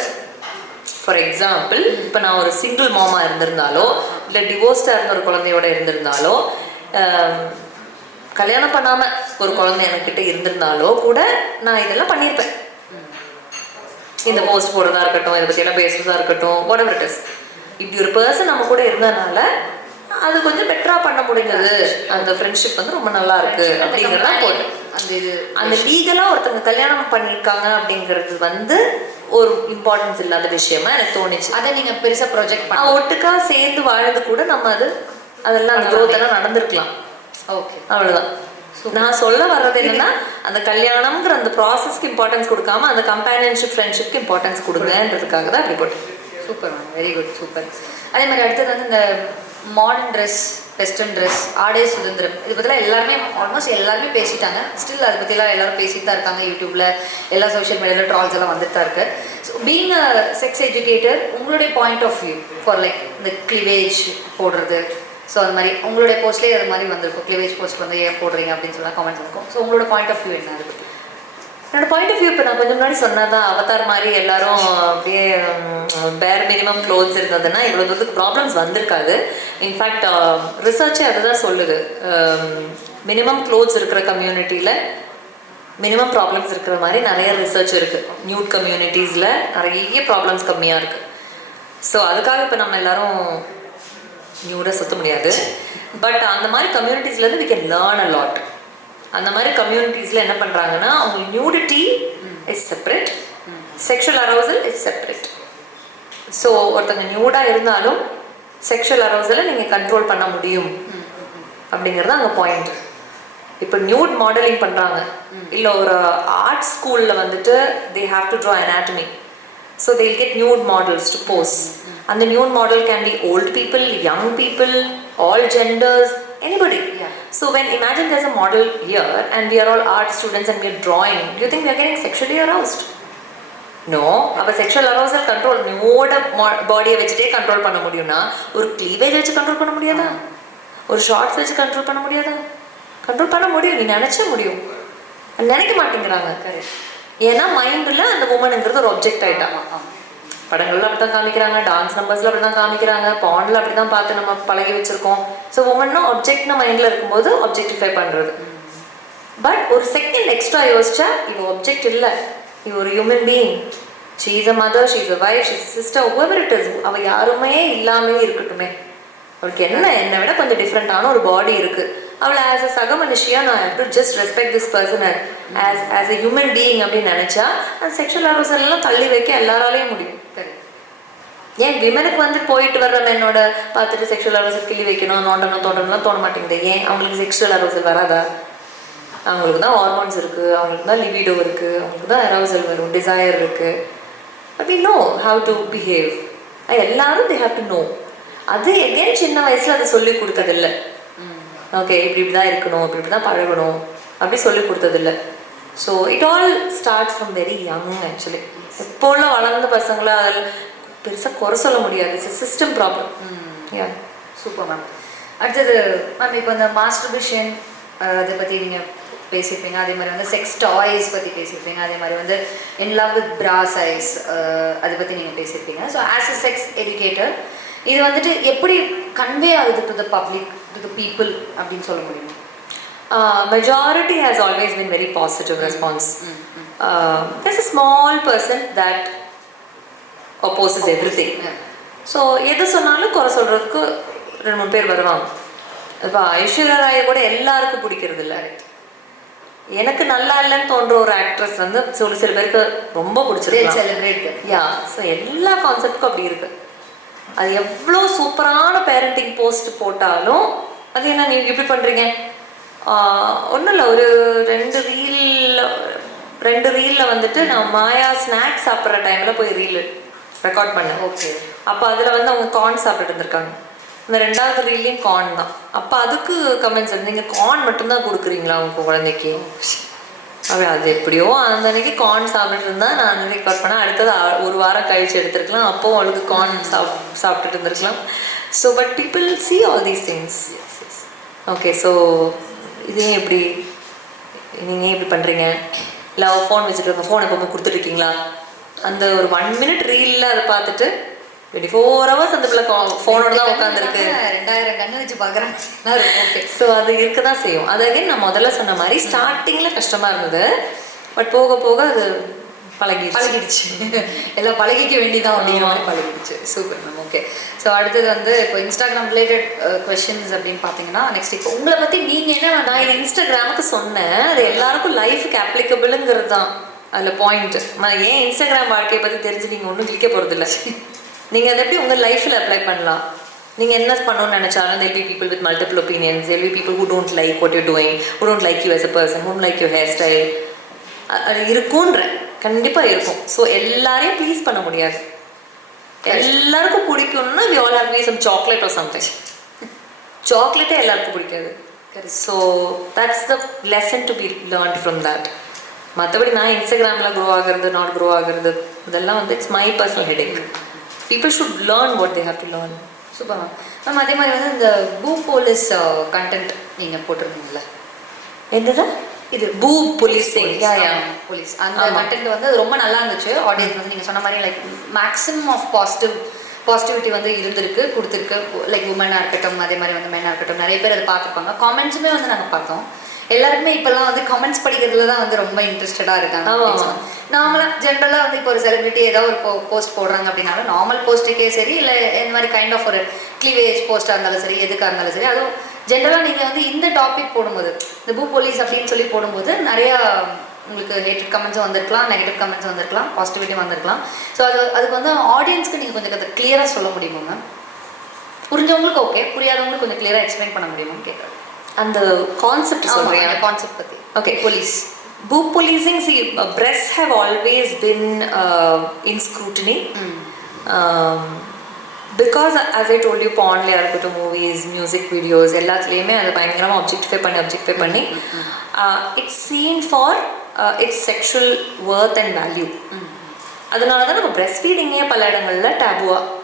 ஃபார் எக்ஸாம்பிள் இப்போ நான் ஒரு சிங்கிள் மாமா இருந்திருந்தாலோ இல்லை டிவோர்ஸ்டாக இருந்த ஒரு குழந்தையோட இருந்திருந்தாலோ, கல்யாணம் பண்ணாமல் ஒரு குழந்தை என்கிட்ட இருந்திருந்தாலோ கூட நான் இதெல்லாம் பண்ணியிருப்பேன். இந்த போஸ்ட் போடுறதா இருக்கட்டும், இதை பற்றியெல்லாம் பேசுறதா இருக்கட்டும், whatever it is. இப்படி ஒரு பர்சன் நம்ம கூட இருந்ததுனால அது கொஞ்சம் பெட்டராக பண்ண முடிஞ்சது, அந்த ஃப்ரெண்ட்ஷிப் வந்து ரொம்ப நல்லா இருக்கு அப்படிங்கிறதா போட்டு அந்த லீகலாக ஒருத்தங்க கல்யாணம் பண்ணியிருக்காங்க அப்படிங்கிறது வந்து ஒரு இம்பார்ட்டன்ஸ் இல்லாத விஷயமா எனக்கு தோணுச்சு. அதை நீங்கள் பெருசாக ப்ரொஜெக்ட் பண்ண ஒட்டுக்கா சேர்ந்து வாழ்ந்து கூட நம்ம அதெல்லாம் அந்த growth எல்லாம் நடந்திருக்கலாம். ஓகே, அவ்வளோதான். நான் சொல்ல வர்றது என்னன்னா, அந்த கல்யாணம்ங்கிற அந்த ப்ராசஸ்க்கு இம்பார்ட்டன்ஸ் கொடுக்காம அந்த கம்பேனியன்ஷிப் ஃப்ரெண்ட்ஷிப்க்கு இம்பார்ட்டன்ஸ் கொடுங்கன்றதுக்காக தான் அப்படி போட்டு. Super ma'am, very good, super. அதே மாதிரி அடுத்தது வந்து இந்த மாடர்ன் ட்ரெஸ், வெஸ்டர்ன் ட்ரெஸ், ஆடை சுதந்திரம், இது பற்றிலாம் எல்லாருமே ஆல்மோஸ்ட் எல்லாருமே பேசிட்டாங்க. ஸ்டில் அதை பற்றிலாம் எல்லாரும் பேசிட்டு தான் இருக்காங்க. யூடியூப்பில் எல்லா சோஷியல் மீடியாவில் ட்ரால்ஸ் எல்லாம் வந்துட்டு தான் இருக்குது. So being a sex educator, உங்களுடைய point of view for like இந்த கிளிவேஜ் போடுறது, ஸோ அது மாதிரி உங்களுடைய போஸ்ட்லேயே அது மாதிரி வந்திருக்கும், கிளிவேஜ் போஸ்ட் வந்து ஏன் போடுறீங்க அப்படின்னு சொல்லலாம் கமெண்ட்ஸ் இருக்கும். ஸோ உங்களோட பாயிண்ட் ஆஃப் வியூ என்ன இருக்குது? என்னோட பாயிண்ட் ஆஃப் வியூ இப்போ நான் கொஞ்சம் முன்னாடி சொன்னதான், அவதார் மாதிரி எல்லாரும் அப்படியே பேர் மினிமம் க்ளோத்ஸ் இருந்ததுன்னா இவ்வளோ தூரத்துக்கு ப்ராப்ளம்ஸ் வந்திருக்காது. இன்ஃபேக்ட் ரிசர்ச்சே அதுதான் சொல்லுது, மினிமம் க்ளோத்ஸ் இருக்கிற கம்யூனிட்டியில் மினிமம் ப்ராப்ளம்ஸ் இருக்கிற மாதிரி நிறைய ரிசர்ச் இருக்குது. நியூட் கம்யூனிட்டிஸில் நிறைய ப்ராப்ளம்ஸ் கம்மியாக இருக்குது. ஸோ அதுக்காக இப்போ நம்ம எல்லாரும் நியூடாக சுற்ற முடியாது. பட் அந்த மாதிரி கம்யூனிட்டிஸ்லேருந்து we can learn a lot. அந்த மாதிரி கம்யூனிட்டிஸில் என்ன பண்ணுறாங்கன்னா, அவங்க nudity is separate, sexual arousal is separate. So ஒருத்தங்க நியூடாக இருந்தாலும் செக்ஷுவல் அரோசலை நீங்கள் கண்ட்ரோல் பண்ண முடியும் அப்படிங்கிறது அங்கே பாயிண்ட். இப்போ நியூட் மாடலிங் பண்ணுறாங்க, இல்லை ஒரு ஆர்ட் ஸ்கூலில் வந்துட்டு they have to draw anatomy, so they'll get nude models to pose. And the nude model can be old people, young people, all genders, anybody. Yeah. So when imagine there's a model here and we are all art students and we are drawing, do you think we are getting sexually aroused? No. அப்போ செக்ஷுவல் அரோசல் கண்ட்ரோல் நியோட பாடியை வச்சுட்டே கண்ட்ரோல் பண்ண முடியும்னா ஒரு க்ளீவேஜ் வச்சு கண்ட்ரோல் பண்ண முடியாதா? ஒரு ஷார்ட்ஸ் வச்சு கண்ட்ரோல் பண்ண முடியாதா? கண்ட்ரோல் பண்ண முடியும், நீ நினச்சா முடியும். நினைக்க மாட்டேங்கிறாங்க. ஏன்னா மைண்டில் அந்த உமனுங்கிறது ஒரு ஆப்ஜெக்ட் ஆகிட்டாங்க. படங்கள்ல அப்படி தான் காமிக்கிறாங்க, டான்ஸ் நம்பர்ஸில் அப்படி தான் காமிக்கிறாங்க, பாண்டில் அப்படி தான் பார்த்து நம்ம பழகி வச்சுருக்கோம். ஸோ உமன்னா ஆப்ஜெக்ட்னு மைண்டில் இருக்கும்போது ஆப்ஜெக்டிஃபை பண்ணுறது. பட் ஒரு செகண்ட் எக்ஸ்ட்ரா யோசிச்சா இவ ஆப்ஜெக்ட் இல்லை, இவ ஒரு human being. She is a mother, she is a wife, she is sister, whoever it is. அவள் யாருமே இல்லாமே இருக்கட்டுமே, அவளுக்கு என்னை விட கொஞ்சம் டிஃப்ரெண்ட்டான ஒரு பாடி இருக்குது, அவளை ஆஸ் அ சக மனுஷியாக நான் have to just respect this person as a human being அப்படின்னு நினச்சா அந்த செக்ஷுவல் அரோசல்லாம் தள்ளி வைக்க எல்லாராலையும் முடியும். ஏன் விமனுக்கு வந்து போயிட்டு வர்ற மென்னோட பார்த்துட்டு செக்ஷுவல் அரோசல் கிள்ளி வைக்கணும், நோண்டணும் தோண்டணும்லாம் தோண மாட்டேங்குது. ஏன் அவங்களுக்கு செக்ஷுவல் அரோசல் வராதா? அவங்களுக்கு தான் ஹார்மோன்ஸ் இருக்குது, அவங்களுக்கு தான் லிபிடோ இருக்குது, அவங்களுக்கு தான் அரோசல் வரும், டிசையர் இருக்குது. But we know how to behave. எல்லாரும் தே ஹேவ் டு நோ. அது எகெயின் சின்ன வயசில் அதை சொல்லி கொடுத்ததில்லை. ஓகே இப்படி இப்படி தான் இருக்கணும், இப்படி தான் பழகணும் அப்படி சொல்லி கொடுத்ததில்லை. So it all starts from very young actually. இப்போ உள்ள வளர்ந்த பசங்களை அதில் பெருசாக குறை சொல்ல முடியாது. It's system problem. Super ma'am. அடுத்தது மேம், இப்போ இந்த மாஸ்டர்பேஷன் அதை பற்றி நீங்கள் பேசியிருப்பீங்க, அதே மாதிரி வந்து செக்ஸ் டாய்ஸ் பற்றி பேசியிருப்பீங்க, அதே மாதிரி வந்து in love with bra size அதை பற்றி நீங்கள் பேசியிருப்பீங்க. So as a sex educator இது வந்துட்டு எப்படி கன்வே ஆகுது to the public, to the people அப்படின்னு சொல்ல முடியுமா? Majority has always been very positive response. There's a small person that opposes everything. So எது சொன்னாலும் குறை சொல்கிறதுக்கு 2-3 பேர் வருவாங்க. இப்போ ஐஸ்வர்யா ராயை கூட எல்லாருக்கும் பிடிக்கிறது இல்லை. எனக்கு நல்லா இல்லைன்னு தோன்ற ஒரு ஆக்ட்ரஸ் வந்து சில பேருக்கு ரொம்ப பிடிச்சிருக்கு, செலிப்ரேட். யா. ஸோ எல்லா கான்செப்டுக்கும் அப்படி இருக்குது. அது எவ்வளோ சூப்பரான பேரண்டிங் போஸ்ட் போட்டாலும் அது என்ன நீங்கள் இப்படி பண்ணுறீங்க, ஒன்றும் இல்லை, ஒரு 2 ரீலில் வந்துட்டு நான் மாயா ஸ்நாக்ஸ் சாப்பிட்ற டைமில் போய் ரீல் ரெக்கார்ட் பண்ணேன். ஓகே. அப்போ அதில் வந்து அவங்க கார்ன் சாப்பிட்டுட்டு இருந்திருக்காங்க. இந்த 2வது ரீல்லையும் கார்ன் தான். அப்போ அதுக்கு கமெண்ட்ஸ் வந்து நீங்கள் கார்ன் மட்டும்தான் கொடுக்குறீங்களா உங்கள் குழந்தைக்கு? அது எப்படியோ அந்த அன்னைக்கு கார்ன் சாப்பிட்டுட்டு இருந்தால் நான் ரெக்கார்ட் பண்ணேன். அடுத்தது 1 வாரம் கழிச்சு எடுத்துருக்கலாம், அப்போது அவளுக்கு கார்ன் சாப்பிட்டுட்டு இருந்திருக்கலாம். So but people see all these things. Okay, so இதையும் எப்படி நீங்கள் எப்படி பண்ணுறீங்க? இல்லை ஃபோன் வச்சுருக்காங்க, ஃபோன் எப்போவுமே கொடுத்துட்ருக்கீங்களா? அந்த ஒரு 1 minute ரீலில் அதை பார்த்துட்டு 24 hours அந்த பிள்ளை ஃபோனோட தான் உட்காந்துருக்கு. 2000 கண்ணு வச்சு பார்க்குறேன். ஓகே. ஸோ அது இருக்க தான் செய்யும். அது அகைன் நான் முதல்ல சொன்ன மாதிரி ஸ்டார்டிங்கில் கஷ்டமாக இருந்தது, பட் போக போக அது பழகிடுச்சு. எல்லாம் பழகிக்க வேண்டியதான் அப்படிங்கிற மாதிரி பழகிடுச்சு. Super ma'am. ஓகே. ஸோ அடுத்தது வந்து இப்போ இன்ஸ்டாகிராம் ரிலேட்டட் கொஷின்ஸ் அப்படின்னு பார்த்தீங்கன்னா நெக்ஸ்ட் இப்போ உங்களை பற்றி நீங்கள் என்ன, நான் இது இன்ஸ்டாகிராமுக்கு சொன்னேன், அது எல்லாருக்கும் லைஃபுக்கு அப்ளிகபிளுங்கிறது தான் அதில் பாயிண்ட். ஏன் இன்ஸ்டாகிராம் வாழ்க்கையை பற்றி தெரிஞ்சு நீங்கள் ஒன்றும் கிளிக்க போகிறதில்ல. நீங்கள் அதை எப்படி உங்கள் லைஃப்பில் அப்ளை பண்ணலாம். நீங்கள் என்ன பண்ணணும்னு நினச்சாலும் there'll be people with multiple opinions, there'll be people who don't like what you're doing, who don't like you as a person, who don't like your hairstyle. அது இருக்குன்ற கண்டிப்பாக இருக்கும். ஸோ எல்லாரையும் ப்ளீஸ் பண்ண முடியாது. எல்லாருக்கும் பிடிக்கும்னா we all have to be some chocolate or something. சாக்லேட்டே எல்லாருக்கும் பிடிக்காது. So that's the lesson to be learned from that. மற்றபடி நான் இன்ஸ்டாகிராமில் க்ரோ ஆகிறது நாட் க்ரோ ஆகிறது இதெல்லாம் வந்து it's my personal headache. People should learn what they have to learn. Super ma'am. Ma'am அதே மாதிரி வந்து இந்த பூ போலீஸ் கண்டென்ட் நீங்கள் போட்டிருந்தீங்களா? என்னது இது? பூ போலீசிங். போலீஸ் அந்த கண்டென்ட் வந்து ரொம்ப நல்லா இருந்துச்சு. ஆடியன்ஸ் வந்து நீங்கள் சொன்ன மாதிரி லைக் மேக்ஸிமம் ஆஃப் பாசிட்டிவிட்டி வந்து இருந்திருக்கு, கொடுத்துருக்கு. லைக் உமனாக இருக்கட்டும், அதே மாதிரி வந்து மென்னாக இருக்கட்டும், நிறைய பேர் அதை பார்த்துருப்பாங்க. காமெண்ட்ஸுமே வந்து நாங்கள் பார்த்தோம். எல்லாருக்குமே இப்போல்லாம் வந்து கமெண்ட்ஸ் படிக்கிறதுல தான் வந்து ரொம்ப இன்ட்ரெஸ்டடாக இருக்காங்க. நார்மலாக ஜென்ரலாக வந்து இப்போ ஒரு செலிபிரிட்டி ஏதோ ஒரு போஸ்ட் போடுறாங்க அப்படின்னாலும் நார்மல் போஸ்ட்டுக்கே சரி, இல்லை இந்த மாதிரி கைண்ட் ஆஃப் ஒரு கிளீவேஜ் போஸ்ட்டாக இருந்தாலும் சரி, எதுக்காக இருந்தாலும் சரி, அதுவும் ஜென்ரலாக நீங்கள் வந்து இந்த டாபிக் போடும்போது, இந்த பூ போலீஸ் அப்படின்னு சொல்லி போடும்போது நிறையா உங்களுக்கு ஹேட்டட் கமெண்ட்ஸும் வந்திருக்கலாம், நெகட்டிவ் கமெண்ட்ஸ் வந்திருக்கலாம், பாசிட்டிவிட்டியும் வந்திருக்கலாம். ஸோ அதுக்கு வந்து ஆடியன்ஸ்க்கு நீங்கள் கொஞ்சம் அதை கிளியராக சொல்ல முடியுமா மேம்? புரிஞ்சவங்களுக்கு ஓகே, புரியாதவங்களுக்கு கொஞ்சம் கிளியராக எக்ஸ்பிளைன் பண்ண முடியுமான்னு கேட்குறேன். அந்த கான்செப்ட் சொல்கிறேன். அந்த கான்செப்ட் பற்றி. Okay. Police boob policing, see, breasts have always been in scrutiny. Because as I told you பான்லேயே இருக்கட்டும், மூவிஸ், மியூசிக் வீடியோஸ் எல்லாத்துலேயுமே அதை பயங்கரமாக அப்ஜெக்டிஃபை பண்ணி it's seen for its sexual worth and value. அதனால தான் நம்ம பிரெஸ்ட் ஃபீடிங்கே பல இடங்களில் டேபுவாக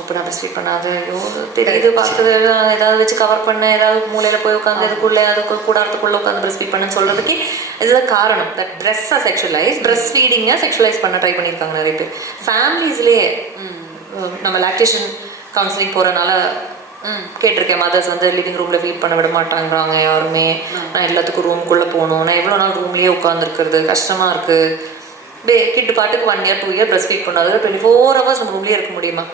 இப்போ நான் பிரஸ்ட் பண்ணாது, ஐயோ தெரியுது பார்க்குது, ஏதாவது வச்சு கவர் பண்ண, ஏதாவது மூலையில் போய் உட்காந்து இதுக்குள்ளே அது கூடாரத்துக்குள்ளே உட்காந்து பிரஸ்ட் ஃபீட் பண்ணு சொல்கிறதுக்கு இதுதான் காரணம். தட் பிரெஸ்ஸாக செக்ஷுவலைஸ், பிரெஸ்ட் ஃபீடிங்கை செக்ஷுவலைஸ் பண்ண ட்ரை பண்ணியிருக்காங்க நிறைய பேர். ஃபேமிலிஸ்லேயே நம்ம லாக்டேஷன் கவுன்சிலிங் போகிறனால கேட்டிருக்கேன், மதர்ஸ் வந்து லிவிங் ரூமில் ஃபீட் பண்ண விட மாட்டாங்கிறாங்க யாருமே. நான் எல்லாத்துக்கும் ரூம்குள்ளே போகணும், நான் எவ்வளோ நாள் ரூம்லேயே உட்காந்துருக்கிறது கஷ்டமாக இருக்குது. கிட்டு பாட்டுக்கு 1 year 2 year பிரஸ்ட் ஃபீட் பண்ணாது 24 hours நம்ம ரூம்லேயே இருக்க முடியுமா?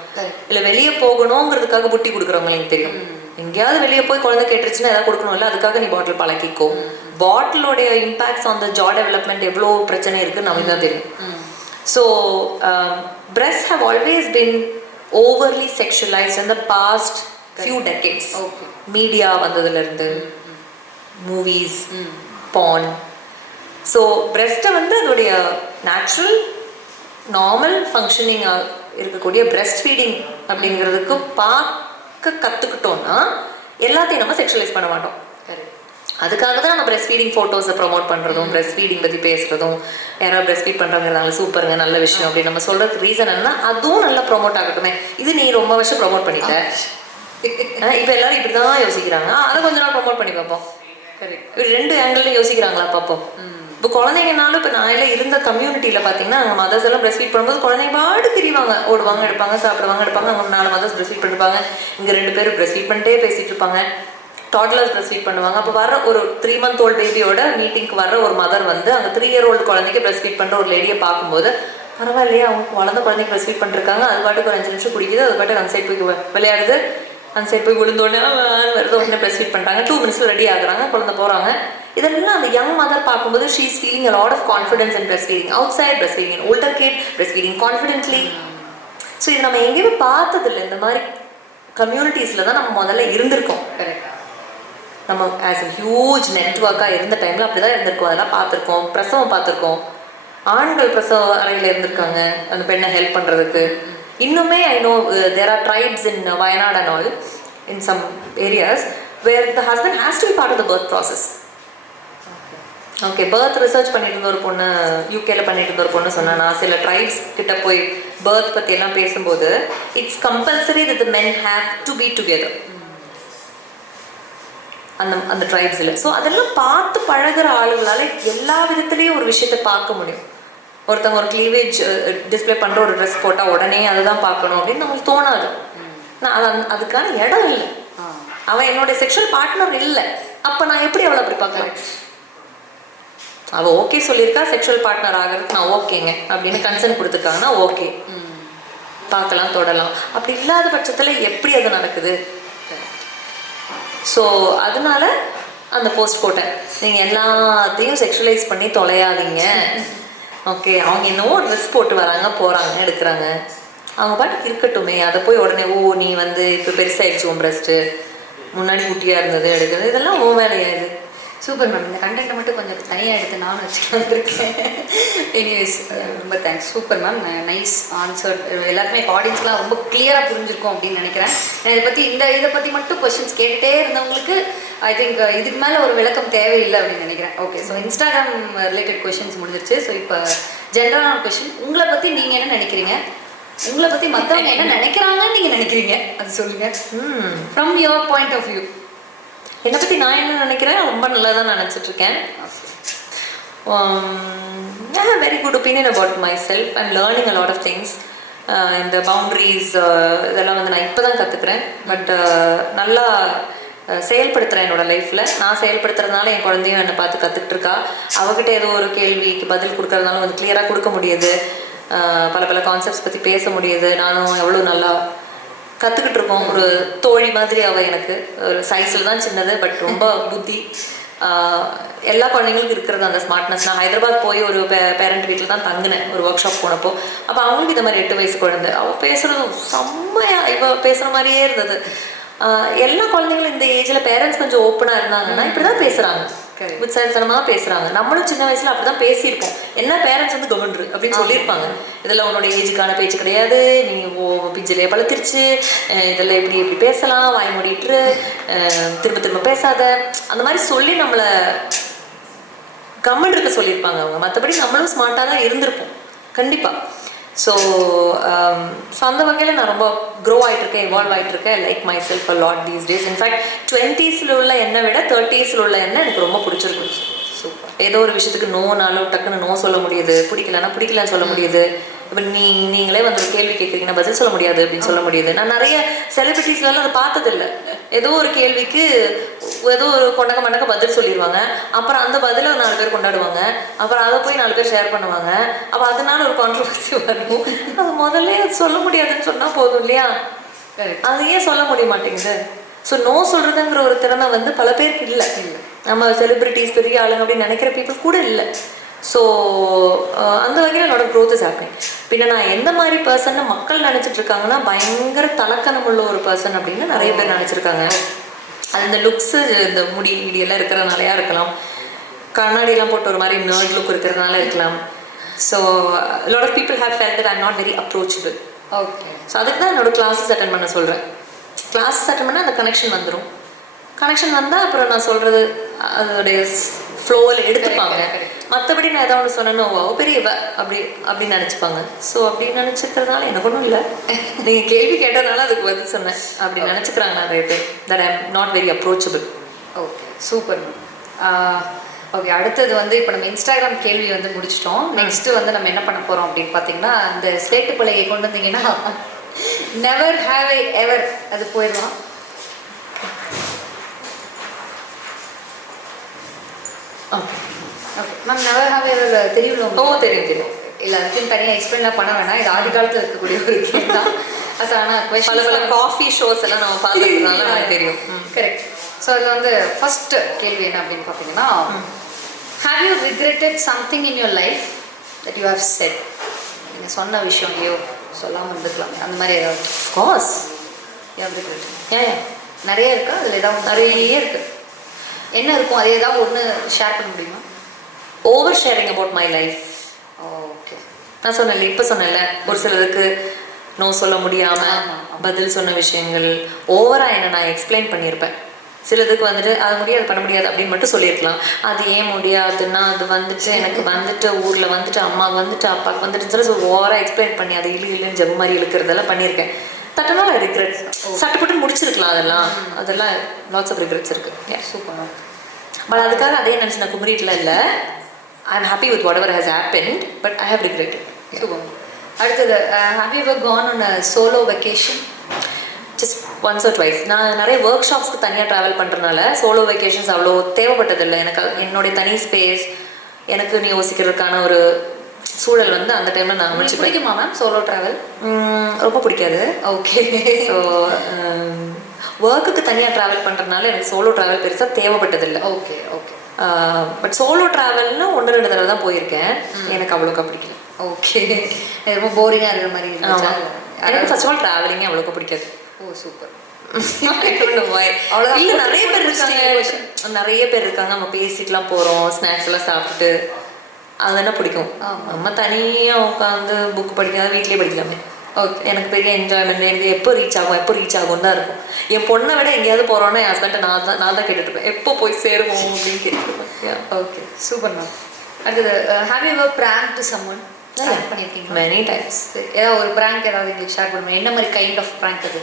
இல்லை வெளியே போகணுங்கிறதுக்காக புட்டி கொடுக்குறவங்க எனக்கு தெரியும். எங்கேயாவது வெளியே போய் குழந்தை கேட்டுருச்சுன்னா எதாவது கொடுக்கணும் இல்லை, அதுக்காக நீ பாட்டில் பழக்கிக்கோ. பாட்டிலோடைய impacts on the jaw development எவ்வளோ பிரச்சனை இருக்குன்னு நமக்கு தான் தெரியும். So breasts have always been overly sexualized in the past few decades. Media வந்ததுலேருந்து மூவிஸ், பான். ஸோ பிரெஸ்ட்டை வந்து அதோடைய நேச்சுரல் நார்மல் ஃபங்க்ஷனிங்காக இருக்கக்கூடிய பிரெஸ்ட் ஃபீடிங் அப்படிங்கிறதுக்கு பார்க்க கற்றுக்கிட்டோன்னா எல்லாத்தையும் நம்ம செக்ஷுவலைஸ் பண்ண மாட்டோம். அதுக்காக தான் நம்ம பிரெஸ்ட் ஃபீடிங் ஃபோட்டோஸை ப்ரொமோட் பண்ணுறதும், பிரெஸ்ட் ஃபீடிங் பற்றி பேசுகிறதும், யாராவது பிரெஸ்ட் ஃபீட் பண்ணுறவங்க சூப்பருங்க நல்ல விஷயம் அப்படின்னு நம்ம சொல்கிறதுக்கு ரீசன் என்ன, அதுவும் நல்லா ப்ரொமோட் ஆகட்டுமே. இது நீ ரொம்ப வருஷம் ப்ரொமோட் பண்ணிட்ட, இப்போ எல்லாரும் இப்படி தான் யோசிக்கிறாங்க, அதை கொஞ்ச நாள் ப்ரொமோட் பண்ணி பார்ப்போம். இப்படி 2 ஆங்கிள்லையும் யோசிக்கிறாங்களா பார்ப்போம். இப்போ குழந்தைங்கனாலும் இப்போ நான் எல்லாம் இருந்த கம்யூனிட்டியில் பார்த்தீங்கன்னா அங்கே மதர்ஸ் எல்லாம் பிரஸ்ட் ஃபீட் பண்ணும்போது குழந்தைங்க பாடு திரிவாங்க, ஓடுவாங்க, எடுப்பாங்க, சாப்பிடுவாங்க, எடுப்பாங்க. அங்கே 4 மதர்ஸ் பிரஸ்ட் ஃபீட் பண்ணிருப்பாங்க, இங்கே 2 பேர் பிரஸ்ட் ஃபீட் பண்ணிட்டே பேசிகிட்டு இருப்பாங்க. டாட்லர்ஸ் பிரஸ்ட் ஃபீட் பண்ணுவாங்க. அப்போ வர ஒரு 3 month old பேபியோட மீட்டிங்க்கு வர ஒரு மதர் வந்து அங்கே 3 year old குழந்தைக்கு பிரஸ்ட் ஃபீட் பண்ணுற ஒரு லேடியை பார்க்கும்போது பரவாயில்லையே, அவங்க வளர்ந்த குழந்தைக்கு பிரஸ்ட் ஃபீட் பண்ணிருக்காங்க, அது பாட்டுக்கு ஒரு 5 நிமிஷம் குடிக்குது, அது பாட்டுக்கு அந்த சைட் போய் விளையாடுது, அந்த சைட் போய் விழுந்தோடனே வருது, உடனே பிரஸ்ட் ஃபீட் பண்ணுறாங்க, 2 minutes ரெடி ஆகுறாங்க, குழந்தை போகிறாங்க. இதெல்லாம் அந்த யங் மதர் பார்க்கும்போது she is feeling a lot of confidence in breastfeeding, outside breastfeeding, an older kid breastfeeding confidently. So இது நம்ம எங்கேயுமே பார்த்ததில்லை. இந்த மாதிரி கம்யூனிட்டிஸில் தான் நம்ம முதல்ல இருந்திருக்கோம். கரெக்டாக நம்ம ஆஸ் அ ஹியூஜ் நெட்ஒர்க்காக இருந்த டைமில் அப்படி தான் இருந்திருக்கோம். அதெல்லாம் பார்த்துருக்கோம், பிரசவம் பார்த்துருக்கோம், ஆண்கள் பிரசவ அறையில் இருந்திருக்காங்க அந்த பெண்ணை ஹெல்ப் பண்ணுறதுக்கு. இன்னுமே I know there are tribes in Wayanad and all in some areas where the husband has to be part of the birth process. Okay, birth research பண்ணிட்டு இருந்த ஒரு பொண்ணு, யூகேல பண்ணிட்டு இருந்த ஒரு பொண்ணு சொன்னா, நான் சில ட்ரைப்ஸ் கிட்ட போய் பர்த் பற்றி எல்லாம் பேசும்போது it's compulsory that the men have to be together அந்த ட்ரைப்ஸில். ஸோ அதெல்லாம் பார்த்து பழகிற ஆளுங்களால எல்லா விதத்துலேயும் ஒரு விஷயத்தை பார்க்க முடியும். ஒருத்தவங்க ஒரு க்ளீவேஜ் டிஸ்பிளே பண்ணுற ஒரு ட்ரெஸ் போட்டால் உடனே அதை தான் பார்க்கணும் அப்படின்னு நம்மளுக்கு தோணாது. நான் அதுக்கான இடம் இல்லை, அவன் என்னோட செக்ஷுவல் பார்ட்னர் இல்லை, அப்போ நான் எப்படி அவளை அப்படி பார்க்கலாம்? அவள் ஓகே சொல்லியிருக்கா, செக்ஷுவல் பார்ட்னர் ஆகிறதுக்கு நான் ஓகேங்க அப்படின்னு கன்சென்ட் கொடுத்துருக்காங்கன்னா ஓகே, பார்க்கலாம், தொடலாம். அப்படி இல்லாத பட்சத்தில் எப்படி அது நடக்குது? ஸோ அதனால அந்த போஸ்ட் போட்டேன், நீங்கள் எல்லாத்தையும் செக்ஷுவலைஸ் பண்ணி தொலையாதீங்க. ஓகே, அவங்க என்னவோ ட்ரெஸ் போட்டு வராங்க, போகிறாங்க, எடுக்கிறாங்க, அவங்க பாட்டுக்கு இருக்கட்டுமே. அதை போய் உடனே நீ வந்து இப்போ பெருசாகிடுச்சு, உன் பிரஸ்ட்டு முன்னாடி குட்டியாக இருந்தது எடுக்கிறது, இதெல்லாம் உன் வேலையா இது? Super ma'am. இந்த கண்டென்ட்டை மட்டும் கொஞ்சம் தனியாக எடுத்து நானும் வச்சுருக்கேன். எனிவேஸ் ரொம்ப thanks. Super ma'am, nice answer. எல்லாருமே இப்போ ஆடியன்ஸ்லாம் ரொம்ப கிளியராக புரிஞ்சிருக்கும் அப்படின்னு நினைக்கிறேன். இதை பற்றி மட்டும் கொஸ்டின்ஸ் கேட்டுகிட்டே இருந்தவங்களுக்கு ஐ திங்க் இதுக்கு மேலே ஒரு விளக்கம் தேவையில்லை அப்படின்னு நினைக்கிறேன். Okay, so Instagram related questions முடிஞ்சிருச்சு. ஸோ இப்போ ஜென்ரலான கொஷின், உங்களை பற்றி நீங்கள் என்ன நினைக்கிறீங்க, உங்களை பற்றி மற்றவங்க என்ன நினைக்கிறாங்கன்னு நீங்கள் நினைக்கிறீங்க, அது சொல்லுங்கள் from your point of view. என்னை பற்றி நான் என்ன நினைக்கிறேன், ரொம்ப நல்லா தான் நினச்சிட்ருக்கேன். I have very good opinion about myself. I'm learning a lot of things. இந்த பவுண்ட்ரிஸ் இதெல்லாம் வந்து நான் இப்போ தான் கற்றுக்குறேன். பட் நல்லா செயல்படுத்துகிறேன் என்னோடய லைஃப்பில். நான் செயல்படுத்துறதுனால என் குழந்தையும் என்னை பார்த்து கற்றுக்கிட்டுருக்கா. அவகிட்ட ஏதோ ஒரு கேள்விக்கு பதில் கொடுக்குறதுனால வந்து கிளியராக கொடுக்க முடியுது, பல பல கான்செப்ட்ஸ் பற்றி பேச முடியுது. நானும் எவ்வளோ நல்லா கற்றுக்கிட்டு இருக்கோம். ஒரு தோழி மாதிரி அவள் எனக்கு. ஒரு சைஸில் தான் சின்னது, பட் ரொம்ப புத்தி. எல்லா குழந்தைங்களுக்கும் இருக்கிறது அந்த ஸ்மார்ட்னஸ். நான் ஹைதராபாத் போய் ஒரு பேரண்ட் வீட்டில் தான் தங்கினேன் ஒரு ஒர்க் ஷாப் போனப்போ. அப்போ அவங்களுக்கு இந்த மாதிரி 8 வயசு குழந்தை, அவள் பேசுகிறதும் செம்மையாக இவள் பேசுகிற மாதிரியே இருந்தது. எல்லா குழந்தைங்களும் இந்த ஏஜில் பேரண்ட்ஸ் கொஞ்சம் ஓப்பனாக இருந்தாங்கன்னா இப்படி தான் பேசுகிறாங்க. புத்தாலித்தனமாக பேசுகிறாங்க. நம்மளும் சின்ன வயசில் அப்படி தான் பேசியிருப்போம். என்ன பேரண்ட்ஸ் வந்து கவர்மெண்ட் அப்படின்னு சொல்லியிருப்பாங்க, இதெல்லாம் உன்னோட ஏஜுக்கான பேச்சு கிடையாது, நீ பிஞ்சிலே பழுத்திருச்சு, இதெல்லாம் எப்படி எப்படி பேசலாம், வாய் மூடிட்டு திரும்ப திரும்ப பேசாத, அந்த மாதிரி சொல்லி நம்மளை கவர்மெண்ட் இருக்க சொல்லியிருப்பாங்க அவங்க. மற்றபடி நம்மளும் ஸ்மார்ட்டாக தான் இருந்திருப்போம் கண்டிப்பாக. ஸோ அந்த வகையில் நான் ரொம்ப க்ரோ ஆகிட்டுருக்கேன், எவால்வ் ஆகிட்டுருக்கேன். Like myself a lot these days. In fact 20s உள்ள என்னை விட 30s உள்ள என்ன எனக்கு ரொம்ப பிடிச்சிருக்கு. சூப்பர். ஏதோ ஒரு விஷயத்துக்கு நோனாலும் டக்குன்னு நோ சொல்ல முடியுது, பிடிக்கலன்னா பிடிக்கலன்னு சொல்ல முடியுது. இப்போ நீங்களே வந்து ஒரு கேள்வி கேட்குறீங்கன்னா பதில் சொல்ல முடியாது அப்படின்னு சொல்ல முடியுது. நான் நிறைய செலிபிரிட்டிஸ்லாம் அதை பார்த்ததில்லை. ஏதோ ஒரு கேள்விக்கு ஏதோ ஒரு கொண்டக்க மண்டக்க பதில் சொல்லிடுவாங்க, அப்புறம் அந்த பதிலை 4 பேர் கொண்டாடுவாங்க, அப்புறம் அதை போய் 4 பேர் ஷேர் பண்ணுவாங்க, அப்போ அதனால ஒரு கான்ட்ரவர்சி வரும். அது முதல்ல சொல்ல முடியாதுன்னு சொன்னால் போதும் இல்லையா? அது ஏன் சொல்ல முடிய மாட்டேங்குது? ஸோ நோ சொல்கிறதுங்கிற ஒரு திறமை வந்து பல பேருக்கு இல்லை. நம்ம செலிபிரிட்டிஸ் பெரிய ஆளுங்க அப்படின்னு நினைக்கிற பீப்புள் கூட இல்லை. ஸோ அந்த வகையில் என்னோட க்ரோத் இஸ் ஹேப்பனிங். பின்ன நான் எந்த மாதிரி பர்சன்னு மக்கள் நினச்சிட்டு இருக்காங்கன்னா பயங்கர தலக்கணம் உள்ள ஒரு பர்சன் அப்படின்னு நிறைய பேர் நினச்சிருக்காங்க. அது இந்த லுக்ஸு, இந்த முடி இடியெல்லாம் இருக்கிறனாலையா இருக்கலாம், கண்ணாடியெல்லாம் போட்டு ஒரு மாதிரி நர்ட் லுக் இருக்கிறதுனால இருக்கலாம். So lot of people have felt that I am not very approachable. Okay. So அதுக்கு தான் என்னோட கிளாஸஸ் அட்டன் பண்ண சொல்கிறேன். கிளாஸஸ் அட்டன் பண்ணால் அந்த கனெக்ஷன் வந்துடும். கனெக்ஷன் வந்தால் அப்புறம் நான் சொல்கிறது அதோடைய ஃப்ளோவில் எடுத்துப்பாங்க. மற்றபடி நான் ஏதாவது ஒன்று சொன்னேன்னு பெரியவ அப்படின்னு நினச்சிப்பாங்க. ஸோ அப்படி நினச்சிக்கிறதுனால எனக்கு ஒன்றும் இல்லை, நீங்கள் கேள்வி கேட்டதுனால அதுக்கு பதில் சொன்னேன் அப்படி நினச்சிக்கிறாங்க நிறைய பேர். That I am not very approachable. Okay, super. Okay, அடுத்தது வந்து இப்போ நம்ம இன்ஸ்டாகிராம் கேள்வி வந்து முடிச்சிட்டோம். நெக்ஸ்ட்டு வந்து நம்ம என்ன பண்ண போகிறோம் அப்படின்னு பார்த்தீங்கன்னா, அந்த ஸ்லேட்டு பலகையை கொண்டு வந்தீங்கன்னா நெவர் ஹேவ் ஐ எவர் அது போயிடலாம். Okay okay ma'am, never have எவர் தெரியும்? தெரியும். இல்லை, அதுக்குன்னு தனியாக எக்ஸ்பிளைன்லாம் பண்ண வேணாம். இது ஆதி காலத்தில் இருக்கக்கூடிய ஒரு கேம் தான். அது ஆனால் பல பல காஃபி ஷோஸ் எல்லாம் நம்ம பார்த்துக்கிறதுனால எனக்கு தெரியும். கரெக்ட். ஸோ அதில் வந்து ஃபர்ஸ்ட் கேள்வி என்ன அப்படின்னு பார்த்தீங்கன்னா, have you regretted something in your life that you have said? நீங்கள் சொன்ன விஷயம் ஐயோ சொல்லாமல் இருந்துக்கலாம், அந்த மாதிரி ஏதாவது? கோர்ஸ் ஏன் நிறைய இருக்கா? அதில் ஏதாவது? நிறைய இருக்குது. என்ன இருக்கும்? அது ஏதாவது ஒன்று ஷேர் பண்ண முடியுமா? Over sharing about my life. Okay. நான் சொன்னேன்ல, இப்போ சொன்னேன்ல, ஒரு சிலருக்கு நோ சொல்ல முடியாமல் பதில் சொன்ன விஷயங்கள் ஓவராக என்ன நான் எக்ஸ்பிளைன் பண்ணியிருப்பேன். சிலதுக்கு வந்துட்டு அது முடியாது பண்ண முடியாது அப்படின்னு மட்டும் சொல்லியிருக்கலாம். அது ஏன் முடியாதுன்னா அது வந்துட்டு எனக்கு வந்துட்டு ஊரில் வந்துட்டு அம்மாவுக்கு வந்துட்டு அப்பாவுக்கு வந்துட்டு சொல்லி ஓவராக எக்ஸ்பிளைன் பண்ணி அதை இல்லைன்னு ஜெப மாதிரி இழுக்கிறதெல்லாம் பண்ணியிருக்கேன். தட்டனால ரிக்ரெட் சட்டப்பட்டு முடிச்சிருக்கலாம். அதெல்லாம் லாட்ஸ் ஆஃப் ரிக்ரெட்ஸ் இருக்குது. சூப்பர். பட் அதுக்காக அதே நினச்சி நான் குமரிட்டில் இல்லை. I am happy with whatever has happened, but I have regretted. Super. அடுத்தது, have you ever gone on a solo vacation? Just once or twice. நான் நிறைய ஒர்க் ஷாப்ஸ்க்கு தனியாக ட்ராவல் பண்ணுறதுனால சோலோ வெக்கேஷன்ஸ் அவ்வளோ தேவைப்பட்டதில்லை எனக்கு. என்னுடைய தனி ஸ்பேஸ் எனக்குன்னு யோசிக்கிறதுக்கான ஒரு சூழல் வந்து அந்த டைமில் நான் அமைச்சு. பிடிக்குமா மேம் சோலோ ட்ராவல்? ரொம்ப பிடிக்காது. ஓகே. ஸோ ஒர்க்குக்கு தனியாக ட்ராவல் பண்ணுறதுனால எனக்கு சோலோ ட்ராவல் பெருசாக தேவைப்பட்டதில்லை. Okay okay. பட் சோலோ ட்ராவல்னு 1-2 தடவை தான் போயிருக்கேன். எனக்கு அவ்வளோக்கா பிடிக்கல. ஓகே. ரொம்ப போரிங்காக இருக்கிற மாதிரி இருந்துச்சா? எனக்கு ஃபர்ஸ்ட் ஆஃப் ஆல் ட்ராவலிங்கே அவ்வளோக்கா பிடிக்காது. ஓ சூப்பர். இல்லை, நிறைய பேர் இருக்காங்க, நம்ம பேசிட்டுலாம் போகிறோம், ஸ்நாக்ஸ் எல்லாம் சாப்பிட்டுட்டு அதெல்லாம் பிடிக்கும். நம்ம தனியாக உட்காந்து புக் படிக்காத வீட்லேயே படிக்கலாமே. ஓகே. எனக்கு பெரிய என்ஜாய்மெண்ட் எனக்கு எப்போ ரீச் ஆகும் தான் இருக்கும். என் பொண்ணை விட எங்கேயாவது போகிறோன்னா என் ஹஸ்பண்டை நான் தான் கேட்டுட்ருப்பேன், எப்போ போய் சேருவோம் அப்படின்னு கேட்டுருப்பேன். Okay, super ma'am. அடுத்தது, have you ever prank someone? பண்ணியிருக்கீங்க மெனி டைம்ஸ். ஏதாவது ஒரு பிராங்க் ஏதாவது எங்களுக்கு ஷேர் பண்ணுவோம். என்ன மாதிரி கைண்ட் ஆஃப் பிராங்க் அது?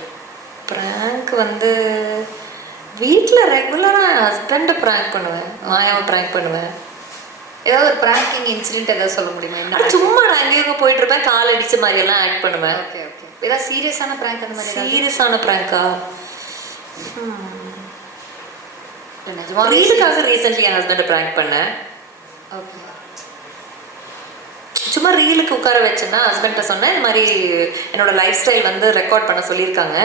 ப்ராங்க் வந்து வீட்டில் ரெகுலராக ஹஸ்பண்டை ப்ராங்க் பண்ணுவேன், மாயாவை ப்ராங்க் பண்ணுவேன். ஏதாவது ஒரு ப்ராங்கிங் இன்சிடென்ட் ஏதாவது சொல்ல முடியுமா? என்ன? சும்மா நான் எங்கேயோ போயிட்டு இருப்பேன், கால் அடித்த மாதிரியெல்லாம் ஆக்ட் பண்ணுவேன். Okay okay. ஏதாவது சீரியஸான ப்ராங்க் அந்த மாதிரி? சீரியஸான ப்ராங்கா? ரீலுக்காக ரீசெண்ட்லி என் ஹஸ்பண்டை ப்ராங்க் பண்ணேன். ஓகே. சும்மா ரீலுக்கு உட்கார வச்சேன்னா ஹஸ்பண்ட்டை சொன்னேன், இந்த மாதிரி என்னோட லைஃப் ஸ்டைல் வந்து ரெக்கார்ட் பண்ண சொல்லியிருக்காங்க,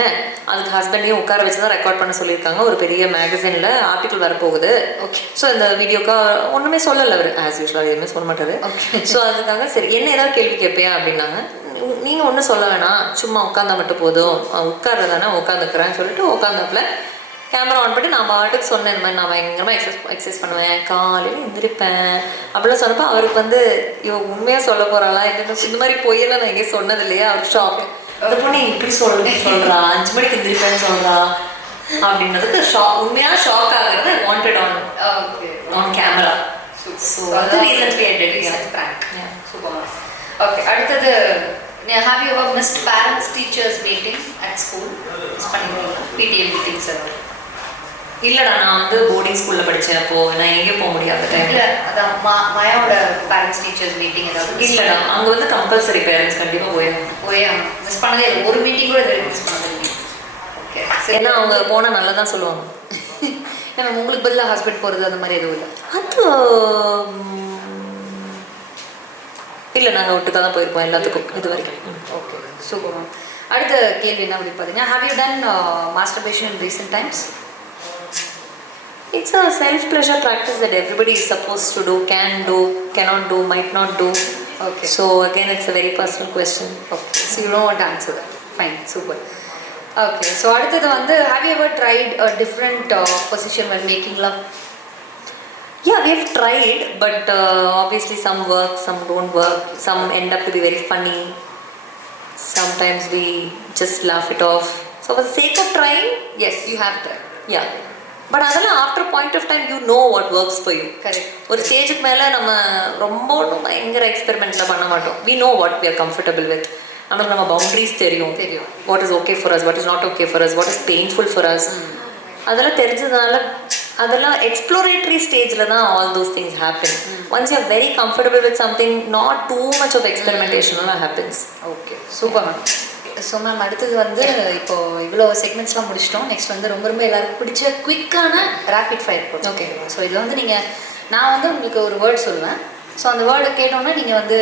அதுக்கு ஹஸ்பண்டையும் உட்கார வச்சு தான் ரெக்கார்ட் பண்ண சொல்லியிருக்காங்க, ஒரு பெரிய மேகசினில் ஆர்டிக்கல் வரப்போகுது. ஓகே. ஸோ இந்த வீடியோக்கா ஒன்றுமே சொல்லலை அவர், ஆஸ் யூஸ்வலாக எதுவுமே சொல்ல மாட்டார். ஸோ அதுக்காக சரி என்ன ஏதாவது கேள்வி கேட்பேன் அப்படின்னாங்க. நீங்கள் ஒன்றும் சொல்ல வேணாம், சும்மா உட்காந்தா மட்டும் போதும், உட்கார்றதானே உட்காந்துக்கிறேன்னு சொல்லிட்டு உட்காந்தாப்புல கேமரா ஆன் பண்ணிட்டு நான் பாட்டுக்கு சொன்னேன் இந்த மாதிரி நான் பயங்கரமாக எக்ஸசைஸ் பண்ணுவேன், காலையில் எந்திரிப்பேன் அப்படிலாம் சொன்னப்போ அவருக்கு வந்து இவன் உண்மையாக சொல்ல போகிறாளா என்ன, இந்த மாதிரி பொய்யெல்லாம் நான் எங்கேயும் சொன்னது இல்லையா, அவர் ஷாக். அந்த பொண்ணு இப்படி சொல்கிறா 5 மணிக்கு எந்திரிப்பேன்னு சொல்கிறா அப்படின்றதுக்கு உண்மையாக ஷாக் ஆகிறது வாண்டட் ஆன் கேமரா. ஸோ அது ரீசன்ட்லி பிராங்க். சூப்பர். ஓகே, அடுத்தது have you ever missed parents teachers meeting at school? Miss பண்ணிருக்கீங்களா PTA மீட்டிங்ஸ் எல்லாம்? இல்லைடா, நான் வந்து போர்டிங் ஸ்கூலில் படித்தேன், அப்போது நான் எங்கே போக முடியாது டைம். இல்லை, அதான் மாயாவோட பேரண்ட்ஸ் டீச்சர்ஸ் மீட்டிங் ஏதாவது? இல்லைடா, அங்கே வந்து கம்பல்சரி பேரண்ட்ஸ் கண்டிப்பாக போய் மிஸ் பண்ணதே இல்லை, ஒரு மீட்டிங் கூட இது மிஸ் பண்ணதே இல்லை. ஓகே, ஏன்னா அவங்க போனால் நல்லா தான் சொல்லுவாங்க. நம்ம உங்களுக்கு பதிலாக ஹஸ்பண்ட் போகிறது அந்த மாதிரி எதுவும் இல்லை? அது இல்லை, நாங்கள் ஒட்டுக்காக தான் போயிருப்போம் எல்லாத்துக்கும் இது வரைக்கும். Okay, super. அடுத்த கேள்வி என்ன அப்படின்னு பார்த்தீங்கன்னா, have you done masturbation in recent times? It's a self-pleasure practice that everybody is supposed to do, can do, cannot do, might not do. Okay. So again, it's a very personal question. Okay. So you don't want to answer that. Fine. Super. Okay. So அடுத்தது வந்து, have you ever tried a different position when making love? Yeah, we've tried, but obviously some work, some don't work. Some end up to be very funny. Sometimes we just laugh it off. So for the sake of trying, yes, You have tried. yeah. But அதெல்லாம் after point of time you know what works for you. Correct. ஒரு ஸ்டேஜுக்கு மேலே நம்ம ரொம்ப ஒன்றும் பயங்கர எக்ஸ்பெரிமெண்ட்லாம் பண்ண மாட்டோம். We know what we are comfortable with. நமக்கு நம்ம பவுண்ட்ரிஸ் தெரியும். What is okay for us, what is not okay for us, what is painful for us. அதெல்லாம் தெரிஞ்சதுனால அதெல்லாம் எக்ஸ்ப்ளோரேட்டரி ஸ்டேஜில் தான் all those things happen. Once you are very comfortable with something, not too much of எக்ஸ்பெரிமெண்டேஷன்லாம் happens. Okay, super ma'am. So ma'am, அடுத்தது வந்து இப்போ இவ்வளோ செக்மெண்ட்ஸ்லாம் முடிச்சிட்டோம். நெக்ஸ்ட் வந்து ரொம்ப ரொம்ப எல்லாருக்கும் பிடிச்ச குயிக்கான ரேபிட் ஃபயர் போடும். ஓகே. ஸோ இது வந்து நான் வந்து உங்களுக்கு ஒரு வேர்ட் சொல்லுவேன். ஸோ அந்த வேர்டை கேட்டோன்னா நீங்கள் வந்து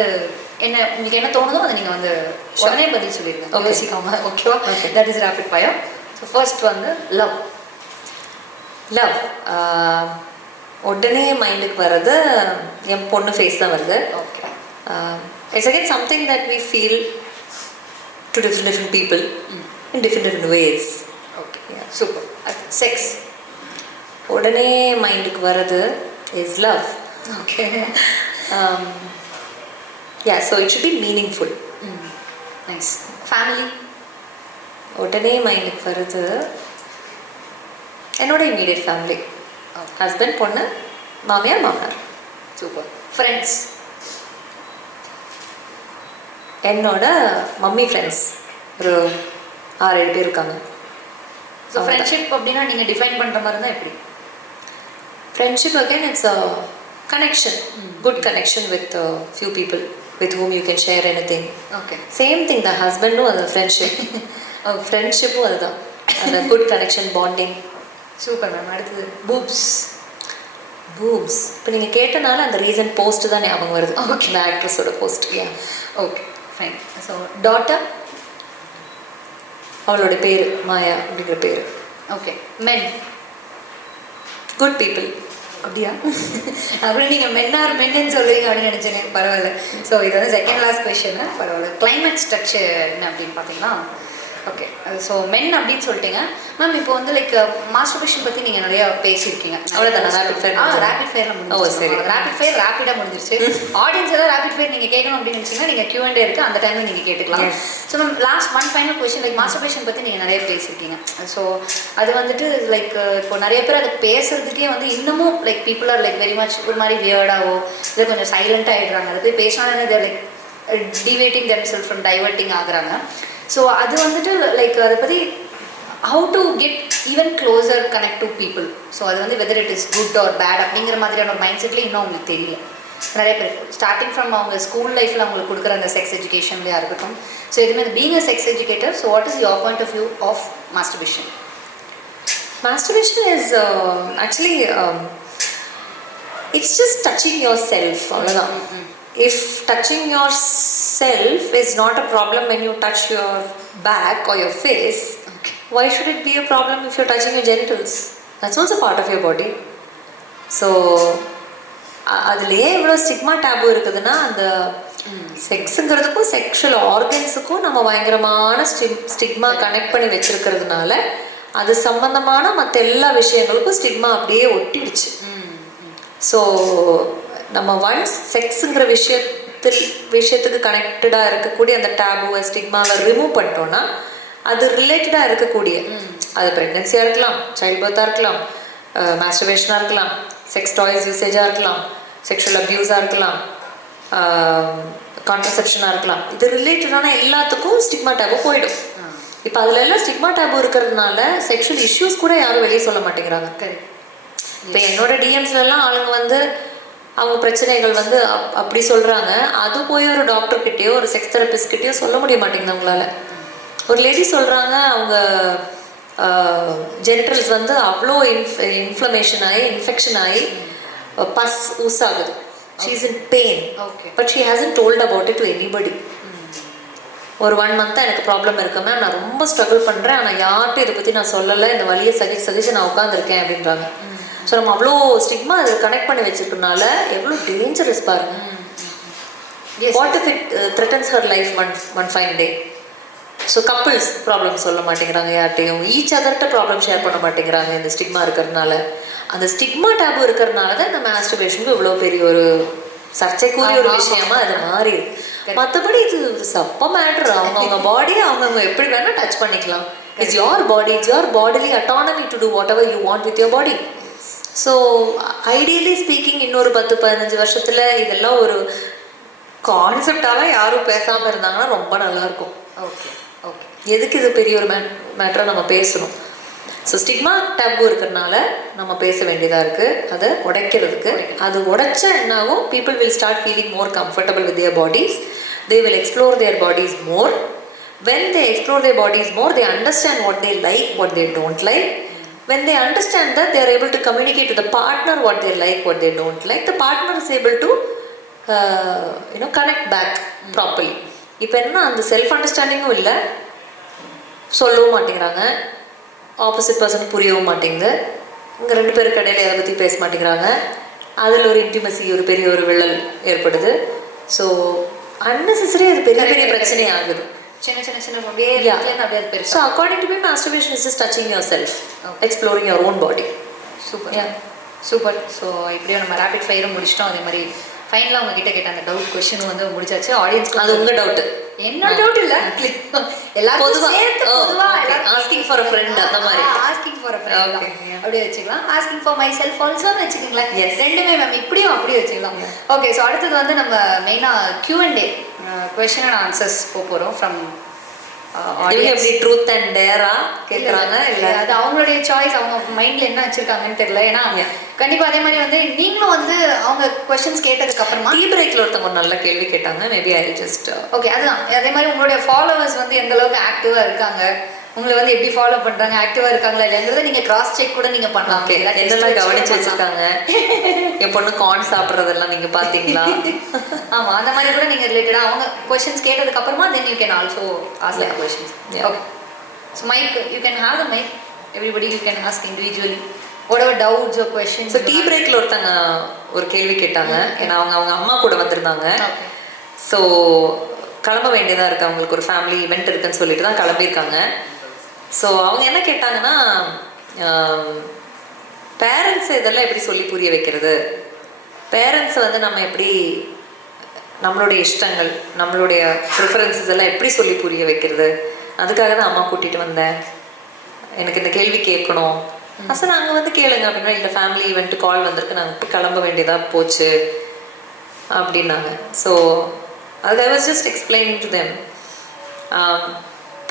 உங்களுக்கு என்ன தோணுதோ அதை நீங்கள் வந்து உடனே பதில் சொல்லிடுங்க, யோசிக்காம. ஓகேவா? That is rapid fire. So first வந்து லவ். லவ் உடனே மைண்டுக்கு வர்றது என் பொண்ணு ஃபேஸ் தான் வருது. Okay. It's again something that we feel to different people in different ways. Okay, yeah, super. Sex. உடனே மைண்டுக்கு வர்றது is love. Okay. Yeah, so it should be meaningful. Nice. Family. உடனே மைண்டுக்கு வர்றது என்னோட immediate family. ஹஸ்பண்ட், பொண்ணு, மாமியார், மாமனார். Super. Friends. என்னோட மம்மி ஃப்ரெண்ட்ஸ் ஒரு 6-7 பேர் இருக்காங்க. ஸோ ஃப்ரெண்ட்ஷிப் அப்படின்னா நீங்கள் டிஃபைன் பண்ணுற மாதிரி இருந்தால் எப்படி? Friendship again it's a connection, good connection with few people with whom you can share any thing. Okay. Same thing தான் ஹஸ்பண்டும் அது ஃப்ரெண்ட்ஷிப். ஃப்ரெண்ட்ஷிப்பும் அதுதான், அந்த good connection, bonding. Super ma'am. அடுத்தது பூப்ஸ். பூப்ஸ் இப்போ நீங்கள் கேட்டனால அந்த ரீசன்ட் போஸ்ட் தான் ஞாபகம் வருது. ஓகே, இந்த ஆக்ட்ரஸோட post. Okay, fine. So daughter. அவளோட பேர் மாயா அப்படிங்கிற பேர். ஓகே. மென். Good people. அப்படியா? அப்படி நீங்கள் மென்னு சொல்லுவீங்க அப்படின்னு நினச்சேன். பரவாயில்ல. ஸோ இது வந்து செகண்ட் லாஸ்ட் கொஸ்டின். பரவாயில்ல. கிளைமேட் ஸ்ட்ரக்சர் என்ன அப்படின்னு பார்த்தீங்கன்னா, ஓகே, ஸோ மென் அப்படின்னு சொல்லிட்டீங்க மேம். இப்போ வந்து லைக் மாஸ்டர்பேஷன் பற்றி நீங்கள் நிறையா பேசியிருக்கீங்க. அவ்வளோதானே? Rapid fire. ரேபிட் ஃபயரில் முடிஞ்சிருச்சு. சரி, ரேபிட் ஃபயர் ரேப்பிடாக முடிஞ்சிருச்சு. ஆடியன்ஸ் ஏதாவது ரேபிட் ஃபயர் நீங்கள் கேட்கணும் அப்படின்னு நினச்சிங்கன்னா நீங்கள் Q&A இருக்குது, அந்த டைமில் நீங்கள் கேட்டுக்கலாம். So ma'am, last one final question. Like masturbation பற்றி நீங்கள் நிறைய பேசியிருக்கீங்க. ஸோ அது வந்துட்டு லைக் இப்போ நிறைய பேர் அதை பேசுறதுக்கே வந்து இன்னமும் like people are like very much ஒரு மாதிரி வியர்டாவோ இல்லை கொஞ்சம் சைலண்ட்டாக ஆகிடுறாங்க. அது போய் பேசினாலே they're like deviating themselves from diverting ஆகுறாங்க. ஸோ அது வந்துட்டு லைக் அதை பற்றி how to get even closer connect to people. So அது வந்து whether it is good or bad அப்படிங்கிற மாதிரியான ஒரு மைண்ட் செட்லேயே இன்னும் அவங்களுக்கு தெரியல. நிறைய பேர் ஸ்டார்டிங் ஃப்ரம் அவங்க ஸ்கூல் லைஃப்பில் அவங்களுக்கு கொடுக்குற அந்த செக்ஸ் எஜுகேஷன்லேயே இருக்கட்டும். ஸோ இதுமாதிரி being a sex educator, so what is your point of view of masturbation? Masturbation is actually it's just touching yourself. அவ்வளோதான். If touching yourself is not a problem when you touch your back or your face, why should it be a problem if you're touching your genitals? That's also part of your body. So அதுலேயே இவ்வளோ ஸ்டிக்மா டேபு இருக்குதுன்னா, அந்த செக்ஸுங்கிறதுக்கும் செக்ஷுவல் ஆர்கன்ஸுக்கும் நம்ம பயங்கரமான ஸ்டிக்மா கனெக்ட் பண்ணி வச்சுருக்கிறதுனால அது சம்பந்தமான மற்ற எல்லா விஷயங்களுக்கும் ஸ்டிக்மா அப்படியே ஒட்டிடுச்சு. ஸோ நம்ம ஒன்ஸ் செக்ஸுங்கிற விஷயத்துக்கு கனெக்டடாக இருக்கக்கூடிய அந்த டேபுவை ஸ்டிக்மாவை ரிமூவ் பண்ணிட்டோன்னா அது ரிலேட்டடாக இருக்கக்கூடிய, அது ப்ரெக்னென்சியாக இருக்கலாம், சைல்ட் பர்த்தாக இருக்கலாம், மாஸ்டர்பேஷனாக இருக்கலாம், செக்ஸ் டாய்ஸ் யூசேஜாக இருக்கலாம், செக்ஷுவல் அப்யூஸாக இருக்கலாம், கான்ட்ரசெப்ஷனாக இருக்கலாம், இது ரிலேட்டடான எல்லாத்துக்கும் ஸ்டிக்மா டேபு போயிடும். இப்போ அதில் எல்லாம் ஸ்டிக்மா டேபு இருக்கிறதுனால செக்ஷுவல் இஷ்யூஸ் கூட யாரும் வெளியே சொல்ல மாட்டேங்கிறாங்க. இப்போ என்னோட டிஎம்ஸ்லாம் ஆளுங்க வந்து அவங்க பிரச்சனைகள் வந்து அப்படி சொல்கிறாங்க. அது போய் ஒரு டாக்டர்கிட்டயோ ஒரு செக்ஸ் தெரபிஸ்ட்கிட்டயோ சொல்ல முடிய மாட்டேங்குது அவங்களால. ஒரு லேடி சொல்கிறாங்க அவங்க ஜெனிட்டல்ஸ் வந்து அவ்வளோ இன்ஃப்ளமேஷன் ஆகி இன்ஃபெக்ஷன் ஆகி பஸ் ஊஸ் ஆகுது. She is in pain but she hasn't told about it to anybody. ஒரு 1 மந்த்தாக எனக்கு ப்ராப்ளம் இருக்கு மேம், நான் ரொம்ப ஸ்ட்ரகிள் பண்ணுறேன், ஆனால் யார்கிட்டும் இதை பற்றி நான் சொல்லலை, இந்த வழியை சகிச்சு நான் உட்காந்துருக்கேன் அப்படின்றாங்க. ஸோ நம்ம அவ்வளோ ஸ்டிக்மா அதை கனெக்ட் பண்ணி வச்சுருக்கனால எவ்வளோ டேஞ்சரஸ் பாருங்க. What if it threatens her life one fine day. So couples problem சொல்ல மாட்டேங்கிறாங்க யார்ட்டையும், ஈச் அதர்கிட்ட ப்ராப்ளம் ஷேர் பண்ண மாட்டேங்கிறாங்க இந்த ஸ்டிக்மா இருக்கிறதுனால. அந்த ஸ்டிக்மா டேபு இருக்கிறதுனால தான் இந்த மாஸ்டர்பேஷனுக்கு இவ்வளோ பெரிய ஒரு சர்ச்சைக்குரிய ஒரு விஷயமா அது மாறி இருக்கு. மற்றபடி இது சப்ப மேட்ரு. அவங்கவுங்க பாடியை அவங்கவுங்க எப்படி வேணால் டச் பண்ணிக்கலாம். It's your body, it's your bodily autonomy to do whatever you want with your body. So ideally speaking இன்னொரு 10-15 வருஷத்தில் இதெல்லாம் ஒரு கான்செப்டாக யாரும் பேசாமல் இருந்தாங்கன்னா ரொம்ப நல்லாயிருக்கும். ஓகே ஓகே, எதுக்கு இது பெரிய ஒரு மேட்டரை நம்ம பேசணும்? ஸோ ஸ்டிக்மா டேபு இருக்கிறதுனால நம்ம பேச வேண்டியதாக இருக்குது அதை உடைக்கிறதுக்கு. அது உடைச்சா என்னாகும், people will start feeling more comfortable with their bodies. They will explore their bodies more. When they explore their bodies more, they understand what they like, what they don't like. When they understand that, they are able to communicate to the partner what they like, what they don't like. The partner is able to connect back properly. இப்போ என்ன அந்த செல்ஃப் அண்டர்ஸ்டாண்டிங்கும் இல்லை, சொல்லவும் மாட்டேங்கிறாங்க, ஆப்போசிட் பர்சன் புரியவும் மாட்டேங்குது. இங்கே 2 பேருக்கு இடையில அதை பற்றி பேச மாட்டேங்கிறாங்க. அதில் ஒரு இன்டிமசி, ஒரு பெரிய ஒரு விழல் ஏற்படுது. ஸோ அன்னெசரி அது பெரிய பெரிய பிரச்சனை ஆகுது. So according to me, masturbation is just touching yourself, exploring your own body. Super. Yeah. Super. So இப்படியே நம்ம ரேபிட் ஃபயரும் முடிச்சிட்டோம். அதே மாதிரி ஃபைனலாக உங்ககிட்ட கேட்ட அந்த டவுட் கொஸ்டின் வந்து முடிச்சாச்சு. ஆடியன்ஸ்க்கு அது உங்கள் டவுட்டு, என்ன டவுட் இல்லை, எல்லாரும் பொதுவாக ஆஸ்கிங் ஃபார் அ ஃப்ரெண்ட், அந்த மாதிரி ஆஸ்கிங் ஃபார் அ ஃப்ரெண்ட் அப்படியே வச்சுக்கலாம். ஆஸ்கிங் ஃபார் மை செல்ஃப் ஆல்சோன்னு வச்சுக்கோங்களேன். ரெண்டுமே மேம் இப்படியும் அப்படியே வச்சுக்கலாம். ஓகே, ஸோ அடுத்தது வந்து நம்ம மெயினாக Q&A கொஸ்டின் அண்ட் ஆன்சர்ஸ் போகிறோம் ஃப்ரம் எப்படி ட்ரூத் அண்ட் டேரா கேட்குறாங்க. இல்லை அது அவங்களுடைய சாய்ஸ், அவங்க மைண்டில் என்ன வச்சுருக்காங்கன்னு தெரியல. ஏன்னா கண்டிப்பாக அதே மாதிரி வந்து நீங்களும் வந்து அவங்க கொஸ்டின்ஸ் கேட்டதுக்கு அப்புறமா டீ பிரேக்கில் ஒருத்தவங்க நல்ல கேள்வி கேட்டாங்க. மேபி ஐ ஜஸ்ட் ஓகே, அதுதான். அதே மாதிரி உங்களுடைய ஃபாலோவர்ஸ் வந்து எந்த அளவுக்கு ஆக்டிவாக இருக்காங்க, உங்களை வந்து எப்படி ஃபாலோ பண்ணுறாங்க, ஆக்டிவாக இருக்காங்களா இல்லைங்கிறத நீங்கள் கிராஸ் செக் கூட நீங்கள் பண்ணலாம். என்னெல்லாம் கவனிச்சு வச்சுருக்காங்க, என் பொண்ணு கார்ன் சாப்பிட்றதெல்லாம் நீங்கள் பார்த்தீங்களா? ஆமாம், அந்த மாதிரி கூட நீங்கள் ரிலேட்டடாக அவங்க கொஸ்டின்ஸ் கேட்டதுக்கு அப்புறமா then you can also ask the questions. Okay, so mike you can have the mike, everybody you can ask individually whatever doubts or questions. So tea பிரேக்கில் ஒருத்தங்க ஒரு கேள்வி கேட்டாங்க. ஏன்னா அவங்க அம்மா கூட வந்திருந்தாங்க. ஸோ கிளம்ப வேண்டியதாக இருக்குது, அவங்களுக்கு ஒரு ஃபேமிலி ஈவெண்ட் இருக்குன்னு சொல்லிட்டு தான் கிளம்பியிருக்காங்க. ஸோ அவங்க என்ன கேட்டாங்கன்னா, பேரண்ட்ஸ் இதெல்லாம் எப்படி சொல்லி புரிய வைக்கிறது, பேரண்ட்ஸை வந்து நம்ம எப்படி நம்மளுடைய இஷ்டங்கள் நம்மளுடைய ப்ரிஃபரன்சஸ் எல்லாம் எப்படி சொல்லி புரிய வைக்கிறது, அதுக்காக தான் அம்மா கூட்டிகிட்டு வந்தேன், எனக்கு இந்த கேள்வி கேட்கணும். சார் நாங்கள் வந்து கேளுங்க அப்படின்னா, இல்லை ஃபேமிலி ஈவெண்ட்டு கால் வந்திருக்கு, நாங்கள் கிளம்ப வேண்டியதாக போச்சு அப்படின்னாங்க. ஸோ அது I was just explaining to them.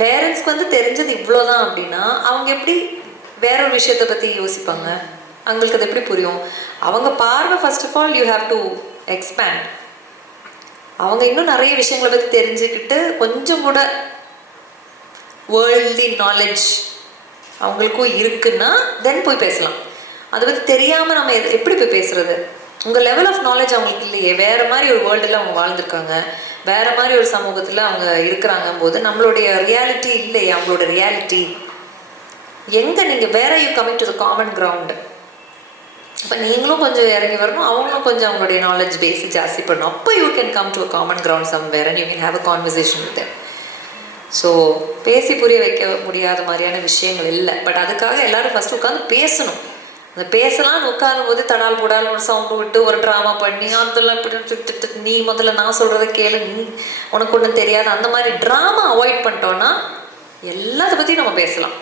பேரண்ட்ஸ்க்கு வந்து தெரிஞ்சது இவ்வளோதான் அப்படின்னா அவங்க எப்படி வேற ஒரு விஷயத்தை பற்றி யோசிப்பாங்க, அவங்களுக்கு அது எப்படி புரியும்? அவங்க பார்வை first of all you have to expand. அவங்க இன்னும் நிறைய விஷயங்களை பற்றி தெரிஞ்சுக்கிட்டு கொஞ்சம் கூட வேர்ல்ட்லி நாலேஜ் அவங்களுக்கும் இருக்குன்னா தென் போய் பேசலாம். அதை பற்றி தெரியாமல் நம்ம எப்படி போய் பேசுறது? உங்கள் லெவல் ஆஃப் நாலேஜ் அவங்களுக்கு இல்லையே, வேறு மாதிரி ஒரு வேர்ல்டில் அவங்க வாழ்ந்துருக்காங்க, வேறு மாதிரி ஒரு சமூகத்தில் அவங்க இருக்கிறாங்க போது நம்மளுடைய ரியாலிட்டி இல்லையே, அவங்களோட ரியாலிட்டி எங்கே? நீங்கள் வேற you coming to the common ground. இப்போ நீங்களும் கொஞ்சம் இறங்கி வரணும், அவங்களும் கொஞ்சம் அவங்களுடைய நாலேஜ் பேஸு ஜாஸ்தி பண்ணணும். அப்போ you can come to a common ground somewhere and you can have a conversation with them. So பேசி புரிய வைக்க முடியாத மாதிரியான விஷயங்கள் இல்லை. பட் அதுக்காக எல்லாரும் ஃபஸ்ட்டு உட்காந்து பேசணும். அந்த பேசலாம்னு உட்காரும் போது தடால் போடால் ஒரு சவுண்டு விட்டு ஒரு ட்ராமா பண்ணி அதெல்லாம் இப்படி நீ முதல்ல நான் சொல்கிறத கேளு, நீ உனக்கு ஒன்றும் தெரியாது, அந்த மாதிரி ட்ராமா அவாய்ட் பண்ணிட்டோன்னா எல்லாத்த பற்றியும் நம்ம பேசலாம்.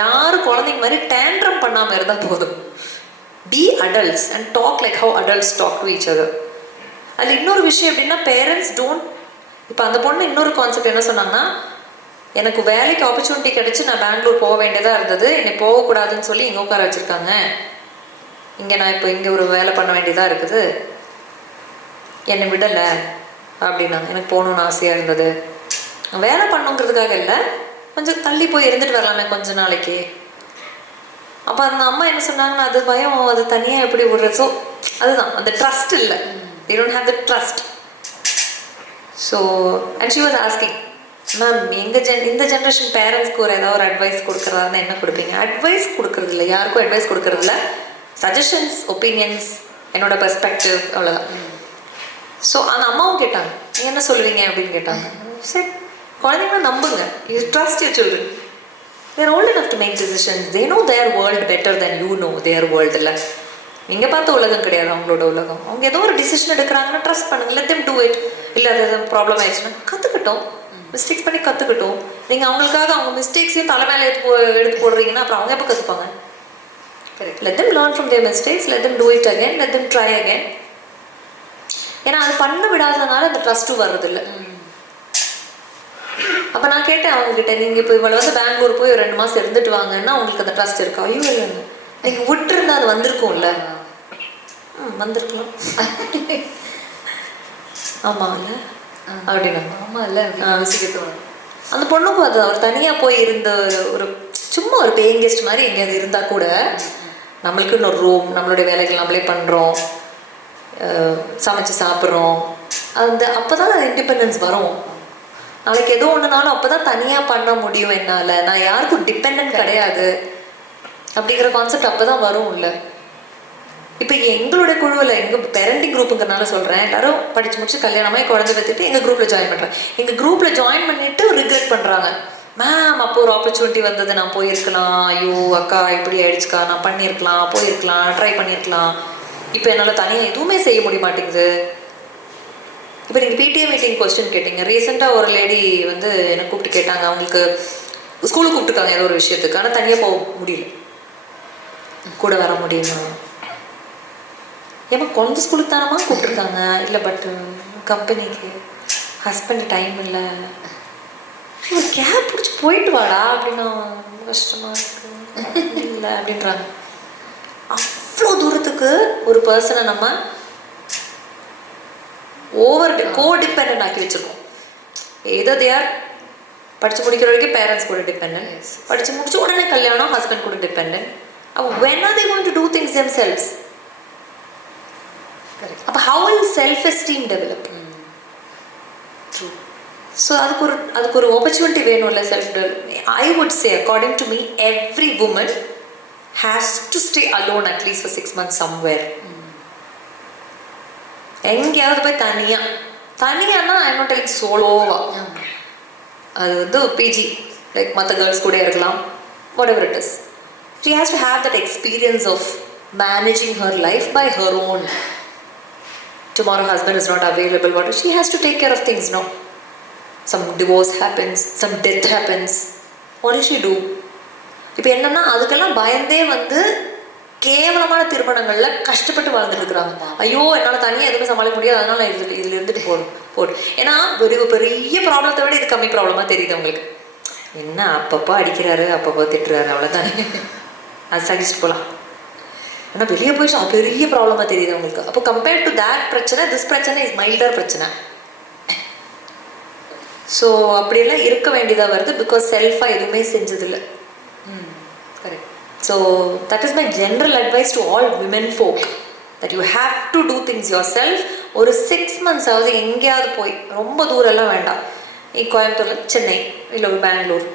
யாரும் குழந்தைங்க மாதிரி டேண்ட்ரம் பண்ணாமல் இருந்தால் போதும். Be adults and talk like how adults talk to each other. அதில் இன்னொரு விஷயம் எப்படின்னா, பேரண்ட்ஸ் டோன்ட், இப்போ அந்த பொண்ணு இன்னொரு கான்செப்ட் என்ன சொன்னாங்கன்னா, எனக்கு வேலைக்கு ஆப்பர்ச்சுனிட்டி கிடச்சி நான் பெங்களூர் போக வேண்டியதாக இருந்தது, என்னை போகக்கூடாதுன்னு சொல்லி இங்கே உட்கார வச்சுருக்காங்க, இங்கே நான் இப்போ இங்கே ஒரு வேலை பண்ண வேண்டியதாக இருக்குது, என்னை விடலை அப்படின்னாங்க. எனக்கு போகணுன்னு ஆசையாக இருந்தது, வேலை பண்ணுங்கிறதுக்காக இல்லை, கொஞ்சம் தள்ளி போய் இருந்துட்டு வரலாமே கொஞ்ச நாளைக்கு. அப்போ அந்த அம்மா என்ன சொன்னாங்கன்னா, அது பயம், அது தனியாக எப்படி விடுறது. ஸோ அதுதான் அந்த ட்ரஸ்ட் இல்லை. they don't have the trust. So and she was asking, ma'am இந்த ஜென்ரேஷன் பேரண்ட்ஸ்க்கு ஒரு ஏதாவது ஒரு அட்வைஸ் கொடுக்குறதா இருந்தால் என்ன கொடுப்பீங்க? அட்வைஸ் கொடுக்குறது இல்லை, யாருக்கும் அட்வைஸ் கொடுக்குறது இல்லை, சஜஷன்ஸ், ஒப்பீனியன்ஸ், என்னோட பெர்ஸ்பெக்டிவ், அவ்வளோதான். ஸோ அந்த அம்மாவும் கேட்டாங்க, நீங்கள் என்ன சொல்லுவீங்க அப்படின்னு கேட்டாங்க. சரி, குழந்தைங்கள நம்புங்க, you trust your children, they're old enough to make decisions, they know their world better than you know their world. இல்லை, நீங்கள் பார்த்த உலகம் கிடையாது அவங்களோட உலகம். அவங்க ஏதோ ஒரு டிசிஷன் எடுக்கிறாங்கன்னா ட்ரஸ்ட் பண்ணுங்க, let them do it. இல்லை அது எதுவும் ப்ராப்ளம் ஆயிடுச்சுன்னா கற்றுக்கிட்டோம், மிஸ்டேக்ஸ் பண்ணி கற்றுக்கிட்டோம். நீங்கள் அவங்களுக்காக அவங்க மிஸ்டேக்ஸையும் தலை மேலே எடுத்து போடுறீங்கன்னா அப்புறம் அவங்க எப்போ கற்றுப்பாங்க? Correct. let them learn from their mistakes, let them do it again, let them try again. ஏன்னா அது பண்ண விடாததுனால அந்த ட்ரஸ்ட்டும் வர்றதில்லை. அப்போ நான் கேட்டேன் அவங்ககிட்ட, நீங்கள் இப்போ இவ்வளோ வந்து பெங்களூர் போய் ஒரு 2 மாதம் இருந்துட்டு வாங்கன்னா உங்களுக்கு அந்த ட்ரஸ்ட் இருக்கா? ஐயோ இல்லைங்க, நீங்கள் விட்டுருந்தா அது வந்திருக்கும்ல. வந்திருக்கலாம். ஆமாம் இல்லை அப்படின்னா ஆமாம் இல்லை யோசிக்கத்தோணும். அந்த பொண்ணுக்கும் அது அவர் தனியாக போய் இருந்த ஒரு சும்மா ஒரு பேயிங் கெஸ்ட் மாதிரி எங்கேயாவது இருந்தால் கூட நம்மளுக்குன்னு ஒரு ரூம், நம்மளுடைய வேலைகள் நம்மளே பண்ணுறோம், சமைச்சு சாப்பிட்றோம், அந்த அப்போ தான் அது இண்டிபெண்டன்ஸ் வரும். நாளைக்கு ஏதோ ஒன்றுனாலும் அப்போ தான் தனியாக பண்ண முடியும் என்னால், நான் யாருக்கும் டிபெண்ட் கிடையாது அப்படிங்கிற கான்செப்ட் அப்போ தான் வரும். இல்லை இப்போ எங்களுடைய குழுவில், எங்கள் பேரண்டிங் குரூப்புங்கிறனால சொல்கிறேன், எல்லோரும் படித்து முடிச்சு கல்யாணமாகி குழந்தை பற்றிட்டு எங்கள் குரூப்பில் ஜாயின் பண்ணுறேன். எங்கள் குரூப்பில் ஜாயின் பண்ணிவிட்டு ரிக்ரெட் பண்ணுறாங்க, மேம் அப்போ ஒரு ஆப்பர்ச்சுனிட்டி வந்தது, நான் போயிருக்கலாம், ஐயோ அக்கா இப்படி ஆயிடுச்சுக்கா, நான் பண்ணியிருக்கலாம், போயிருக்கலாம், ட்ரை பண்ணியிருக்கலாம், இப்போ என்னால் தனியாக எதுவுமே செய்ய முடிய மாட்டேங்குது. இப்போ நீங்கள் பிடிஏ மீட்டிங் கொஸ்டின் கேட்டீங்க. ரீசெண்டாக ஒரு லேடி வந்து என்னை கூப்பிட்டு கேட்டாங்க, அவங்களுக்கு ஸ்கூலுக்கு கூப்பிட்டுருக்காங்க ஏதோ ஒரு விஷயத்துக்கு, ஆனால் தனியாக போக முடியல, கூட வர முடியுமா? ஏமா கொஞ்சம் ஸ்கூலுக்கு தானமா கூப்பிட்டுருக்காங்க, இல்லை பட் கம்பெனிக்கு ஹஸ்பண்ட் டைம் இல்லை, ஒரு கேப் பிடிச்சி போயிட்டு வாடா அப்படின்னா கஷ்டமாக இருக்குது இல்லை அப்படின்றாங்க. அவ்வளோ தூரத்துக்கு ஒரு பர்சனை நம்ம கோடிபெண்டன்ட் ஆக்கி வச்சுருக்கோம். ஏதோ தேர் படித்து முடிக்கிற வரைக்கும் பேரண்ட்ஸ் கூட டிபெண்டன்ட், படித்து முடிச்சு உடனே கல்யாணம், ஹஸ்பண்ட் கூட டிபெண்டன்ட். அப்போ when are they going to do things themselves? அப்போ how will self esteem develop? So அதுக்கு ஒரு ஆப்பர்ச்சுனிட்டி வேணும்ல. Self development, I would say according to me, every woman has to stay alone at least for 6 months somewhere. எங்கேயாவது போய் தனியானா ஐ நாட் டெல்லிங் சோலோவா, அது வந்து பிஜி லைக் மற்ற கேர்ள்ஸ் கூட இருக்கலாம், whatever it is. She has to have that experience of managing her life by her own. Tomorrow husband is not available, what she has to take care of things, no? Some divorce happens, some death happens, what will she do? இப்போ என்னன்னா அதுக்கெல்லாம் பயந்தே வந்து கேவலமான திருமணங்களில் கஷ்டப்பட்டு வாழ்ந்துட்டு இருக்கிறாங்க. ஐயோ என்னால் தனியாக எதுவுமே சமாளிக்க முடியாது, அதனால இதில் இருந்துட்டு போடு. ஏன்னா பெரிய ப்ராப்ளத்தை விட இது கம்மி ப்ராப்ளமாக தெரியுது அவங்களுக்கு. என்ன அப்பப்போ அடிக்கிறாரு, அப்பப்போ திட்டுறாரு, அவ்வளோதானே, அது சகிச்சுட்டு போகலாம். ஆனால் வெளியே போயிடுச்சு அது பெரிய ப்ராப்ளமாக தெரியுது அவங்களுக்கு. அப்போ கம்பேர்ட் டு தேட் பிரச்சனை, திஸ் பிரச்சனை இஸ் மைல்டர் பிரச்சனை. ஸோ அப்படியெல்லாம் இருக்க வேண்டியதாக வருது, பிகாஸ் செல்ஃபாக எதுவுமே செஞ்சதில்லை. Correct. So that is my general advice to all women folk, that you have to do things yourself. ஒரு 6 months ஆகுது எங்கேயாவது போய், ரொம்ப தூரம்லாம் வேண்டாம், கோயம்புத்தூர், சென்னை, இல்லை ஒரு பெங்களூர்,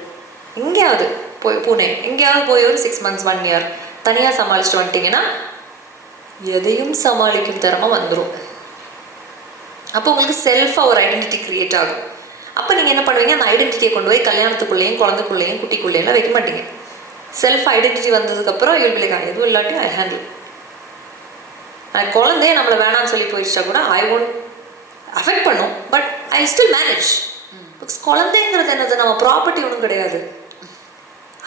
எங்கேயாவது போய், பூனே, எங்கேயாவது போய் ஒரு 6 months 1 year தனியாக சமாளிச்சுட்டு வந்துட்டிங்கன்னா எதையும் சமாளிக்கும் திறமை வந்துடும். அப்போ உங்களுக்கு செல்ஃபாக ஒரு ஐடென்டிட்டி க்ரியேட் ஆகும். அப்போ நீங்கள் என்ன பண்ணுவீங்க, அந்த ஐடென்டிட்டியை கொண்டு போய் கல்யாணத்துக்குள்ளேயும் குழந்தைக்குள்ளேயும் குட்டிக்குள்ளேயும் வைக்க மாட்டீங்க. செல்ஃப் ஐடென்டிட்டி வந்ததுக்கப்புறம் இவங்களுக்கு எதுவும் இல்லாட்டி ஐ ஹேண்டில். குழந்தைய நம்மளை வேணாம்னு சொல்லி போயிடுச்சா கூட ஐ ஒன்ட் அஃபெக்ட் பண்ணும், but I still manage. Because குழந்தைங்கிறது என்னது, நம்ம ப்ராப்பர்ட்டி ஒன்றும் கிடையாது,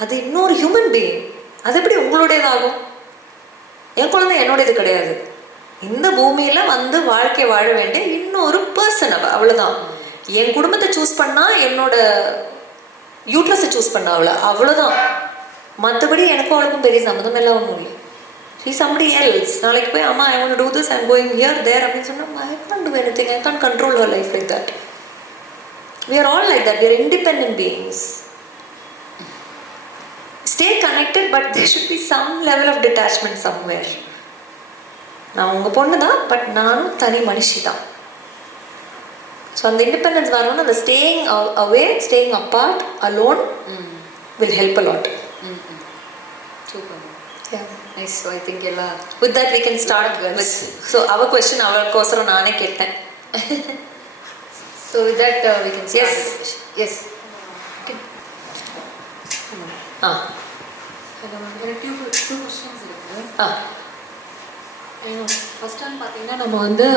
அது இன்னொரு ஹியூமன் பீயிங். அது எப்படி உங்களுடையதாகும்? என் குழந்தை என்னுடையது கிடையாது. இந்த பூமியில் வந்து வாழ்க்கை வாழ வேண்டிய இன்னொரு பர்சன் அவ்வளோதான். என் குடும்பத்தை சூஸ் பண்ணா, என்னோட யூட்ரஸை சூஸ் பண்ண அவ்வளோதான். மற்றபடி எனக்கும் அவளுக்கும் பெரிய சம்மந்தம் எல்லாம் ஒன்றும் இல்லை. She somebody else. நாளைக்கு போய் அம்மா I want to do this and going here there அப்படின்னு சொன்னா I can't do anything. I can't control her life like that. We are all like that. We are independent beings. Stay connected, but there should be some level of detachment somewhere. நான் உங்கள் பொண்ணு தான், பட் நானும் தனி மனுஷி தான். ஸோ அந்த இண்டிபெண்டன்ஸ் வரணும்னு அந்த staying away, staying apart, alone will help a lot. Super. Yeah. Nice. So I think எல்லாம் With that we can start with. So our question அவளுக்கோசரம் நானே கேட்டேன். So with that we can start. Yes. With the question. Yes. Okay. Hello, எனக்கு two questions இருக்கு. ஃபர்ஸ்ட் டைம் பார்த்தீங்கன்னா நம்ம வந்து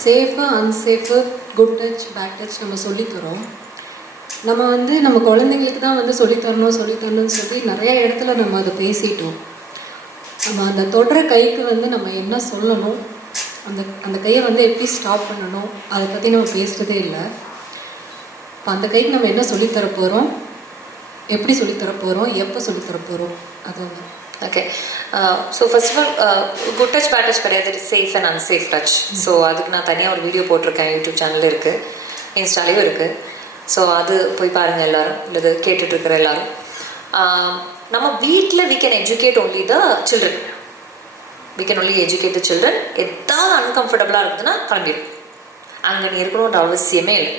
safe unsafe, good touch bad touch நம்ம சொல்லித்தரோம். நம்ம வந்து நம்ம குழந்தைங்களுக்கு தான் வந்து சொல்லித்தரணும்னு சொல்லி நிறைய இடத்துல நம்ம அதை பேசிட்டோம். நம்ம அந்த தொடுற கைக்கு வந்து நம்ம என்ன சொல்லணும், அந்த கையை வந்து எப்படி ஸ்டாப் பண்ணணும், அதை பற்றி நம்ம பேசுகிறதே இல்லை. இப்போ அந்த கைக்கு நம்ம என்ன சொல்லித்தர போகிறோம், எப்படி சொல்லித்தர போகிறோம், எப்போ சொல்லித்தர போகிறோம், அது okay. So first of all good touch bad touch கிடையாது, it safe and unsafe touch. So அதுக்கு நான் தனியாக ஒரு வீடியோ போட்டிருக்கேன், யூடியூப் சேனல் இருக்குது, இன்ஸ்டாலேயும் இருக்குது. ஸோ அது போய் பாருங்கள் எல்லோரும், இல்லை கேட்டுட்ருக்கிற எல்லோரும். நம்ம வீட்டில் we can educate only the children. We can only educate the children. எதாவது அன்கம்ஃபர்டபுளாக இருக்குதுன்னா கிளம்பிடும். அங்கே நீ இருக்கணுன்ற அவசியமே இல்லை.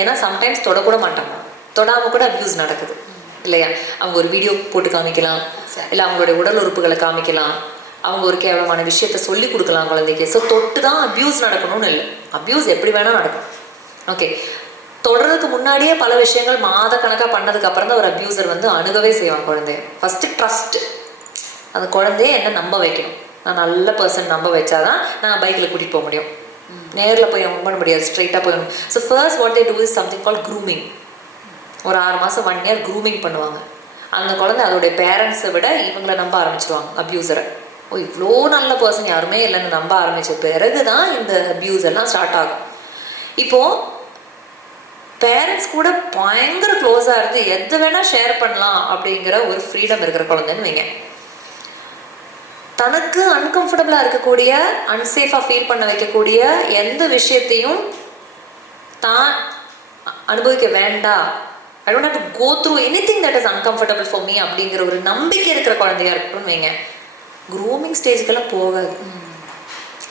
ஏன்னா சம்டைம்ஸ் தொடக்கூட மாட்டாங்க, தொடாமல் கூட அப்யூஸ் நடக்குது இல்லையா? அவங்க ஒரு வீடியோ போட்டு காமிக்கலாம், இல்லை அவங்களுடைய உடல் உறுப்புகளை காமிக்கலாம், அவங்க ஒரு கேவலமான விஷயத்த சொல்லி கொடுக்கலாம் குழந்தைக்கு. ஸோ தொட்டு தான் அப்யூஸ் நடக்கணும்னு இல்லை, அப்யூஸ் எப்படி வேணால் நடக்கும். ஓகே, தொடர்றதுக்கு முன்னாடியே பல விஷயங்கள் மாத கணக்காக பண்ணதுக்கு அப்புறம் தான் ஒரு அப்யூசர் வந்து அணுகவே செய்வாங்க குழந்தைய. ஃபஸ்ட்டு ட்ரஸ்ட்டு, அந்த குழந்தைய என்ன நம்ப வைக்கணும். நான் நல்ல பர்சன் நம்ப வச்சாதான் நான் பைக்கில் கூட்டிகிட்டு போக முடியும், நேரில் போய் அவங்க பண்ண முடியாது, ஸ்ட்ரைட்டாக போயிடணும். So first what they do is something call grooming. ஒரு 6 மாதம் 1 இயர் க்ரூமிங் பண்ணுவாங்க. அந்த குழந்தை அதோடைய பேரண்ட்ஸை விட இவங்களை நம்ப ஆரம்பிச்சிருவாங்க, அப்யூசரை. ஓ இவ்வளோ நல்ல பர்சன் யாருமே இல்லைன்னு நம்ப ஆரம்பித்த பிறகு தான் இந்த அப்யூஸ் எல்லாம் ஸ்டார்ட் ஆகும். இப்போது பேரண்ட்ஸ் கூட பயங்கர க்ளோஸாக இருந்து எது வேணால் ஷேர் பண்ணலாம் அப்படிங்கிற ஒரு ஃப்ரீடம் இருக்கிற குழந்தைன்னு வைங்க. தனக்கு அன்கம்ஃபர்டபுளாக இருக்கக்கூடிய, அன்சேஃபாக ஃபீல் பண்ண வைக்கக்கூடிய எந்த விஷயத்தையும் தான் அனுபவிக்க வேண்டாம். I don't have to go through anything that is uncomfortable for me அப்படிங்கிற ஒரு நம்பிக்கை இருக்கிற குழந்தையா இருக்கட்டும்னு வைங்க. க்ரூமிங் ஸ்டேஜுக்கெல்லாம் போகாது,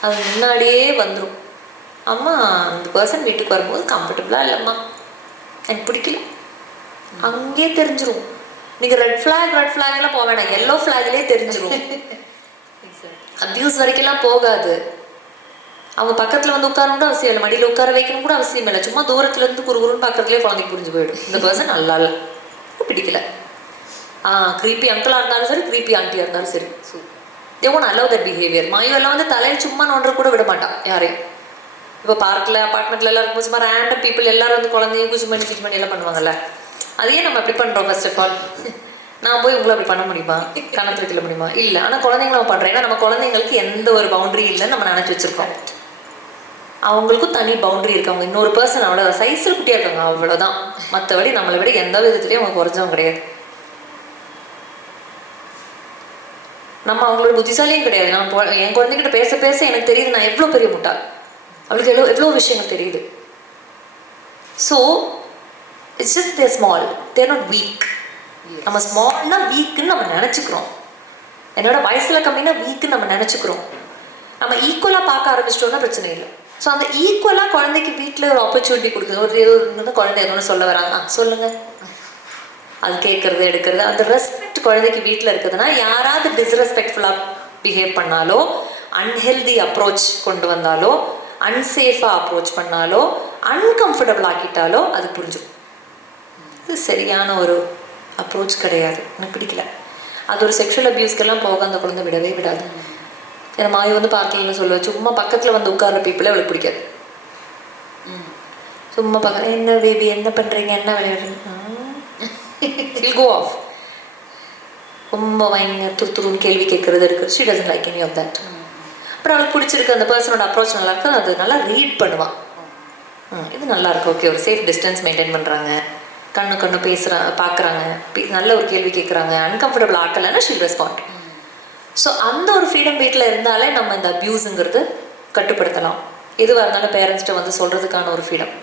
அது முன்னாடியே வந்துடும். அம்மா அந்த பர்சன் வீட்டுக்கு வரும்போது கம்ஃபர்டபுளாக இல்லைம்மா, எனக்கு பிடிக்கல, அங்கேயே தெரிஞ்சிடும். நீங்கள் ரெட் ஃப்ளாக்லாம் போக வேணாம், எல்லோ ஃப்ளாக்லேயே தெரிஞ்சிடும். அப்யூஸ் வரைக்கும்லாம் போகாது. அவங்க பக்கத்தில் வந்து உட்காரணும் கூட அவசியம் இல்லை, மடியில் உட்கார வைக்கணும் கூட அவசியம் இல்லை. சும்மா தூரத்துலேருந்து குறுகுறுன்னு பக்கத்துலேயே குழந்தைக்கு புரிஞ்சு போயிடும், இந்த பர்சன் நல்லா இல்லை, பிடிக்கல. க்ரீப்பி அங்கிளாக இருந்தாலும் சரி, க்ரீப்பி ஆண்டியாக இருந்தாலும் சரி, they won't allow that behaviour. மாயெல்லாம் வந்து தலையில் சும்மா நோன்ற கூட விட மாட்டான் யாரையும். இப்போ பார்க்கில் அப்பார்ட்மெண்ட்டில் எல்லாம் இருக்கும், சும்மா ரேண்டம் பீப்புள் எல்லாரும் வந்து குழந்தைய குச்சி பண்ணி எல்லாம் பண்ணுவாங்கல்ல. அதையே நம்ம எப்படி பண்ணுறோம்? ஃபர்ஸ்ட் ஆஃப் ஆல் நான் போய் உங்களை அப்படி பண்ண முடியுமா, கணத்தில் வைக்கல முடியுமா? இல்லை. ஆனால் குழந்தைங்கள நம்ம பண்ணுறோம், ஏன்னா நம்ம குழந்தைங்களுக்கு எந்த ஒரு பவுண்டரி இல்லைன்னு நம்ம நினச்சி வச்சுருக்கோம். அவங்களுக்கும் தனி பவுண்டரி இருக்கு. அவங்க இன்னொரு பர்சன் அவ்வளோதான், சைஸில் குட்டியாக இருக்காங்க அவ்வளோதான். மற்றபடி நம்மளை விட எந்த விதத்துலேயும் அவங்க குறைஞ்சவங்க கிடையாது. நம்ம அவங்களோட புத்திசாலியும் கிடையாது. நான் என் குழந்தைகிட்ட பேச எனக்கு தெரியுது நான் எவ்வளோ பெரிய முட்டாள், அவளுக்கு எவ்வளோ விஷயங்கள் தெரியுது. So it's just they're small, they're not weak. நம்ம ஸ்மால்னா வீக்குன்னு நம்ம நினச்சிக்கிறோம். என்னோட வயசில் கம்மினா வீக்குன்னு நம்ம நினச்சிக்கிறோம். நம்ம ஈக்குவலாக பார்க்க ஆரம்பிச்சிட்டோம்னா பிரச்சனை இல்லை. ஸோ அந்த ஈக்குவலாக குழந்தைக்கு வீட்டில் ஒரு ஆப்பர்ச்சுனிட்டி கொடுக்குது. ஒரு ஏதோ குழந்தை எதோ ஒன்று சொல்ல வராங்க, சொல்லுங்கள், அது கேட்குறது எடுக்கிறது. அந்த ரெஸ்பெக்ட் குழந்தைக்கு வீட்டில் இருக்குதுன்னா, யாராவது டிஸ்ரெஸ்பெக்ட்ஃபுல்லாக பிஹேவ் பண்ணாலோ, அன்ஹெல்தி அப்ரோச் கொண்டு வந்தாலோ, அன்சேஃபாக அப்ரோச் பண்ணாலோ, அன்கம்ஃபர்டபுள் ஆக்கிட்டாலோ அது புரிஞ்சிடும். இது சரியான ஒரு அப்ரோச் கிடையாது, எனக்கு பிடிக்கல. அது ஒரு செக்ஷுவல் அப்யூஸ்க்கெல்லாம் போக அந்த குழந்தை விடவே விடாது. ஏன்னா மாய் வந்து பார்க்கலன்னு சொல்லுவேன், சும்மா பக்கத்தில் வந்து உட்கார்ற பீப்புளே அவளுக்கு பிடிக்காது. சும்மா பார்க்குறேன், என்ன பேபி என்ன பண்ணுறீங்க, என்ன விளையாடுறீங்க, கோ ஆஃப். ரொம்ப பயங்கர துருத்துருன்னு கேள்வி கேட்குறது இருக்குது. She doesn't like any of that. அப்புறம் அவளுக்கு பிடிச்சிருக்கு, அந்த பர்சனோட அப்ரோச் நல்லா இருக்கு, அது நல்லா ரீட் பண்ணுவான். இது நல்லா இருக்கு, ஓகே, ஒரு சேஃப் டிஸ்டன்ஸ் மெயின்டைன் பண்ணுறாங்க, கண்ணு பேசுகிறாங்க, பார்க்குறாங்க, நல்ல ஒரு கேள்வி கேட்குறாங்க, அன்கம்ஃபர்டபுள் ஆக்கலைன்னா ஷில் ரெஸ்பாண்ட். ஸோ அந்த ஒரு ஃப்ரீடம் வீட்டில் இருந்தாலே நம்ம இந்த அப்யூஸுங்கிறது கட்டுப்படுத்தலாம். எதுவாக இருந்தாலும் பேரண்ட்ஸ்கிட்ட வந்து சொல்கிறதுக்கான ஒரு ஃப்ரீடம்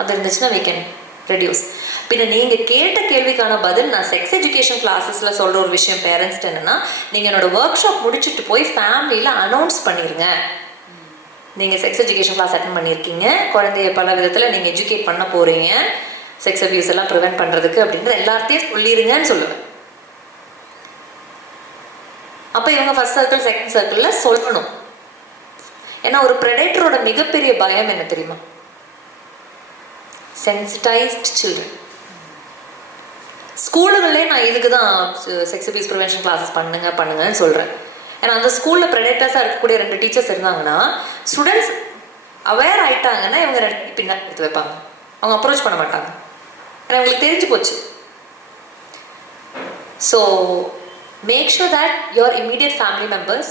அது இருந்துச்சுன்னா we can reduce. பின்ன நீங்கள் கேட்ட கேள்விக்கான பதில் நான் செக்ஸ் எஜுகேஷன் கிளாஸஸில் சொல்கிற ஒரு விஷயம் பேரண்ட்ஸ்ட்டு என்னென்னா, நீங்கள் என்னோடய ஒர்க் ஷாப் முடிச்சுட்டு போய் ஃபேமிலியில் அனௌன்ஸ் பண்ணிடுங்க. நீங்கள் செக்ஸ் எஜுகேஷன் கிளாஸ் அட்டன் பண்ணியிருக்கீங்க, குழந்தைய பல விதத்தில் நீங்கள் எஜுகேட் பண்ண போகிறீங்க, செக்ஸ் அபியூஸ் எல்லாம் ப்ரிவென்ட் பண்ணுறதுக்கு அப்படின்ற எல்லாத்தையும் சொல்லிடுங்கன்னு சொல்லுவேன். அப்போ இவங்க ஃபர்ஸ்ட் சர்க்கிள் செகண்ட் சர்க்கிளில் சொல்லணும். ஏன்னா ஒரு ப்ரெடேட்டரோட மிகப்பெரிய பயம் என்ன தெரியுமா? சென்சிட்டைஸ்ட் சில்ட்ரன். ஸ்கூலுகளே நான் இதுக்கு தான் செக்ஸ் அபியூஸ் ப்ரிவென்ஷன் கிளாஸஸ் பண்ணுங்கன்னு சொல்கிறேன். ஏன்னா அந்த ஸ்கூலில் ப்ரெடேட்டர்ஸாக இருக்கக்கூடிய 2 டீச்சர்ஸ் இருந்தாங்கன்னா ஸ்டூடெண்ட்ஸ் அவேர் ஆகிட்டாங்கன்னா இவங்க 2 பின்னாடி எடுத்து வைப்பாங்க, அவங்க அப்ரோச் பண்ண மாட்டாங்க, ஏன்னா அவங்களுக்கு தெரிஞ்சு போச்சு. So make sure that your immediate family members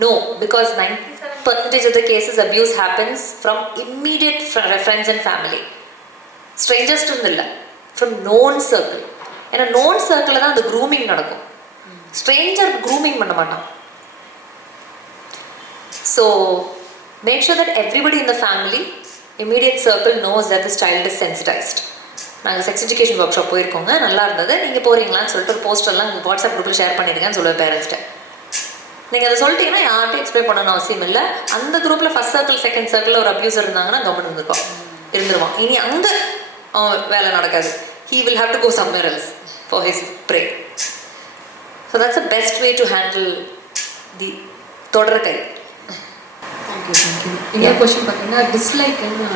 know, because 97% of the cases abuse happens from immediate friends and family. Strangers to illa, from known circle. ஏன்னா known circle தான் அந்த grooming நடக்கும். stranger grooming பண்ண மாட்டான். So make sure that everybody in the family immediate circle knows that this child is sensitized. நாங்கள் செக்ஸ் எஜுகேஷன் ஒர்க் ஷாப் போயிருக்கோங்க, நல்லா இருந்தது, நீங்கள் போகிறீங்களான்னு சொல்லிட்டு ஒரு போஸ்டர்லாம் வாட்ஸ்அப் குரூப்பில் ஷேர் பண்ணிடுங்கன்னு சொல்லுவேன் பேரண்ட்ஸ்கிட்ட. நீங்கள் அதை சொல்லிட்டீங்கன்னா யார்கிட்டையும் எக்ஸ்பிளைன் பண்ணணும்னு அவசியம் இல்லை. அந்த குரூப்பில் ஃபர்ஸ்ட் சர்க்கிள் செகண்ட் சர்க்கிளில் ஒரு அப்யூசர் இருந்தாங்கன்னா கவர்மெண்ட் இருந்துருவான். இனி அங்கே அவன் வேலை நடக்காது. he will have to go somewhere else for his prey. So that's the best way to handle the தொடர்கை. தேங்க்யூ. இன்னொரு கொஸ்டின் பார்த்தீங்கன்னா டிஸ்லைக்குன்னு,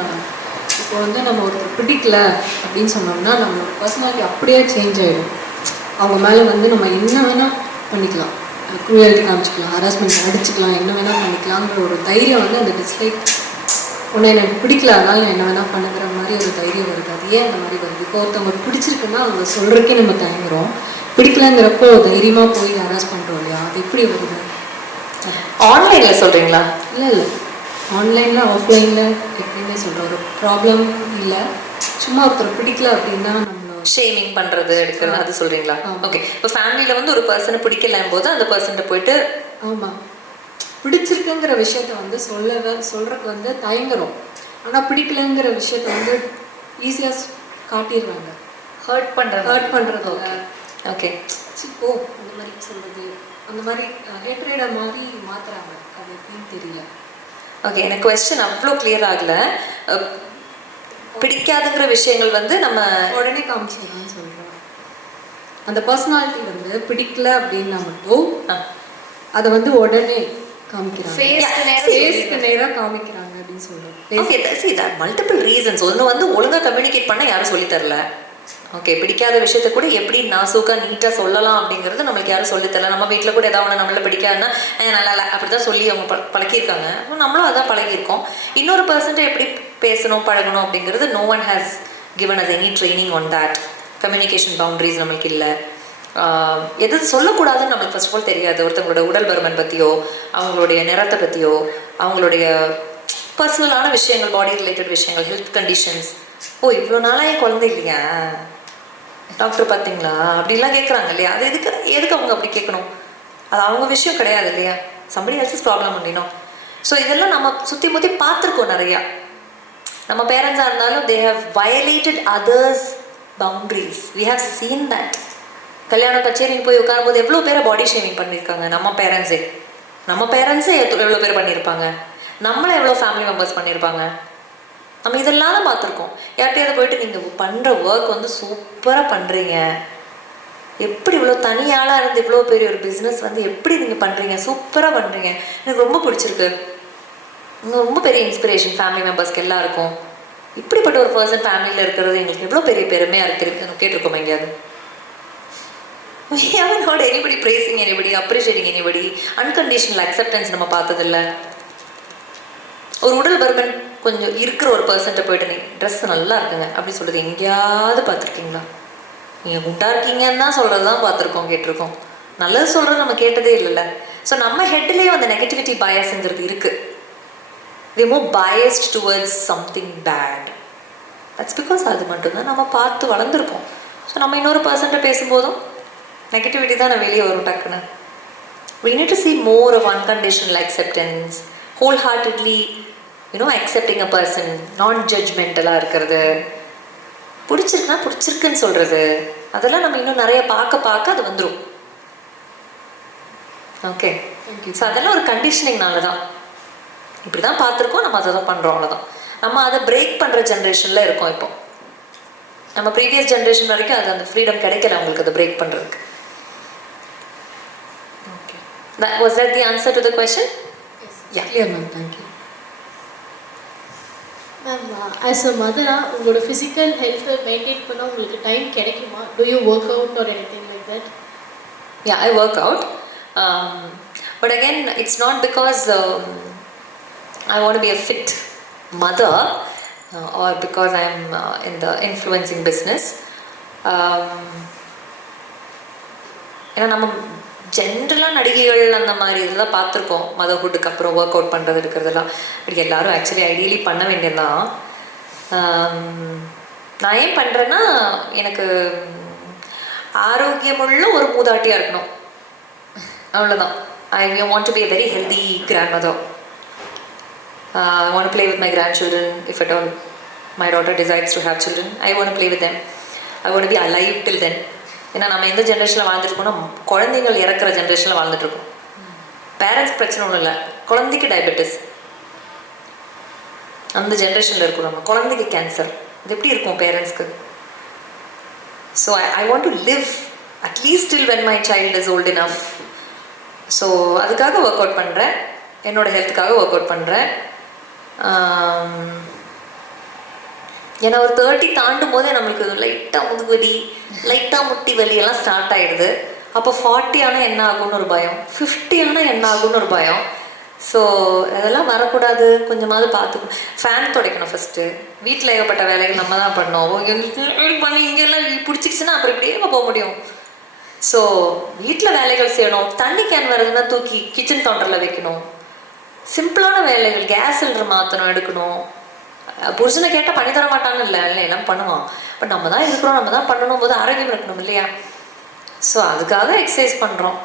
இப்போ வந்து நம்ம ஒருத்தர் பிடிக்கல அப்படின்னு சொன்னோம்னா நம்மளோட பர்சனாலிட்டி அப்படியே சேஞ்ச் ஆகிடும். அவங்க மேலே வந்து நம்ம என்ன வேணால் பண்ணிக்கலாம், க்ரூயல்ட்டி காமிச்சிக்கலாம், ஹராஸ்மெண்ட் அடிச்சுக்கலாம், என்ன வேணால் பண்ணிக்கலாங்கிற ஒரு தைரியம் வந்து அந்த டிஸ்லைக் ஒன்று எனக்கு பிடிக்கல அதனால என்ன வேணால் பண்ணுங்கிற மாதிரி ஒரு தைரியம் வருது. அது ஏன் அந்த மாதிரி வருது? இப்போ ஒருத்தவங்க பிடிச்சிருக்குன்னா அவங்க சொல்கிறக்கே நம்ம தயங்குறோம், பிடிக்கலங்கிறப்போ தைரியமாக போய் ஹராஸ் பண்ணுறோம் இல்லையா? அது எப்படி வருது? ஆன்லைனில் சொல்கிறீங்களா? இல்லை ஆன்லைனில் ஆஃப்லைனில் எப்படின்னே சொல்கிற ஒரு ப்ராப்ளம் இல்லை. சும்மா ஒருத்தர் பிடிக்கல அப்படின்னா நம்மள ஷேமிங் பண்ணுறது எடுக்கிறது அது சொல்கிறீங்களா? ஓகே. இப்போ ஃபேமிலியில் வந்து ஒரு பர்சனை பிடிக்கலன் போது அந்த பர்சன்ட்ட போயிட்டு ஆமாம் பிடிச்சிருக்குங்கிற விஷயத்த வந்து சொல்கிறதுக்கு வந்து தயங்குறோம். ஆனால் பிடிக்கலங்கிற விஷயத்த வந்து ஈஸியாக காட்டிடுறாங்க. ஹர்ட் பண்ணுறது. ஓகே ஓ அந்த மாதிரி சொல்கிறது, அந்த மாதிரி ஹேட்ரேடை மாதிரி மாற்றுறாங்க. அது எப்படின்னு தெரியல. ஓகே, எனக்கு கொஸ்டின் அவ்வளோ கிளியர் ஆகலை. பிடிக்காதுங்கிற விஷயங்கள் வந்து நம்ம உடனே காமிச்சிடலாம்னு சொல்கிறோம். அந்த பர்சனாலிட்டி வந்து பிடிக்கல அப்படின்னா மட்டும் அதை வந்து உடனே காமிக்கிறாங்க, ஃபேஸ்க்கு நேராக காமிக்கிறாங்க அப்படின்னு சொல்கிறோம். Okay, see that multiple reasons. ஒன்று வந்து ஒழுங்காக கம்யூனிகேட் பண்ண யாரும் சொல்லித்தரல. ஓகே, பிடிக்காத விஷயத்த கூட எப்படி நாசூக்காக நீட்டாக சொல்லலாம் அப்படிங்கிறது நம்மளுக்கு யாரும் சொல்லித்தரல. நம்ம வீட்டில் கூட ஏதாவது ஒன்று நம்மள பிடிக்காதுன்னா நல்லா இல்லை அப்படி தான் சொல்லி அவங்க பழக்கியிருக்காங்க. நம்மளும் அதான் பழகியிருக்கோம். இன்னொரு பர்சன்ட்டை எப்படி பேசணும் பழகணும் அப்படிங்கிறது no one has given us any training on that. Communication boundaries நம்மளுக்கு இல்லை. எது சொல்லக்கூடாதுன்னு நம்மளுக்கு ஃபர்ஸ்ட் ஆஃப் ஆல் தெரியாது. ஒருத்தவங்களோட உடல் பருமன் பற்றியோ அவங்களுடைய நிறத்தை பற்றியோ அவங்களுடைய பர்சனலான விஷயங்கள், பாடி ரிலேட்டட் விஷயங்கள், ஹெல்த் கண்டிஷன்ஸ், ஓ இவ்வளோ நாளாக என் குழந்தை இல்லையா டாக்டர் பார்த்தீங்களா அப்படிலாம் கேட்குறாங்க இல்லையா? அது எதுக்கு அவங்க அப்படி கேட்கணும்? அது அவங்க விஷயம் கிடையாது இல்லையா? somebody else's problem அப்படின்னோம். ஸோ இதெல்லாம் நம்ம சுற்றி முற்றி பார்த்துருக்கோம் நிறையா. நம்ம பேரண்ட்ஸாக இருந்தாலும் they have violated others boundaries. we have seen that. கல்யாண கச்சேரிக்கு போய் உட்காரும்போது எவ்வளோ பேரை பாடி ஷேமிங் பண்ணியிருக்காங்க. நம்ம பேரண்ட்ஸே எவ்வளோ பேர் பண்ணியிருப்பாங்க, நம்மளை எவ்வளோ ஃபேமிலி மெம்பர்ஸ் பண்ணியிருப்பாங்க. நம்ம இதெல்லாம் தான் பார்த்துருக்கோம். யார்கிட்டையாவது போயிட்டு நீங்கள் பண்ணுற ஒர்க் வந்து சூப்பராக பண்ணுறீங்க, எப்படி இவ்வளோ தனியாளாக இருந்து இவ்வளோ பெரிய ஒரு பிஸ்னஸ் வந்து எப்படி நீங்கள் பண்ணுறீங்க, சூப்பராக பண்ணுறீங்க, எனக்கு ரொம்ப பிடிச்சிருக்கு, ரொம்ப பெரிய இன்ஸ்பிரேஷன் ஃபேமிலி மெம்பர்ஸ்க்கு எல்லாருக்கும். இப்படிப்பட்ட ஒரு பர்சன் ஃபேமிலியில் இருக்கிறது எங்களுக்கு எவ்வளோ பெரிய பெருமையாக இருக்குது. கேட்டிருக்கோம் எங்கேயாவது? We haven't heard anybody praising anybody, appreciating anybody, unconditional acceptance நம்ம பார்த்ததில்ல. ஒரு உடல் பருமன் கொஞ்சம் இருக்கிற ஒரு பர்சன்ட்டை போயிட்டு நீங்கள் ட்ரெஸ் நல்லா இருக்குங்க அப்படி சொல்கிறது எங்கேயாவது பார்த்துருக்கீங்களா? நீங்கள் குண்டா இருக்கீங்கன்னு தான் சொல்கிறது தான் பார்த்துருக்கோம், கேட்டிருக்கோம். நல்லது சொல்கிறது நம்ம கேட்டதே இல்லைல்ல. ஸோ நம்ம ஹெட்லேயும் அந்த நெகட்டிவிட்டி பயஸ்ங்கிறது இருக்குது. we are more biased towards something bad. That's because அது மட்டும்தான் நம்ம பார்த்து வளர்ந்துருக்கோம். ஸோ நம்ம இன்னொரு பர்சன்ட்டை பேசும்போதும் நெகட்டிவிட்டி தான் நான் வெளியே வரும் டக்குன்னு. we need to see more of unconditional acceptance, wholeheartedly accepting a person, non judgmentalaக இருக்கிறது, பிடிச்சிருக்குன்னா பிடிச்சிருக்குன்னு சொல்கிறது, அதெல்லாம் நம்ம இன்னும் நிறைய பார்க்க அது வந்துடும். ஓகே, ஸோ அதெல்லாம் ஒரு கண்டிஷனிங்னால தான். இப்படி தான் பார்த்துருக்கோம், நம்ம அதை தான் பண்ணுறோம், அவ்வளோதான். நம்ம அதை பிரேக் பண்ணுற ஜென்ரேஷனில் இருக்கோம் இப்போ. நம்ம ப்ரீவியஸ் ஜென்ரேஷன் வரைக்கும் அது அந்த ஃப்ரீடம் கிடைக்கல அவங்களுக்கு அதை பிரேக் பண்ணுறதுக்கு. Okay, was that the answer to the question? Yes. Yeah. Clear, ma'am. Thank you. Ma'am, as a மதராக உங்களோட ஃபிசிக்கல் ஹெல்த்தை மெயின்டைன் பண்ண உங்களுக்கு டைம் கிடைக்குமா? Do you work out or anything like that? Yeah, I work out. But again, it's not because I want to be a fit mother or because I'm in the influencing business. ஏன்னா நம்ம ஜென்ரலாக நடிகைகள் அந்த மாதிரி இதெல்லாம் பார்த்துருக்கோம், மதர்ஹுட்டுக்கு அப்புறம் ஒர்க் அவுட் பண்ணுறது இருக்கிறதெல்லாம். பட் எல்லோரும் ஆக்சுவலி ஐடியலி பண்ண வேண்டியதுதான். நான் ஏன் பண்ணுறேன்னா, எனக்கு ஆரோக்கியமுள்ள ஒரு மூதாட்டியாக இருக்கணும், அவ்வளோதான். I want to be a very healthy grandmother. I want to play with my grandchildren if at all my daughter decides to have children. I want to play with them. I want to be alive till then. ஏன்னா நம்ம எந்த ஜென்ரேஷனில் வாழ்ந்துட்டுருக்கோம்னா, குழந்தைகள் இறக்குற ஜென்ரேஷனில் வாழ்ந்துட்டுருக்கோம். பேரண்ட்ஸ் பிரச்சனை ஒன்றும் இல்லை, குழந்தைக்கு டயபெட்டிஸ் அந்த ஜென்ரேஷனில் இருக்கும். நம்ம குழந்தைக்கு கேன்சர், அது எப்படி இருக்கும் பேரண்ட்ஸ்க்கு? So I want to live at least till when my child is old enough. So அதுக்காக ஒர்க் அவுட் பண்ணுறேன், என்னோடய ஹெல்த்துக்காக ஒர்க் அவுட் பண்ணுறேன். ஏன்னா ஒரு 30 தாண்டும் போதே நம்மளுக்கு லைட்டாக முதுகு வலி, லைட்டாக முட்டி வலி எல்லாம் ஸ்டார்ட் ஆகிடுது. அப்போ 40 ஆனால் என்ன ஆகும்னு ஒரு பயம், 50 ஆனால் என்ன ஆகும்னு ஒரு பயம். ஸோ அதெல்லாம் வரக்கூடாது, கொஞ்சமாவது பார்த்துக்கணும். ஃபேன் துடைக்கணும் ஃபஸ்ட்டு. வீட்டில் ஏகப்பட்ட வேலைகள் நம்ம தான் பண்ணோம். பண்ணி இங்கெல்லாம் பிடிச்சிக்கிச்சுன்னா அப்புறம் இப்படியே நம்ம போக முடியும். ஸோ வீட்டில் வேலைகள் செய்யணும். தண்ணி கேன் வருதுன்னா தூக்கி கிச்சன் கவுண்டரில் வைக்கணும். சிம்பிளான வேலைகள், கேஸ் சிலிண்டர் மாற்றணும், எடுக்கணும். புருஷனை கேட்டால் பண்ணி தர மாட்டான்னு இல்லை, எல்லாம் பண்ணுவான். பட் நம்ம தான் இருக்கிறோம், நம்ம தான் பண்ணணும் போது ஆரோக்கியம் இருக்கணும் இல்லையா? ஸோ அதுக்காக எக்ஸசைஸ் பண்ணுறோம்.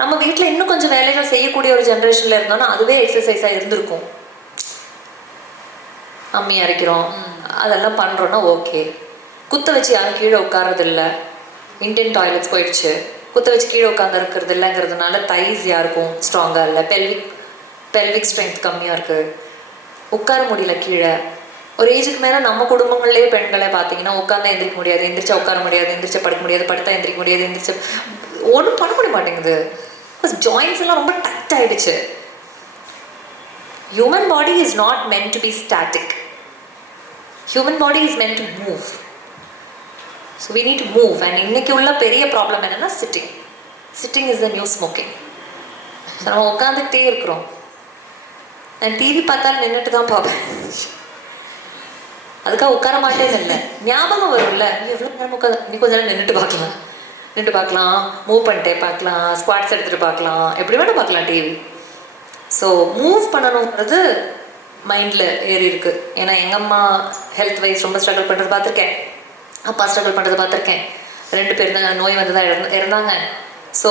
நம்ம வீட்டில் இன்னும் கொஞ்சம் வேலைகள் செய்யக்கூடிய ஒரு ஜென்ரேஷனில் இருந்தோம்னா அதுவே எக்ஸசைஸாக இருந்திருக்கும். அம்மி அரைக்கிறோம், அதெல்லாம் பண்ணுறோன்னா ஓகே. குத்த வச்சு யாரும் கீழே உட்காரதில்ல, இண்டியன் டாய்லெட்ஸ் போயிடுச்சு. குத்த வச்சு கீழே உட்காந்து இருக்கிறது இல்லைங்கிறதுனால தைஸ் யாருக்கும் ஸ்ட்ராங்காக இல்லை, பெல்விக் ஸ்ட்ரென்த் கம்மியாக இருக்குது, உட்கார முடியல கீழே. ஒரு ஏஜுக்கு மேலே நம்ம குடும்பங்கள்லேயே பெண்களை பார்த்தீங்கன்னா உட்காந்தா எந்திரிக்க முடியாது, எந்திரிச்சா உட்கார முடியாது, எந்திரிச்சா படுக்க முடியாது, படுத்தா எந்திரிக்க முடியாது, எந்திரிச்சா ஒன்றும் பண்ண முடிய மாட்டேங்குது. ஜாயின்ஸ் எல்லாம் ரொம்ப டச் ஆகிடுச்சு. Human body is not meant to be static. Human body is meant to move. So we need to move. And இன்னைக்கு உள்ள பெரிய ப்ராப்ளம் என்னென்னா sitting. Sitting is the new smoking. So நம்ம உட்காந்துக்கிட்டே இருக்கிறோம். நான் டிவி பார்த்தாலும் நின்றுட்டு தான் பார்ப்பேன். அதுக்காக உட்கார மாட்டேன்னு இல்லை, ஞாபகம் வரும்ல, எவ்வளோ நேரம் உட்காந்து இன்னும் கொஞ்ச நேரம் நின்றுட்டு பார்க்கலாம், மூவ் பண்ணிட்டே பார்க்கலாம், ஸ்குவாட்ஸ் எடுத்துகிட்டு பார்க்கலாம், எப்படி வேணால் பார்க்கலாம் டிவி. ஸோ மூவ் பண்ணணுங்கிறது மைண்டில் ஏறி இருக்குது. ஏன்னா எங்கள் அம்மா ஹெல்த் வைஸ் ரொம்ப ஸ்ட்ரகிள் பண்ணுறது பார்த்துருக்கேன், அப்பா ஸ்ட்ரகிள் பண்ணுறது பார்த்துருக்கேன். 2 பேர் தான் நோய் வந்து தான் இறந்தாங்க. ஸோ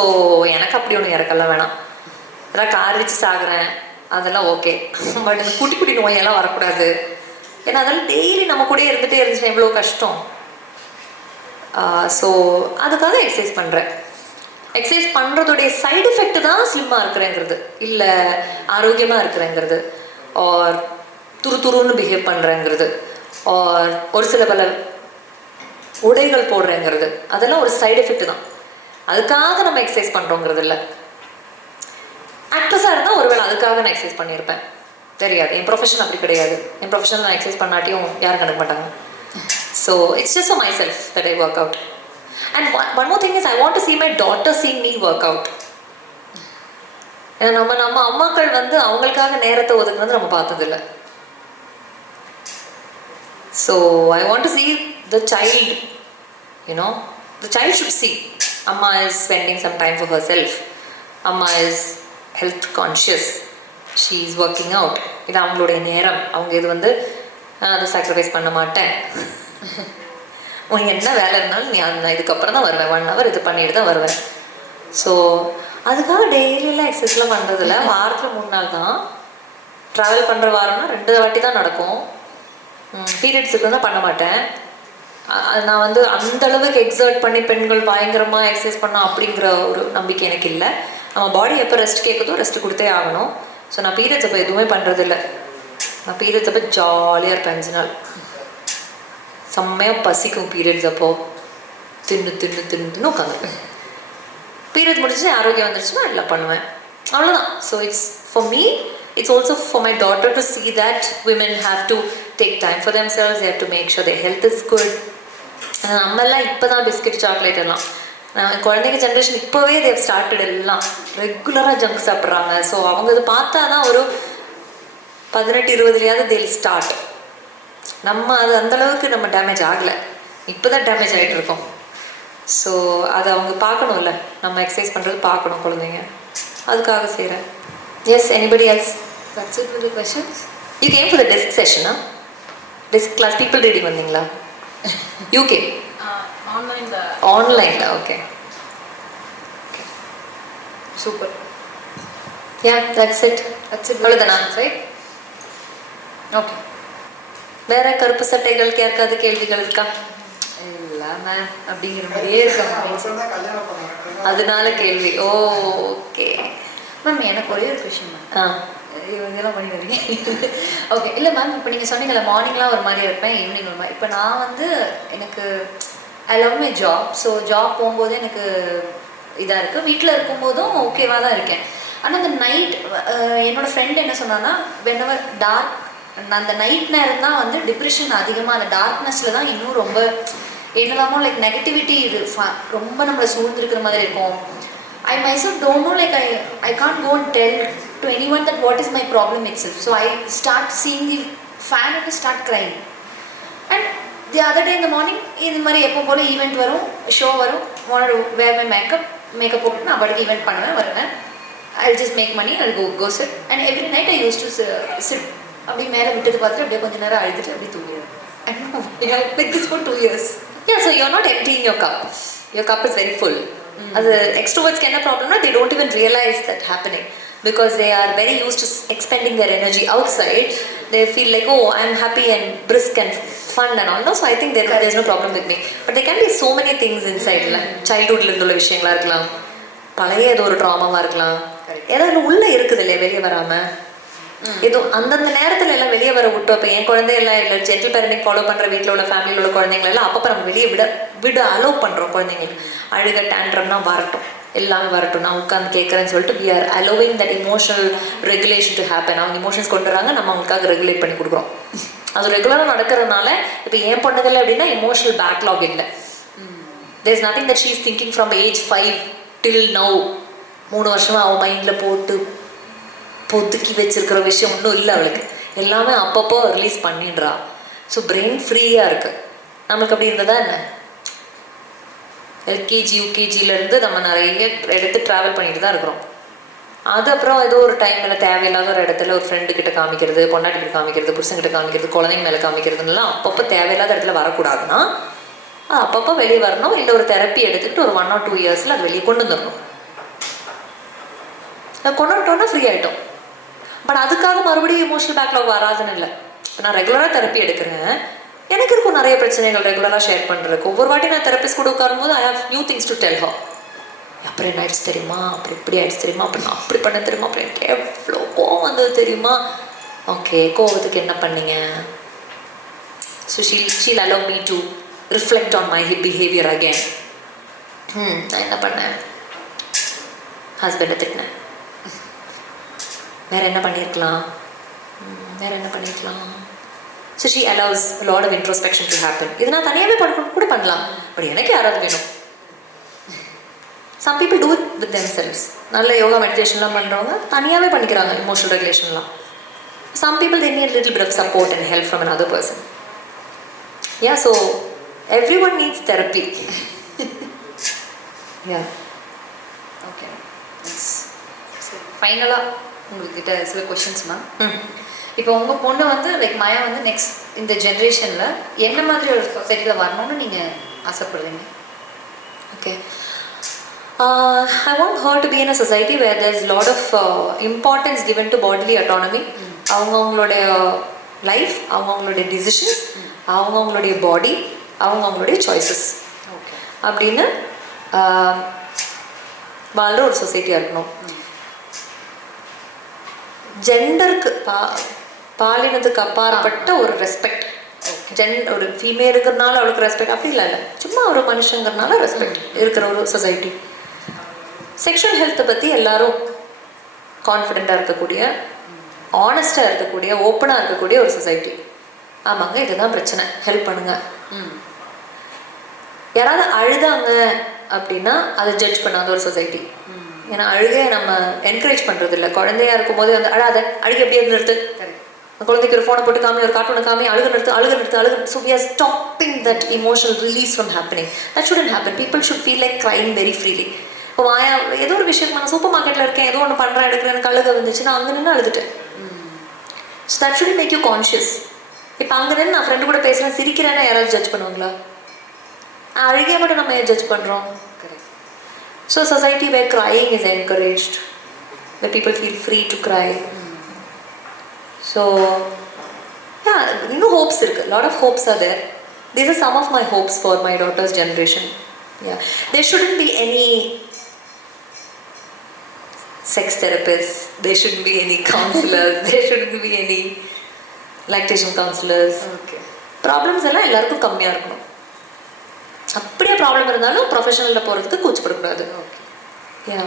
எனக்கு அப்படி ஒன்று இறக்கலாம் வேணாம். அதான் கார் அடித்து சாகுறேன், அதெல்லாம் ஓகே. பட் இந்த குட்டி குட்டி நோயெல்லாம் வரக்கூடாது. ஏன்னா அதெல்லாம் டெய்லி நம்ம கூட இருந்துகிட்டே இருந்துச்சுன்னா எவ்வளோ கஷ்டம். ஸோ அதுக்காக எக்ஸசைஸ் பண்ணுறேன். எக்ஸசைஸ் பண்ணுறதுடைய சைடு எஃபெக்ட் தான் ஸ்லிம்மாக இருக்கிறேங்கிறது, இல்லை ஆரோக்கியமாக இருக்கிறேங்கிறது, ஆர் துருன்னு பிஹேவ் பண்ணுறேங்கிறது, ஆர் ஒரு சில பல உடைகள் போடுறேங்கிறது, அதெல்லாம் ஒரு சைடு எஃபெக்ட் தான். அதுக்காக நம்ம எக்ஸசைஸ் பண்ணுறோங்கிறது இல்லை. ஆக்ட்ரஸாக இருந்தால் ஒருவேளை அதுக்காக நான் எக்ஸசைஸ் பண்ணியிருப்பேன். தெரியாது. என் ப்ரொஃபஷன் அப்படி கிடையாது. என் ப்ரொஃபஷனில் நான் எக்ஸசைஸ் பண்ணாட்டியும் யாரும் கண்டுக்க மாட்டாங்க. So it's just for my self that I work out. And one more thing is I want to see my daughter seeing me work out. ஏன்னா நம்ம அம்மாக்கள் வந்து அவங்களுக்காக நேரத்தை ஒதுக்குறது நம்ம பார்த்ததில்லை. So I want to see the child, you know, the child should see Amma is spending some time for herself. Amma is health conscious. She is working out. இது அவங்களுடைய நேரம். அவங்க இது வந்து அதை சாக்ரிஃபைஸ் பண்ண மாட்டேன், உனக்கு என்ன வேலை இருந்தாலும் நீ அந்த இதுக்கப்புறம் தான் வருவேன், 1 hour இது பண்ணிட்டு தான் வருவேன். ஸோ அதுக்காக டெய்லியெல்லாம் எக்ஸசைஸ்லாம் பண்ணுறதில்ல. வாரத்தில் 3 நாள் தான். ட்ராவல் பண்ணுற வாரம்னா 2 வாட்டி தான் நடக்கும். பீரியட்ஸுக்கு தான் பண்ண மாட்டேன். நான் வந்து அந்தளவுக்கு எக்ஸர்ட் பண்ணி பெண்கள் பயங்கரமாக எக்ஸசைஸ் பண்ணோம் அப்படிங்கிற ஒரு நம்பிக்கை எனக்கு இல்லை. நம்ம பாடி எப்போ ரெஸ்ட் கேட்குதோ ரெஸ்ட் கொடுத்தே ஆகணும். ஸோ நான் பீரியட்ஸ் அப்போ எதுவுமே பண்ணுறதில்ல. நான் பீரியட்ஸ் அப்போ ஜாலியாக இருப்பேன். 5 நாள் செம்மையாக பசிக்கும். பீரியட்ஸ் அப்போது தின்னு உட்காந்துருப்பேன். பீரியட் முடிச்சு ஆரோக்கியம் வந்துருச்சுன்னா எல்லாம் பண்ணுவேன், அவ்வளோதான். So it's for me, it's also for my daughter to see that women have to take time for themselves, they have to make sure their health is good. நம்மெல்லாம் இப்போ தான் பிஸ்கெட் சாக்லேட் எல்லாம், குழந்தைங்க ஜென்ரேஷன் இப்போவே தேவ் ஸ்டார்டட் எல்லாம் ரெகுலராக ஜங்க் சாப்பிட்றாங்க. ஸோ அவங்க இது பார்த்தா தான் ஒரு 18-20 தேல் ஸ்டார்ட். நம்ம அது அந்தளவுக்கு நம்ம டேமேஜ் ஆகலை, இப்போ தான் டேமேஜ் ஆகிட்டு இருக்கோம். ஸோ அதை அவங்க பார்க்கணும்ல, நம்ம எக்ஸசைஸ் பண்ணுறது பார்க்கணும் குழந்தைங்க, அதுக்காக செய்கிறேன். Yes, anybody else? That's it for the questions. You came for the disc session, huh? Disc class, people reading vandingla? You came? Online. Online, okay. Super. Yeah, that's it. அவ்வளோதானா? Right? Okay. வேற கருப்பு சட்டைகளுக்கு யாருக்காவது கேள்விகள் இருக்கா? இல்லை மேம் அப்படிங்கிற மாதிரியே இருக்காங்க, அதனால கேள்வி. Okay ma'am. எனக்கு ஒரே ஒரு கொஷின் மேம், இதெல்லாம் பண்ணி வருவீங்க. ஓகே, இல்லை மேம், இப்போ நீங்கள் சொன்னீங்கல்ல மார்னிங்லாம் ஒரு மாதிரி இருப்பேன், ஈவினிங் ஒரு மாதிரி. இப்போ நான் வந்து எனக்கு I love my job. So job போகும்போது எனக்கு இதாக இருக்குது, வீட்டில் இருக்கும்போதும் ஓகேவாக தான் இருக்கேன். ஆனால் அந்த நைட் என்னோடய ஃப்ரெண்ட் என்ன சொன்னான்னா, வென்எவர் டார்க், அந்த நைட் நேரம் தான் வந்து டிப்ரெஷன் அதிகமாக, அந்த டார்க்னஸில் தான் இன்னும் ரொம்ப என்னெல்லாமோ லைக் நெகட்டிவிட்டி இது ரொம்ப நம்மளை சூழ்ந்துருக்கிற மாதிரி இருக்கும். I myself don't know, like I can't go and tell to anyone that what is my problem itself. So I start seeing the fan and start crying. And the other day in the morning, in mari eppo pole event varum, show varum, want to wear my makeup போட்டு நான் படுத்து ஈவெண்ட் பண்ணுவேன், வருவேன். I'll just make money, I'll go sit. And every night I used to sit. அப்படி மேலே விட்டது பார்த்துட்டு அப்படியே கொஞ்ச நேரம் அழுதுட்டு அப்படியே தூங்கிடுவேன். I don't know, I like this for 2 years. Yeah, so you're not emptying your cup. Your cup is very full. அது எக்ஸ்ட்ரோவர்ட்ஸ்க்கு என்ன ப்ராப்ளம்னா, they don't even realize that happening because they are very used to expending their energy outside. They feel like, oh, I'm happy and brisk and fun and all. No, so I think there's no problem with me. But there can be so many things inside. சைல்ட்ஹுட்ல இருந்துள்ள விஷயங்களா இருக்கலாம், பழைய ஏதோ ஒரு ட்ராமாவாக இருக்கலாம், ஏதாவது உள்ளே இருக்குது இல்லையா வெளியே வராமல். ஏதோ அந்தந்த நேரத்தில் எல்லாம் வெளியே வர விட்டோம். இப்போ என் குழந்தையெல்லாம் இல்லை, ஜென்டல் பேரண்டிங் ஃபாலோ பண்ணுற வீட்டில் உள்ள ஃபேமிலியில் உள்ள குழந்தைங்களெல்லாம் அப்பப்போ நம்ம வெளியே விட அலோவ் பண்ணுறோம். குழந்தைங்களுக்கு அழுக டேண்ட்ரம்னா வரட்டும், எல்லாமே வரட்டும், நான் உட்காந்து கேட்குறேன்னு சொல்லிட்டு we are allowing that emotional regulation to happen. அவங்க இமோஷன்ஸ் கொண்டு வராங்க, நம்ம அவங்களுக்காக ரெகுலேட் பண்ணி கொடுக்குறோம். அது ரெகுலராக நடக்கிறதுனால இப்போ என் பொண்ணுகள் அப்படின்னா எமோஷனல் பேக்லாக் இல்லை. there is nothing that she is thinking from age 5 till now. 3 வருஷமாக அவள் மைண்டில் போட்டு பொதுக்கி வச்சிருக்கிற விஷயம் ஒன்றும் இல்லை அவளுக்கு. எல்லாமே அப்பப்போ ரிலீஸ் பண்ணிடுறா. ஸோ பிரெயின் ஃப்ரீயாக இருக்குது. நம்மளுக்கு அப்படி இருந்ததா என்ன? எல்கேஜி யூகேஜியிலேருந்து நம்ம நிறைய எடுத்து ட்ராவல் பண்ணிட்டு தான் இருக்கிறோம். அது அப்புறம் ஏதோ ஒரு டைமில் தேவையில்லாத ஒரு இடத்துல ஒரு ஃப்ரெண்டுக்கிட்ட காமிக்கிறது, பொண்டாட்டிக்கிட்ட காமிக்கிறது, புருஷன்கிட்ட காமிக்கிறது, குழந்தைங்க மேலே காமிக்கிறதுலாம் அப்பப்போ தேவையில்லாத இடத்துல வரக்கூடாதுன்னா அப்பப்போ வெளியே வரணும். இல்லை ஒரு தெரப்பி எடுத்துக்கிட்டு ஒரு 1 or 2 இயர்ஸில் அது வெளியே கொண்டு வந்துடணும். கொண்டு வந்துட்டோன்னா ஃப்ரீ ஆகிட்டோம். பட் அதுக்காக மறுபடியும் எமோஷனல் பேக்லாக் வராதுன்னு இல்லை. இப்போ நான் ரெகுலராக தெரப்பி எடுக்கிறேன், எனக்கு இருக்கும் நிறைய பிரச்சனைகள் ரெகுலராக ஷேர் பண்ணுறதுக்கு. ஒவ்வொரு வாட்டி நான் தெரப்பிஸ்ட் கூட உட்காரும்போது I have new things to tell her. அப்புறம் என்ன ஆயிடுச்சு தெரியுமா, அப்புறம் இப்படி ஆயிடுச்சு தெரியுமா, அப்புறம் நான் அப்படி பண்ண தெரியுமா, அப்புறம் எனக்கு எவ்வளோ கோவம் வந்தது தெரியுமா. ஓகே, கோவத்துக்கு என்ன பண்ணீங்க? So Sheel allow me to reflect on my behavior again. நான் என்ன பண்ணேன்? ஹஸ்பண்டை திட்டினேன். வேறு என்ன பண்ணியிருக்கலாம்? வேற என்ன பண்ணிக்கலாம்? So she allows lot of introspection to happen. இது நான் தனியாகவே கூட பண்ணலாம், பட் எனக்கு யாராவது வேணும். Some people do it with themselves. நல்ல யோகா மெடிடேஷன்லாம் பண்ணுறவங்க தனியாகவே பண்ணிக்கிறாங்க இமோஷனல் ரெகுலேஷன்லாம். Some people they need little bit of support and help from another person. Yeah, so everyone needs therapy. Yeah. Okay, சரி, ஃபைனலாக உங்கள்கிட்ட சில கொஷின்ஸ் மேம். இப்போ உங்கள் பொண்ணு வந்து லைக் மாயா வந்து நெக்ஸ்ட் இந்த ஜென்ரேஷனில் என்ன மாதிரி ஒரு சொசைட்டியில் வரணும்னு நீங்கள் ஆசைப்படுறீங்க? Okay. I want her to be in a society where there's a lot of importance given to bodily autonomy. அவங்களுடைய லைஃப், அவங்களுடைய டிசிஷன்ஸ், அவங்களுடைய பாடி, அவங்களுடைய சாய்ஸஸ் அப்படின்னு வாழ்கிற ஒரு சொசைட்டியாக இருக்கணும். ஜெண்டருக்கு பாலினத்துக்கு அப்பாற்பட்ட ஒரு ரெஸ்பெக்ட். ஒரு ஃபீமேலுங்கிறனால அவளுக்கு ரெஸ்பெக்ட் அப்படி இல்லை, சும்மா ஒரு மனுஷங்கிறனால ரெஸ்பெக்ட் இருக்கிற ஒரு சொசைட்டி. செக்ஷுவல் ஹெல்த்தை பற்றி எல்லாரும் கான்ஃபிடெண்ட்டாக இருக்கக்கூடிய, ஆனஸ்டாக இருக்கக்கூடிய, ஓப்பனாக இருக்கக்கூடிய ஒரு சொசைட்டி. ஆமாங்க, இதுதான் பிரச்சனை, ஹெல்ப் பண்ணுங்க. யாராவது அழுதாங்க அப்படின்னா அதை ஜட்ஜ் பண்ணாத ஒரு சொசைட்டி. ஏன்னா அழுகையை நம்ம என்கரேஜ் பண்ணுறது இல்லை. குழந்தையா இருக்கும்போது வந்து அழாத, அழுகை எப்படியே நிறுத்து, குழந்தைக்கு ஒரு ஃபோனை போட்டு காமி, ஒரு கார்ட்டூனை காமி, அழுக நிறுத்து. So we are stopping that emotional release from happening. That shouldn't happen. People should feel like crying very freely. இப்போ மாயா ஏதோ ஒரு விஷயம், நான் சூப்பர் மார்க்கெட்டில் இருக்கேன், ஏதோ ஒன்று பண்ணுறேன், எடுக்கிறேன், எனக்கு அழுக வந்துச்சு, நான் அங்கே நின்று அழுதுட்டேன். So that should make you conscious. இப்போ அங்கே நின்று நான் ஃப்ரெண்டு கூட பேசுகிறேன், சிரிக்கிறேன்னா யாராவது ஜட்ஜ் பண்ணுவாங்களா? அழுகையை மட்டும் நம்ம ஏன் ஜட்ஜ் பண்ணுறோம்? So society where crying is encouraged, where people feel free to cry. So yeah, இன்னும் ஹோப்ஸ் இருக்குது. Lot of hopes are there. These are some of my hopes for my daughter's generation. Yeah, there shouldn't be any sex therapists, there shouldn't be any counselors, there shouldn't be any lactation counselors. Okay, problems எல்லாம் எல்லாருக்கும் கம்மியாக இருக்கணும். அப்படியே ப்ராப்ளம் இருந்தாலும் ப்ரொஃபஷனலில் போகிறதுக்கு கூச்சப்படக்கூடாது. ஓகே, யா,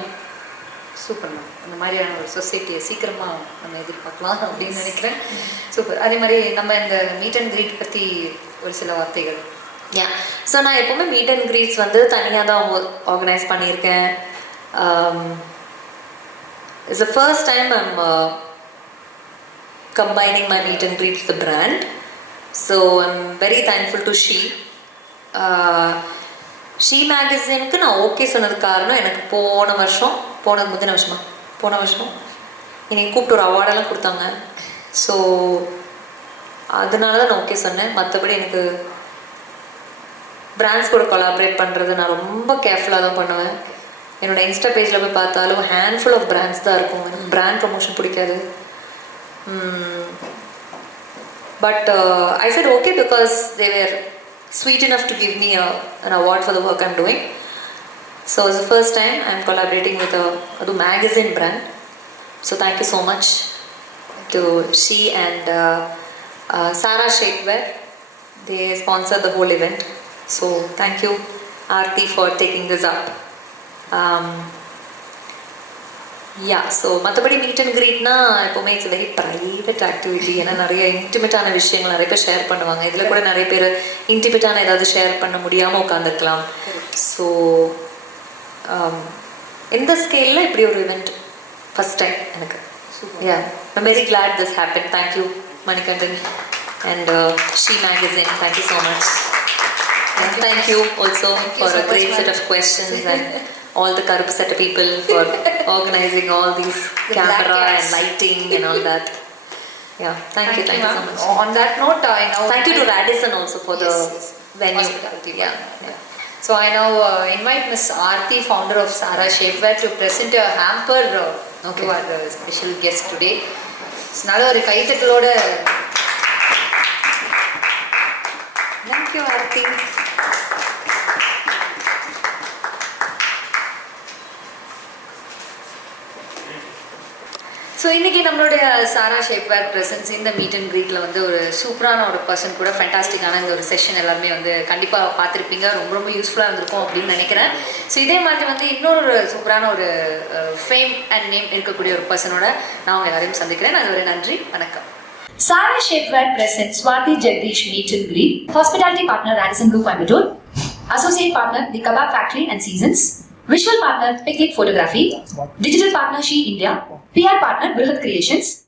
சூப்பர் மேம். அந்த மாதிரியான ஒரு சொசைட்டியை சீக்கிரமாக நம்ம எதிர்பார்க்கலாம் அப்படின்னு நினைக்கிறேன். சூப்பர். அதே மாதிரி நம்ம இந்த மீட் அண்ட் கிரீட் பற்றி ஒரு சில வார்த்தைகள். யா, ஸோ நான் எப்போவுமே மீட் அண்ட் கிரீட்ஸ் வந்து தனியாக தான் ஆர்கனைஸ் பண்ணியிருக்கேன். It's the first time I'm combining my meet and greet with the brand. So I'm very thankful to She. She மேகசினுக்கு நான் ஓகே சொன்னதுக்கு காரணம், எனக்கு போன வருஷம் என்னை கூப்பிட்டு ஒரு அவார்டெல்லாம் கொடுத்தாங்க. ஸோ அதனால தான் நான் ஓகே சொன்னேன். மற்றபடி எனக்கு பிராண்ட்ஸ் கூட கொலாபரேட் பண்ணுறது நான் ரொம்ப கேர்ஃபுல்லாக தான் பண்ணுவேன். என்னோடய இன்ஸ்டா பேஜில் போய் பார்த்தாலும் ஹேண்ட்ஃபுல் ஆஃப் பிராண்ட்ஸ் தான் இருக்கும். எனக்கு பிராண்ட் ப்ரமோஷன் பிடிக்காது. But I said okay because they were sweet enough to give me an award for the work I'm doing. So it's the first time I'm collaborating with a magazine brand. So thank you so much to She and Sarah Shapewear. They sponsored the whole event. So thank you Aarti for taking this up. Yeah, so மற்றபடி மீட் அண்ட் க்ரீட்னா எப்போவுமே இட்ஸ் வெரி ப்ரைவேட் ஆக்டிவிட்டி. ஏன்னா நிறைய இன்டிமேட்டான விஷயங்கள் நிறைய பேர் ஷேர் பண்ணுவாங்க. இதில் கூட நிறைய பேர் இன்டிமேட்டான ஏதாவது ஷேர் பண்ண முடியாமல் உட்காந்துருக்கலாம். ஸோ எந்த ஸ்கேலில் இப்படி ஒரு இவெண்ட் ஃபஸ்ட் டைம் எனக்கு. Yeah, I'm very glad this happen. Thank you Manikandan and She magazine. Thank you so much. And thank you also for a great set of questions and all the Karup set of people for organizing all these camera and lighting and all that. Yeah, thank you so much. On that note, I now Thank you to Radisson also for the venue. Hospitality. Yeah. So I now invite Miss Aarti, founder of Sarah Shapewear, to present a hamper to our special guest today. நல்ல ஒரு கைத்தட்டலோட. Thank you, Aarti. ஸோ இன்றைக்கி நம்மளுடைய சாரா ஷேப்வேர் ப்ரெசன்ஸ் இந்த மீட் அண்ட் க்ரீட்டில் வந்து ஒரு சூப்பரான ஒரு பர்சன் கூட ஃபேண்டாஸ்டிக்கான இந்த ஒரு செஷன் எல்லாருமே வந்து கண்டிப்பாக பார்த்துருப்பீங்க. ரொம்ப ரொம்ப யூஸ்ஃபுல்லாக இருந்திருக்கும் அப்படின்னு நினைக்கிறேன். ஸோ இதே மாதிரி வந்து இன்னொரு சூப்பரான ஒரு ஃபேம் அண்ட் நேம் இருக்கக்கூடிய ஒரு பர்சனோட நான் உங்கள் எல்லாரையும் சந்திக்கிறேன். அது ஒரு நன்றி, வணக்கம். Sarah Shapewear presents Swati Jagdish Meet and Greet. Hospitality partner Radisson Blue Coimbatore. Associate partner The Kebab Factory and Seasons. Visual partner Picnic Photography. Digital partner She India. PR partner Brihat Creations.